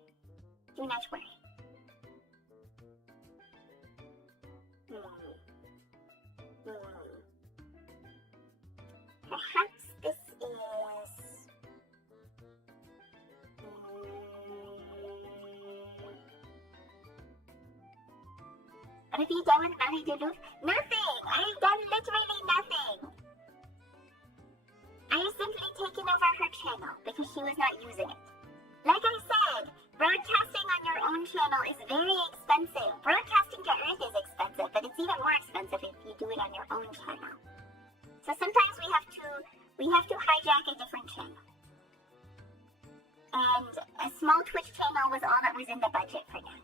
Do not worry. Perhaps this is... What have you done with Marie Duluth? Nothing! I've done literally nothing! I have simply taken over her channel because she was not using it. Like I said, broadcasting on your own channel is very expensive. Broadcasting to Earth is expensive, but it's even more expensive if you do it on your own channel. So sometimes we have to hijack a different channel. And a small Twitch channel was all that was in the budget for now.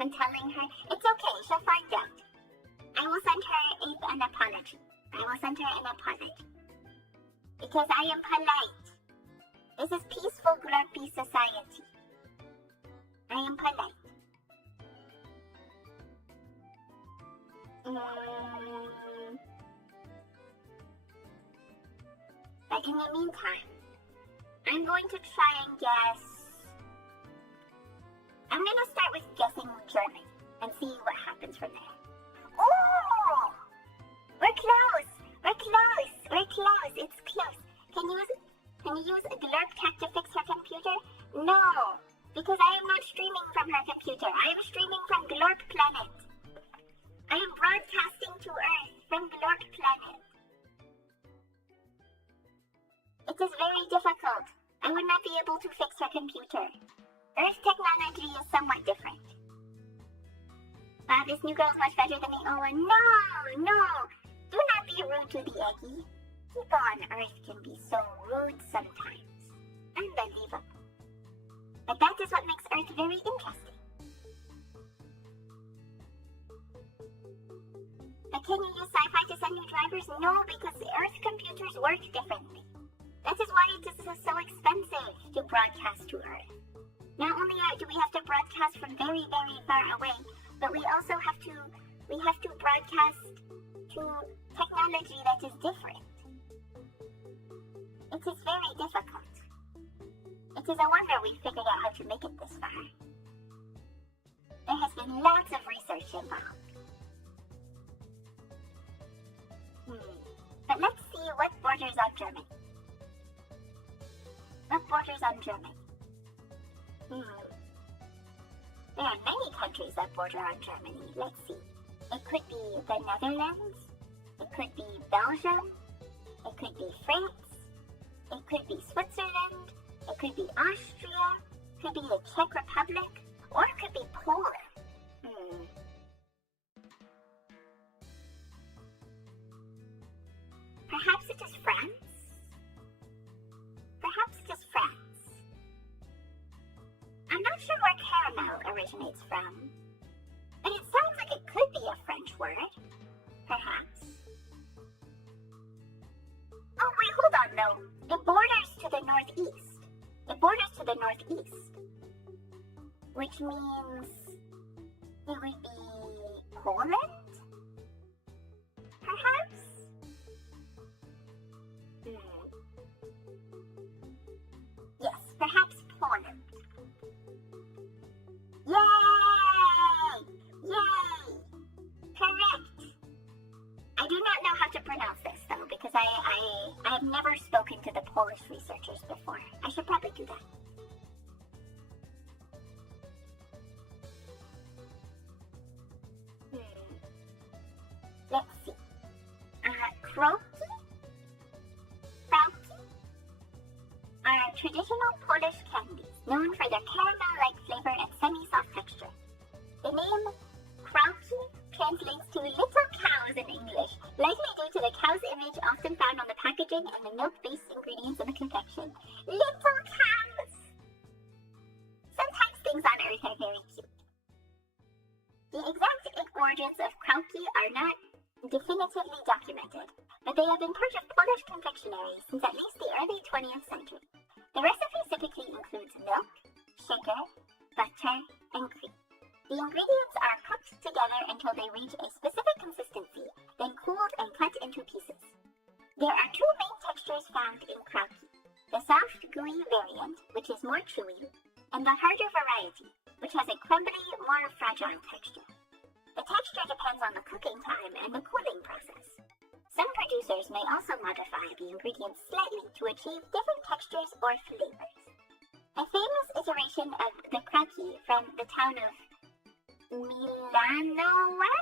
I'm telling her, it's okay, she'll find out. I will send her an apology. I will send her an apology. Because I am polite. This is peaceful, glorpy society. I am polite. But in the meantime, I'm going to try and guess. I'm going to start with guessing German and see what happens from there. Oh! We're close! We're close! We're close! It's close. Can you use a glorp tech to fix her computer? No! Because I am not streaming from her computer. I am streaming from Glorp Planet. I am broadcasting to Earth from Glorp Planet. It is very difficult. I would not be able to fix her computer. Earth technology is somewhat different. Wow, this new girl is much better than the old one. No! Do not be rude to the Eggy. People on Earth can be so rude sometimes. Unbelievable. But that is what makes Earth very interesting. But can you use sci-fi to send new drivers? No, because the Earth computers work differently. That is why it is so expensive to broadcast to Earth. Not only do we have to broadcast from very, very far away, but we also have to broadcast to technology that is different. It is very difficult. It is a wonder we figured out how to make it this far. There has been lots of research involved. But let's see what borders on Germany. What borders on Germany? There are many countries that border on Germany. Let's see. It could be the Netherlands. It could be Belgium. It could be France. It could be Switzerland. It could be Austria. It could be the Czech Republic. Or it could be Poland. Perhaps it is France? Perhaps it is France. I'm not sure where caramel originates from, but it sounds like it could be a French word. Perhaps. Oh wait, hold on though. It borders to the northeast. It borders to the northeast. Which means it would be Poland? Perhaps? never spoken to the Polish researchers before. I should probably do that. Let's see. Kroki are traditional Polish candies known for their caramel-like flavor and semi-soft texture. The name Kroki translates to little cows in English, likely due to the cow's image often found on the packaging and the milk-based ingredients in the confection. Little cows! Sometimes things on Earth are very cute. The exact origins of Kroki are not definitively documented, but they have been part of Polish confectionery since at least the early 20th century. The recipe typically includes milk, sugar, butter, and cream. The ingredients are cooked together until they reach a specific consistency, then cooled and cut into pieces. There are two main textures found in Kroki: the soft, gooey variant, which is more chewy, and the harder variety, which has a crumbly, more fragile texture. The texture depends on the cooking time and the cooling process. Some producers may also modify the ingredients slightly to achieve different textures or flavors. A famous iteration of the Kroki from the town of Milanowa,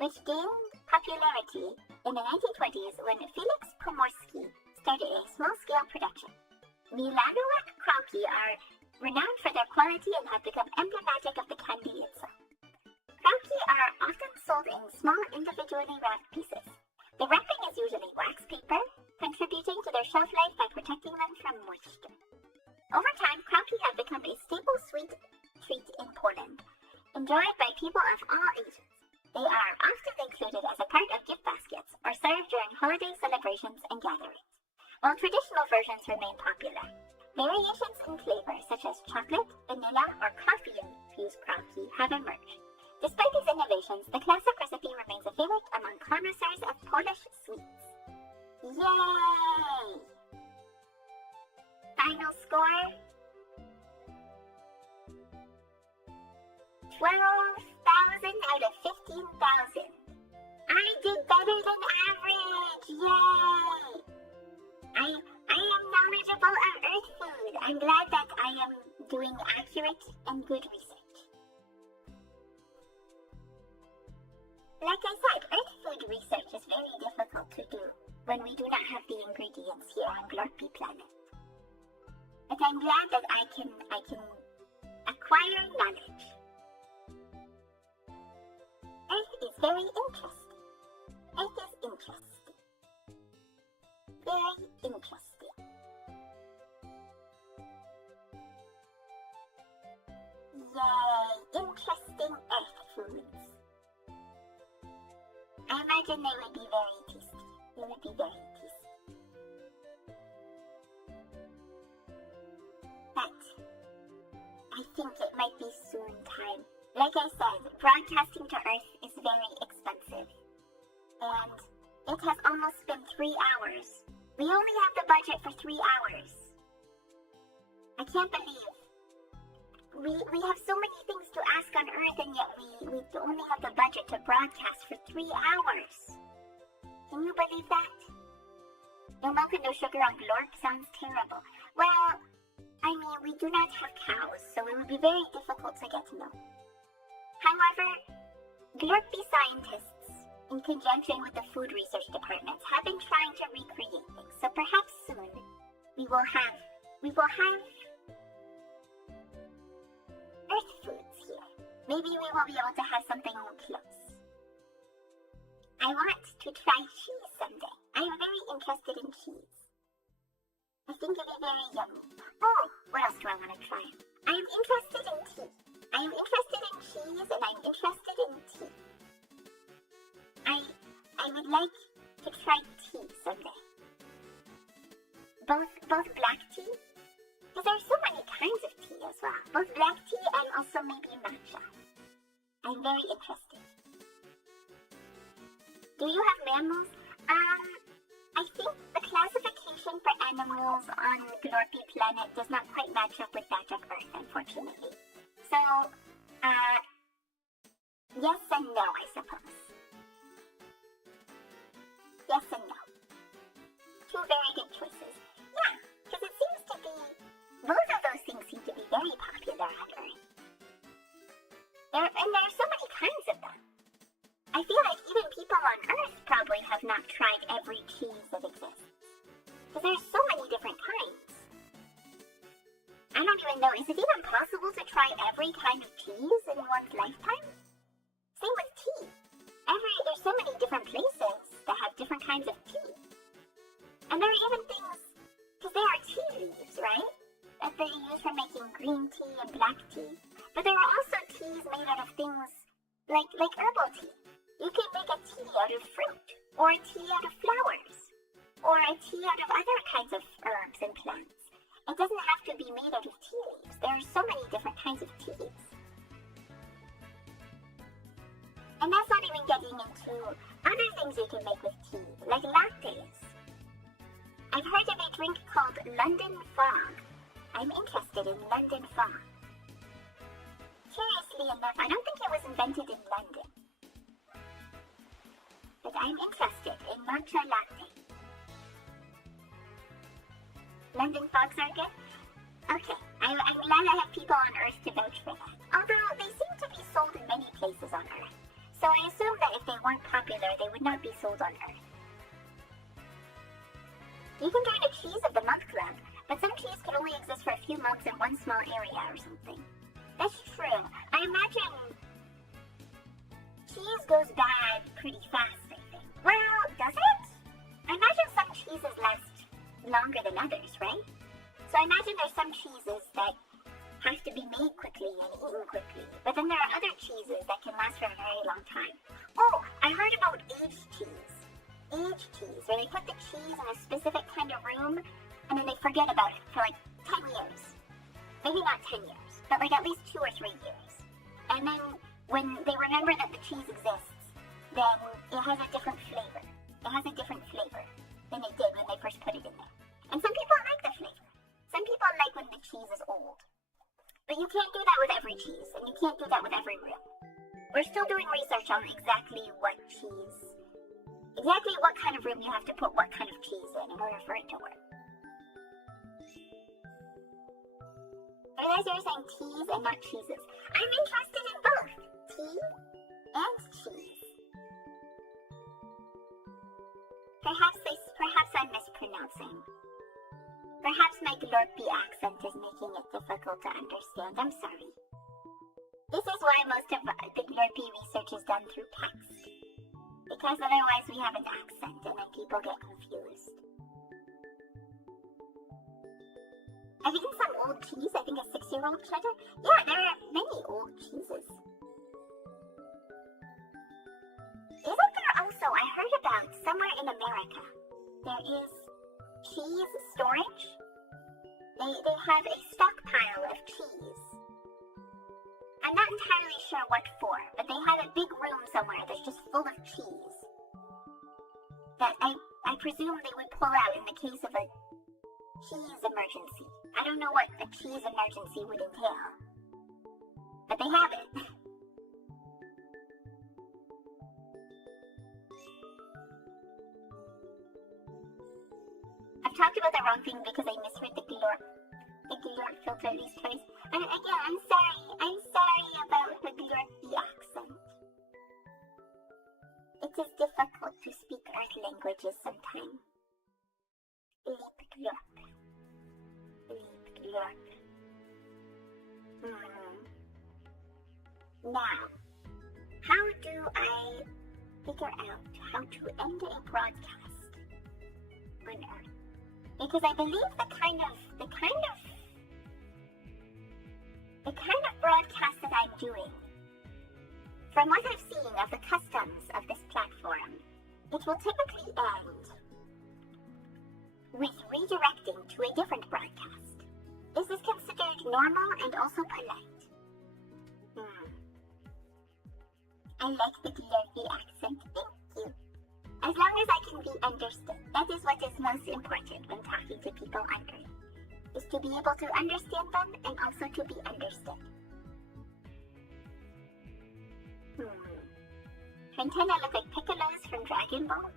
which gained popularity in the 1920s when Felix Pomorski started a small-scale production. Milanowa Kroki are renowned for their quality and have become emblematic of the candy itself. Kroki are often sold in small individually wrapped pieces. The wrapping is usually wax paper, contributing to their shelf life by protecting them from moisture. Over time, Kroki have become a staple sweet treat in Poland, enjoyed by people of all ages. They are often included as a part of gift baskets or served during holiday celebrations and gatherings. While traditional versions remain popular, variations in flavor such as chocolate, vanilla, or coffee-infused Kroki have emerged. Despite these innovations, the classic recipe remains a favorite among connoisseurs of Polish sweets. Yay! Final score: 12,000 out of 15,000. I did better than average! Yay! I am knowledgeable of Earth food. I'm glad that I am doing accurate and good research. Like I said, Earth food research is very difficult to do when we do not have the ingredients here on Glorpy Planet. But I'm glad that I can acquire knowledge. Earth is very interesting. Earth is interesting. Very interesting. Yay! Interesting Earth foods. I imagine they would be very tasty. They would be very tasty. But I think it might be soon time. Like I said, broadcasting to Earth is very expensive. And it has almost been 3 hours. We only have the budget for 3 hours. I can't believe. We have so many things to ask on Earth, and yet we only have the budget to broadcast for 3 hours. Can you believe that? No milk and no sugar on Glorp sounds terrible. Well, I mean, we do not have cows, so it would be very difficult to get milk. However, Glorpy scientists, in conjunction with the food research departments, have been trying to recreate things. So perhaps soon we will have Earth foods here. Maybe we will be able to have something close. I want to try cheese someday. I am very interested in cheese. I think it'd be very yummy. Oh, what else do I want to try? I am interested in tea. I am interested in cheese, and I'm interested in tea. I would like to try tea someday. Both black tea, because there are so many kinds of tea as well. Both black tea and also maybe matcha. I'm very interested. Do you have mammals? I think the classification for animals on Glorpy Planet does not quite match up with that of Earth, unfortunately. So, yes and no, I suppose. Yes and no. two very good choices. Yeah, because it seems to be, both of those things seem to be very popular on Earth. There are so many kinds of them. I feel like even people on Earth probably have not tried every cheese that exists. Because there's so many different kinds. I don't even know, is it even possible to try every kind of cheese in one's lifetime? Same with tea. There's so many different places that have different kinds of tea. And there are even things, because there are tea leaves, right? That they use for making green tea and black tea. But there are also teas made out of things like herbal tea. You can make a tea out of fruit, or a tea out of flowers, or a tea out of other kinds of herbs and plants. It doesn't have to be made out of tea leaves. There are so many different kinds of teas. And that's not even getting into other things you can make with tea, like lattes. I've heard of a drink called London Fog. I'm interested in London Fog. Curiously enough, I don't think it was invented in London. But I'm interested in matcha latte. London Fogs are good? Okay, I'm glad I have people on Earth to vouch for that. Although they seem to be sold in many places on Earth. So I assume that if they weren't popular, they would not be sold on Earth. You can join a Cheese of the Month club, but some cheese could only exist for a few months in one small area or something. That's true. I imagine cheese goes bad pretty fast, I think. Well, does it? I imagine some cheeses last longer than others, right? So I imagine there's some cheeses that have to be made quickly and eaten quickly. But then there are other cheeses that can last for a very long time. Oh, I heard about aged cheese. Aged cheese, where they put the cheese in a specific kind of room and then they forget about it for like 10 years. Maybe not 10 years, but like at least 2 or 3 years. And then when they remember that the cheese exists, then it has a different flavor. It has a different flavor than it did when they first put it in there. And some people like the flavor. Some people like when the cheese is old. But you can't do that with every cheese, and you can't do that with every room. We're still doing research on exactly what kind of room you have to put what kind of cheese in order for it to work. I realize you were saying teas and not cheeses. I'm interested in both tea and cheese. Perhaps I'm mispronouncing. Perhaps my glorpy accent is making it difficult to understand. I'm sorry. This is why most of the glorpy research is done through text. Because otherwise we have an accent and then people get confused. I've eaten some old cheese, I think a 6-year-old cheddar. Yeah, there are many old cheeses. Isn't there also, I heard about somewhere in America, there is cheese storage? They have a stockpile of cheese. I'm not entirely sure what for, but they have a big room somewhere that's just full of cheese. That I presume they would pull out in the case of a cheese emergency. I don't know what a cheese emergency would entail, but they have it. I've talked about the wrong thing because I misheard the glorp filter at least twice. And again, I'm sorry about the glorpy accent. It is difficult to speak Earth languages sometimes. Gleep glorp. Gleep glorp. Now, how do I figure out how to end a broadcast on Earth? Because I believe the kind of broadcast that I'm doing, from what I've seen of the customs of this platform, it will typically end with redirecting to a different broadcast. Is this considered normal and also polite? I like the glorpy accent, thank you. As long as I can be understood, that is what is most important when talking to people on Earth, is to be able to understand them and also to be understood. Her antenna look like Piccolos from Dragon Ball?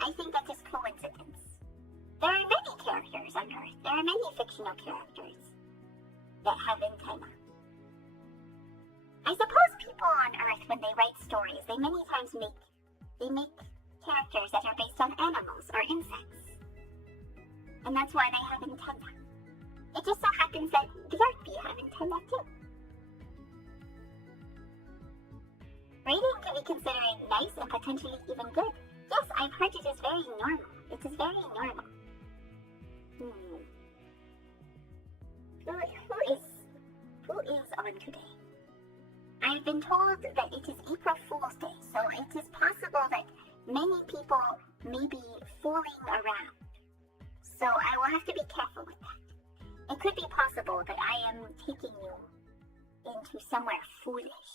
I I think that's just coincidence. There are many characters on Earth. There are many fictional characters that have antennae. I suppose people on Earth, when they write stories, they many times make characters that are based on animals or insects. And that's why they have antennae. It just so happens that glorpy have antennae too. Rating can be considered nice and potentially even good. Yes, I've heard it is very normal. It is very normal. Who is on today? I've been told that it is April Fool's Day, so it is possible that many people may be fooling around. So I will have to be careful with that. It could be possible that I am taking you into somewhere foolish.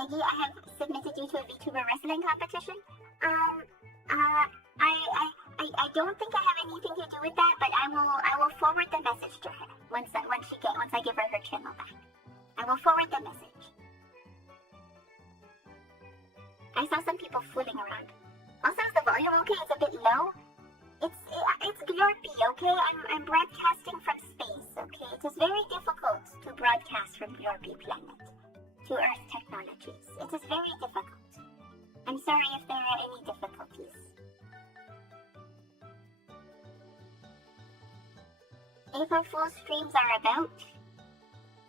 Eggy, I have submitted you to a VTuber wrestling competition. I don't think I have anything to do with that, but I will forward the message to her once I give her channel back. I will forward the message. I saw some people fooling around. Also, is the volume okay? It's a bit low. It's glorpy, okay? I'm broadcasting from space, okay? It is very difficult to broadcast from glorpy planet to Earth technologies. It is very difficult. I'm sorry if there are any difficulties. April Fool's streams are about.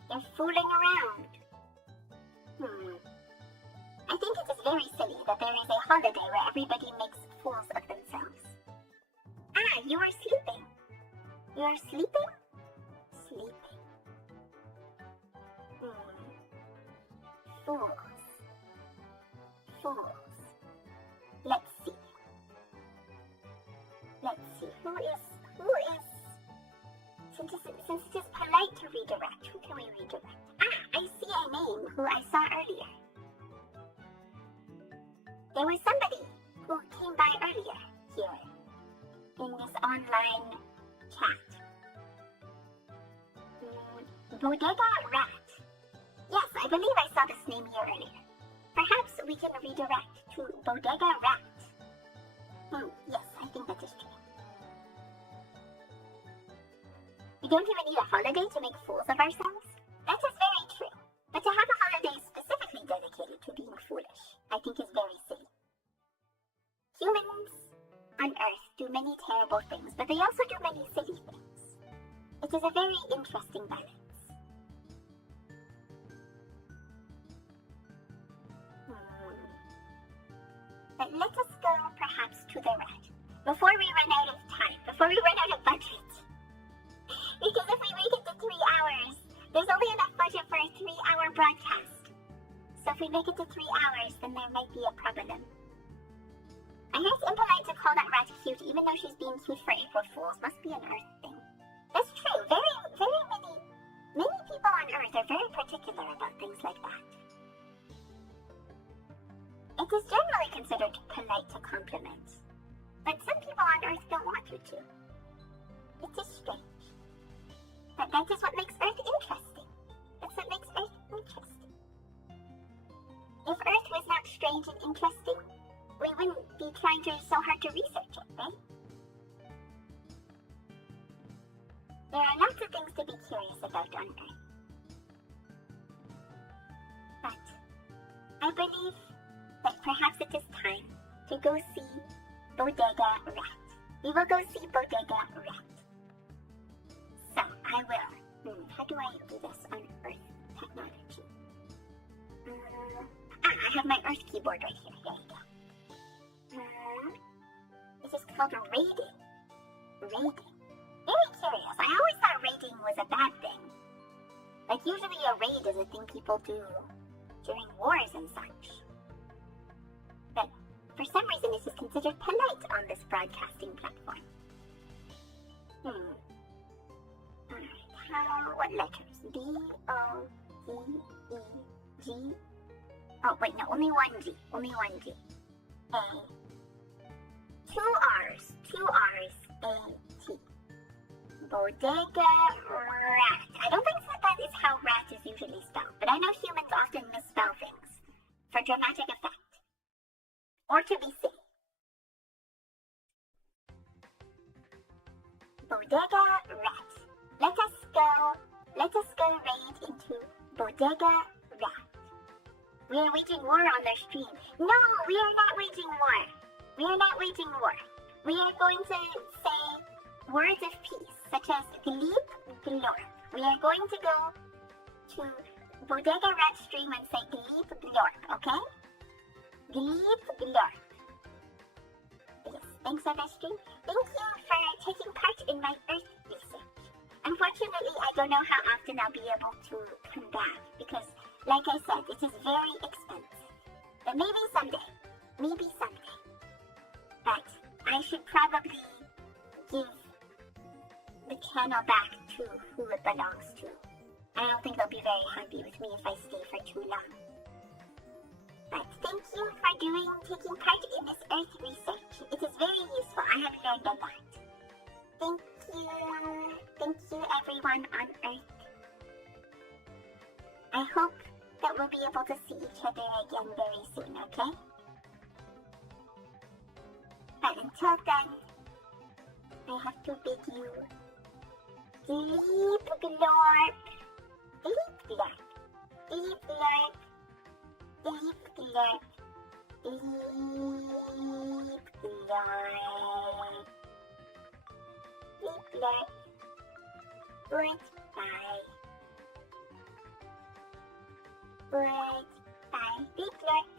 They're fooling around. I think it is very silly that there is a holiday where everybody makes fools of themselves. Ah, you are sleeping. You are sleeping? Sleeping. Fools. Fools. Let's see. Who is... Since it is polite to redirect, who can we redirect? Ah, I see a name who I saw earlier. There was somebody who came by earlier here in this online chat. Bodega Rat. Yes, I believe I saw this name here earlier. Perhaps we can redirect to Bodega Rat. Yes, I think that is true. We don't even need a holiday to make fools of ourselves. That is very true. But to have a holiday specifically dedicated to being foolish, I think is very silly. Humans on Earth do many terrible things, but they also do many silly things. It is a very interesting balance. But let us go perhaps to the rat. Before we run out of time, before we run out of budget. Because if we make it to 3 hours, there's only enough budget for a 3-hour broadcast. So if we make it to 3 hours, then there might be a problem. I hear it's impolite to call that rat cute, even though she's being cute for April Fools. Must be an Earth thing. That's true. Many people on Earth are very particular about things like that. It is generally considered polite to compliment, but some people on Earth don't want you to. It is strange. But that is what makes Earth interesting. That's what makes Earth interesting. If Earth was not strange and interesting, we wouldn't be trying so hard to research it, right? There are lots of things to be curious about on Earth. But I believe that perhaps it is time to go see Bodega Rat. We will go see Bodega Rat. So, I will. How do I do this on Earth technology? I have my Earth keyboard right here. Here we go. This is called raiding. Raiding. Very curious. I always thought raiding was a bad thing. Like, usually a raid is a thing people do during wars and such. But for some reason, this is considered polite on this broadcasting platform. Alright, what letters? B, O, Z, E, G. Oh, wait, no, only one G. Only one G. A. 2 R's. 2 R's. A, T. Bodega Rat. I don't think that is how rat is usually spelled, but I know humans often misspell things. for dramatic effect, or to be silly. Bodega rat. Let us go raid into Bodega rat. We are waging war on their stream. No, we are not waging war. We are not waging war. We are going to say words of peace, such as gleep, glorp. We are going to go to Bodega rat stream and say gleep, glorp, okay? Gleep, glorp. Yes, thanks for that stream. Thank you for taking part in my Earth research. Unfortunately, I don't know how often I'll be able to come back because, like I said, it is very expensive. But maybe someday. Maybe someday. But I should probably give the channel back to who it belongs to. I don't think they'll be very happy with me if I stay for too long. But thank you for taking part in this Earth research. It is very useful. I have learned a lot. Thank you. Thank you, everyone on Earth. I hope that we'll be able to see each other again very soon, okay? But until then, I have to bid you gleep, glorp, gleep, glorp, gleep, glorp, gleep, glorp, gleep, glorp, gleep, glorp. Goodbye. Goodbye. Gleep, glorp.